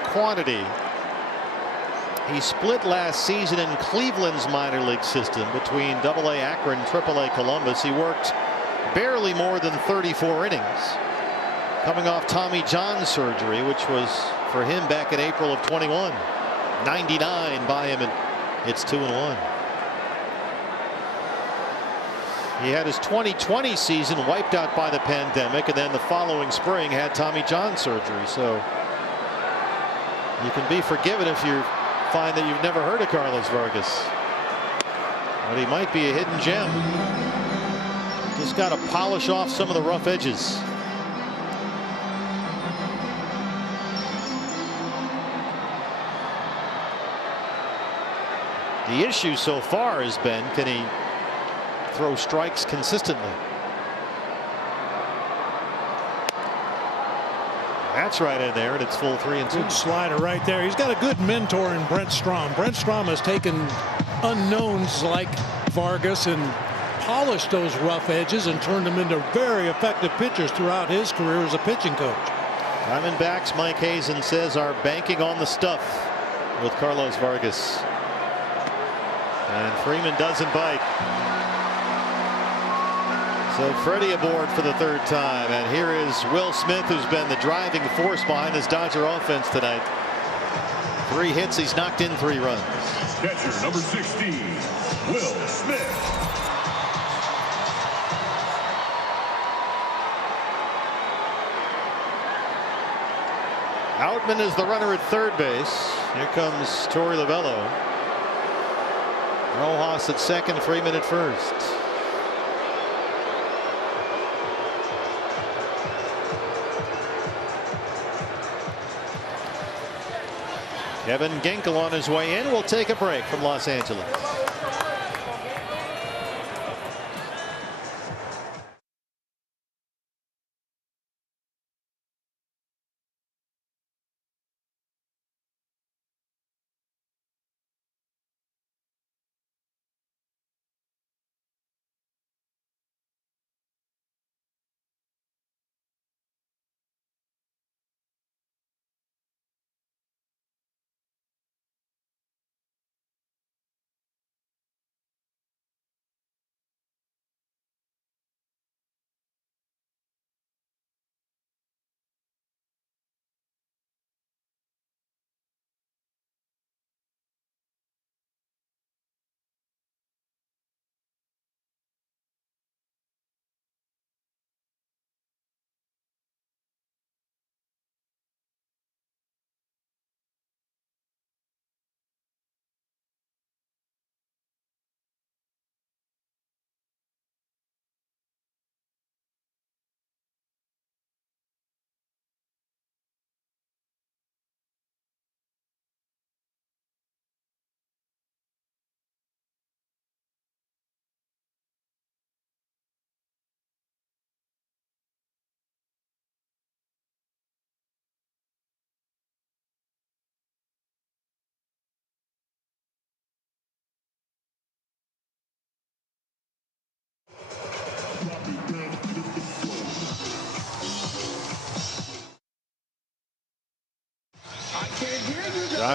quantity. He split last season in Cleveland's minor league system between AA Akron, AAA Columbus. He worked barely more than 34 innings, coming off Tommy John surgery, which was for him back in April of 21. 99 by him, and it's 2-1. He had his 2020 season wiped out by the pandemic, and then the following spring had Tommy John surgery. So you can be forgiven if you find that you've never heard of Carlos Vargas. But he might be a hidden gem. Just got to polish off some of the rough edges. The issue so far has been, can he throw strikes consistently? That's right in there, and it's full 3-2. Good slider right there. He's got a good mentor in Brent Strom. Brent Strom has taken unknowns like Vargas and polished those rough edges and turned them into very effective pitchers throughout his career as a pitching coach. Diamondbacks, Mike Hazen says, are banking on the stuff with Carlos Vargas. And Freeman doesn't bite. So Freddie aboard for the 3rd time, and here is Will Smith, who's been the driving force behind this Dodger offense tonight. 3 hits, he's knocked in 3 runs. Catcher number 16, Will Smith. Outman is the runner at 3rd base. Here comes Torey Lovello. Rojas at 2nd, Freeman at 1st. Kevin Ginkel on his way in. We'll take a break from Los Angeles.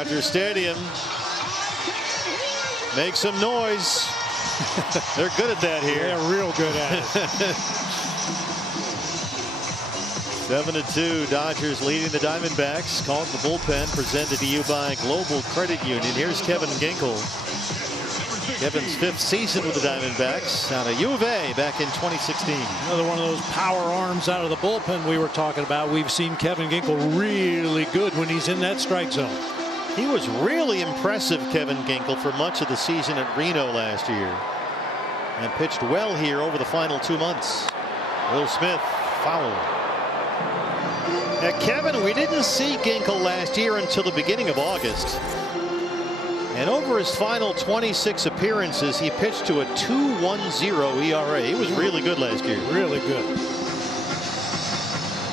Dodger Stadium. Make some noise. They're good at that here. They're real good at it. 7-2, Dodgers leading the Diamondbacks. Called the bullpen, presented to you by Global Credit Union. Here's Kevin Ginkel. Kevin's 5th season with the Diamondbacks out of U of A back in 2016. Another one of those power arms out of the bullpen we were talking about. We've seen Kevin Ginkel really good when he's in that strike zone. He was really impressive, Kevin Ginkel, for much of the season at Reno last year. And pitched well here over the final 2 months. Will Smith, foul. Now, Kevin, we didn't see Ginkel last year until the beginning of August. And over his final 26 appearances, he pitched to a 2.10 ERA. He was really good last year. Really good.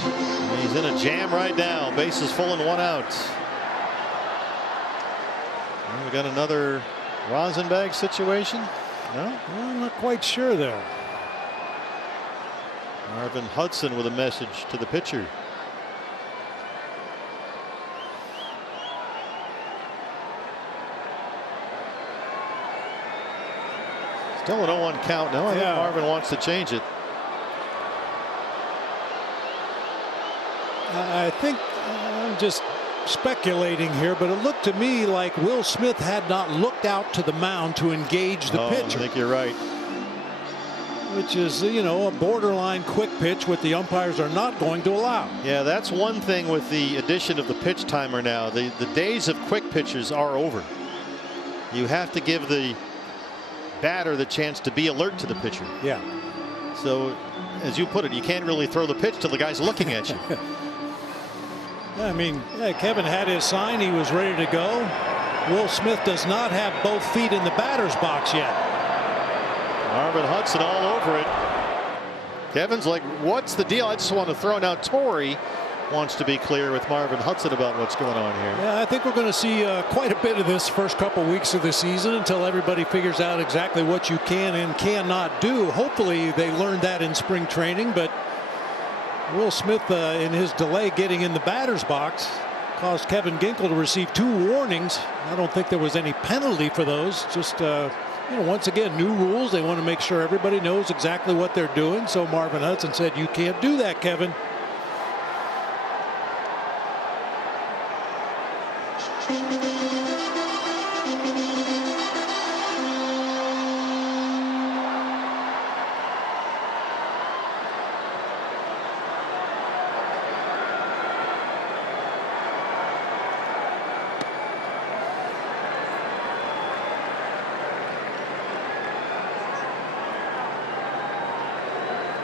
And he's in a jam right now. Bases full and 1 out. And we got another Rosenbag situation. No? I'm not quite sure there. Marvin Hudson with a message to the pitcher. Still an 0-1 count now. I think Marvin wants to change it. I think I'm just speculating here, but it looked to me like Will Smith had not looked out to the mound to engage the pitcher. I think you're right. Which is, you know, a borderline quick pitch, what the umpires are not going to allow. Yeah, that's one thing with the addition of the pitch timer now. The days of quick pitches are over. You have to give the batter the chance to be alert to the pitcher. Yeah. So, as you put it, you can't really throw the pitch till the guy's looking at you. I mean, Kevin had his sign. He was ready to go. Will Smith does not have both feet in the batter's box yet. Marvin Hudson all over it. Kevin's like, what's the deal? I just want to throw. Now Torrey wants to be clear with Marvin Hudson about what's going on here. Yeah, I think we're going to see quite a bit of this first couple weeks of the season until everybody figures out exactly what you can and cannot do. Hopefully they learned that in spring training, but Will Smith in his delay getting in the batter's box caused Kevin Ginkel to receive 2 warnings. I don't think there was any penalty for those. Just you know, once again, new rules. They want to make sure everybody knows exactly what they're doing. So Marvin Hudson said, you can't do that, Kevin.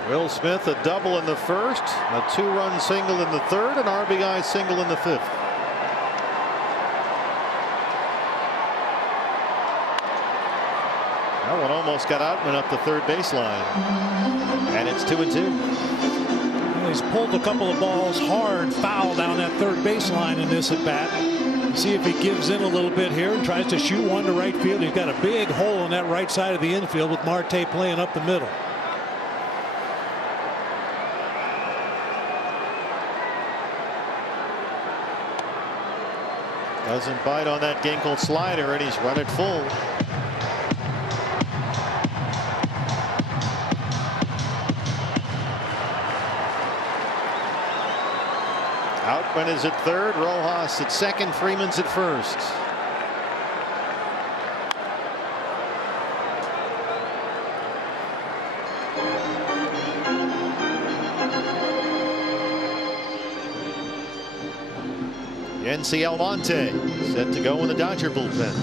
Will Smith a double in the first, a 2-run single in the third, an RBI single in the 5th. That one almost got Outman up the third baseline. And it's 2-2. He's pulled a couple of balls hard foul down that third baseline in this at bat. See if he gives in a little bit here and tries to shoot one to right field. He's got a big hole in that right side of the infield with Marte playing up the middle. Doesn't bite on that Ginkel slider, and he's run it full. Outman is at third, Rojas at second, Freeman's at first. NC Almonte set to go in the Dodger bullpen.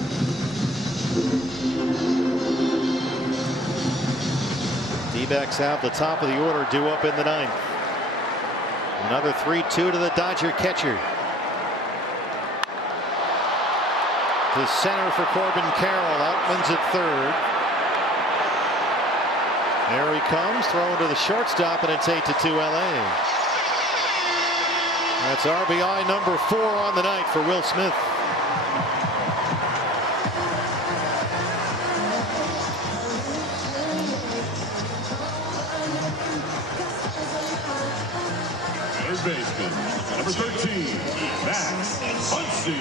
D-backs have the top of the order due up in the 9th. Another 3-2 to the Dodger catcher. To center for Corbin Carroll. Outman's at third. There he comes, throwing to the shortstop, and it's 8-2 LA. That's RBI number 4 on the night for Will Smith. Third baseman, number 13, Max Muncy.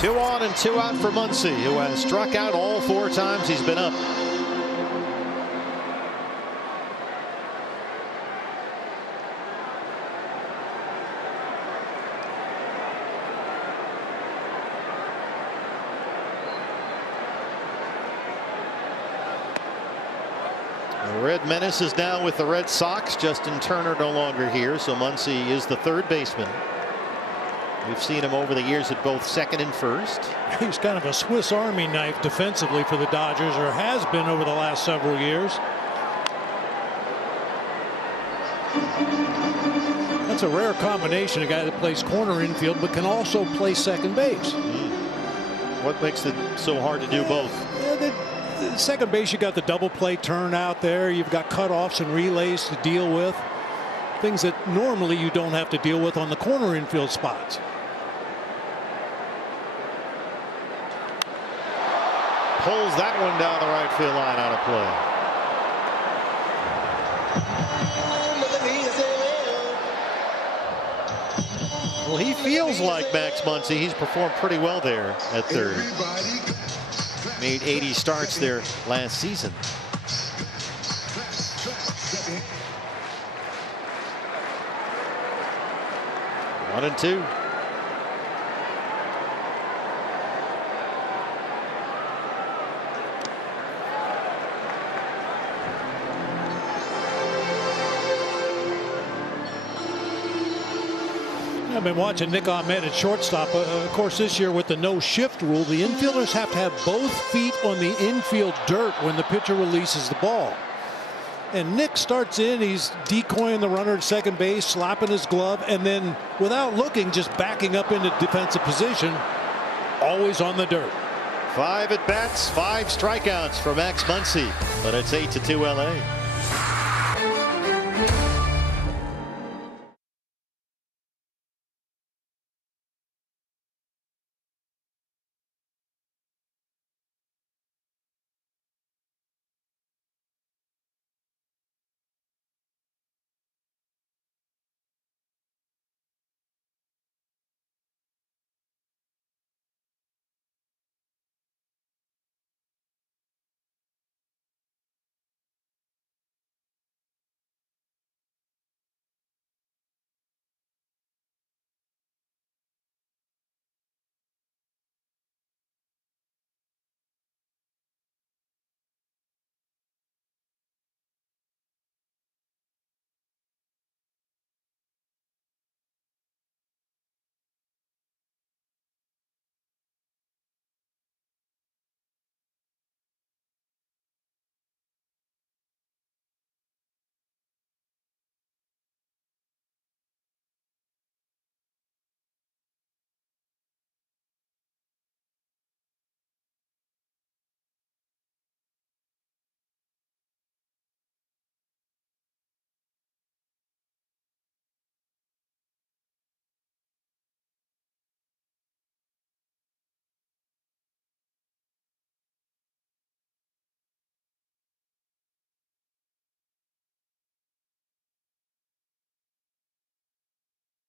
2 on and 2 out for Muncy, who has struck out all 4 times he's been up. The Red Menace is now with the Red Sox. Justin Turner no longer here, so Muncy is the third baseman. We've seen him over the years at both second and first. He's kind of a Swiss Army knife defensively for the Dodgers, or has been over the last several years. That's a rare combination, a guy that plays corner infield but can also play second base. What makes it so hard to do both? The second base, you got the double play turn out there. You've got cutoffs and relays to deal with. Things that normally you don't have to deal with on the corner infield spots. Pulls that one down the right field line out of play. Well, he feels like Max Muncy. He's performed pretty well there at third. Made 80 starts there last season. 1-2. I've been watching Nick Ahmed at shortstop. Of course, this year with the no shift rule, the infielders have to have both feet on the infield dirt when the pitcher releases the ball. And Nick starts in, he's decoying the runner at second base, slapping his glove, and then without looking, just backing up into defensive position, always on the dirt. 5 at bats, 5 strikeouts for Max Muncy, but it's 8-2 LA.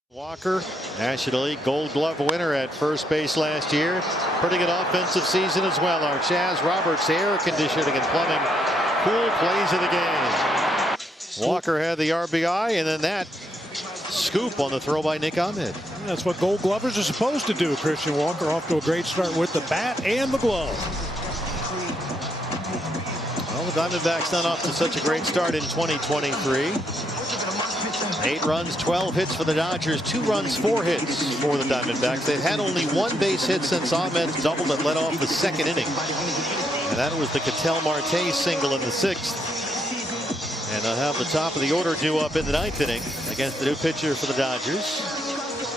Walker, National League Gold Glove winner at first base last year. Pretty good offensive season as well. Our Chaz Roberts air conditioning and plumbing cool plays of the game. Walker had the RBI, and then that scoop on the throw by Nick Ahmed. That's what Gold Glovers are supposed to do. Christian Walker off to a great start with the bat and the glove. Well, the Diamondbacks not off to such a great start in 2023. 8 runs, 12 hits for the Dodgers, 2 runs, 4 hits for the Diamondbacks. They've had only 1 base hit since Ahmed's double that led off the second inning. And that was the Ketel Marte single in the 6th. And they'll have the top of the order due up in the 9th inning against the new pitcher for the Dodgers.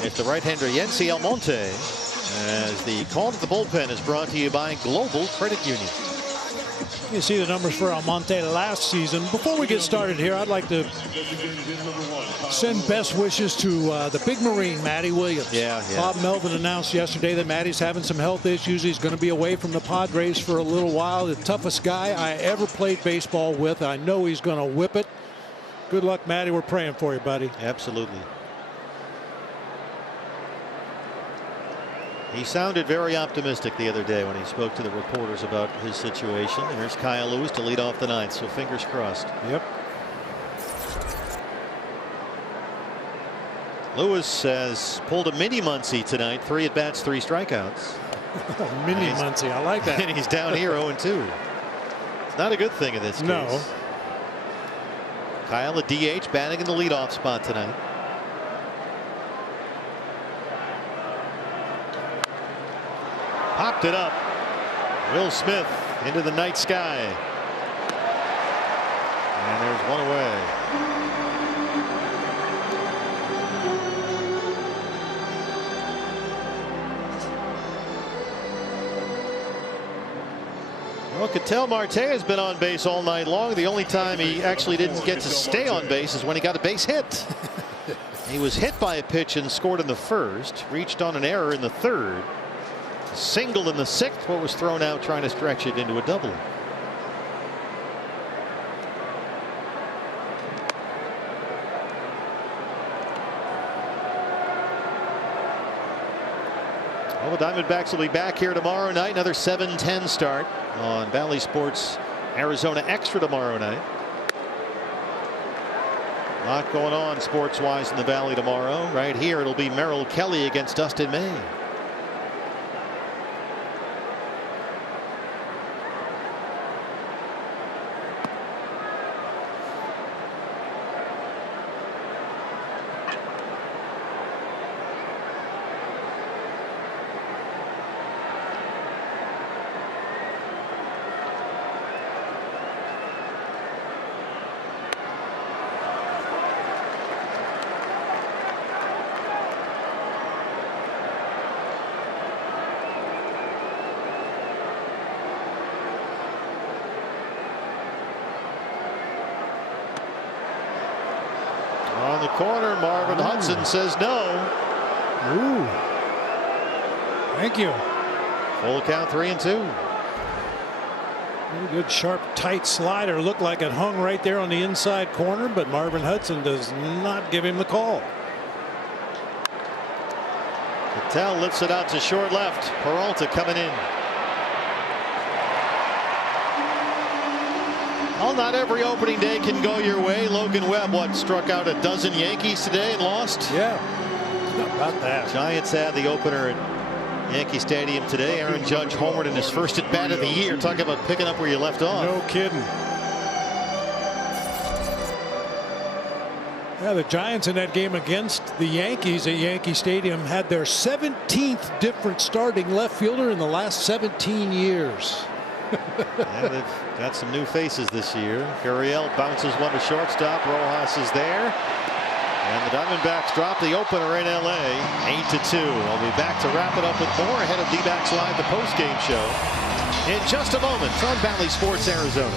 It's the right-hander Yency Almonte, as the call to the bullpen is brought to you by Global Credit Union. You see the numbers for Almonte last season. Before we get started here, I'd like to send best wishes to the big Marine, Matty Williams. Yeah. Bob Melvin announced yesterday that Matty's having some health issues. He's going to be away from the Padres for a little while. The toughest guy I ever played baseball with. I know he's going to whip it. Good luck, Matty. We're praying for you, buddy. Absolutely. He sounded very optimistic the other day when he spoke to the reporters about his situation. Here's Kyle Lewis to lead off the ninth, so fingers crossed. Yep. Lewis has pulled a mini Muncy tonight. 3 at bats, 3 strikeouts. Mini Muncy, I like that. And he's down here 0-2. It's not a good thing in this case. No. Kyle, a DH, batting in the leadoff spot tonight. Popped it up. Will Smith into the night sky. And there's one away. Well, Ketel Marte has been on base all night long. The only time he actually didn't get to stay on base is when he got a base hit. He was hit by a pitch and scored in the first, reached on an error in the third, singled in the sixth, what was thrown out trying to stretch it into a double. Well, the Diamondbacks will be back here tomorrow night. Another 7:10 start on Bally Sports Arizona Extra tomorrow night. A lot going on sports-wise in the Valley tomorrow. Right here, it'll be Merrill Kelly against Dustin May. On the corner, Marvin Hudson says no. Ooh. Thank you. Full count, 3-2. Really good, sharp, tight slider. Looked like it hung right there on the inside corner, but Marvin Hudson does not give him the call. Ketel lifts it out to short left. Peralta coming in. Well, not every opening day can go your way. Logan Webb, struck out a dozen Yankees today and lost? Yeah, how about that? Giants had the opener at Yankee Stadium today. Aaron Judge homered in his first at bat of the year. Talking about picking up where you left off. No kidding. Yeah, the Giants in that game against the Yankees at Yankee Stadium had their 17th different starting left fielder in the last 17 years. Yeah, they've got some new faces this year. Gurriel bounces one to shortstop. Rojas is there. And the Diamondbacks drop the opener in LA 8-2. We'll be back to wrap it up with more ahead of D-Backs Live, the post-game show, in just a moment on Bally Sports Arizona.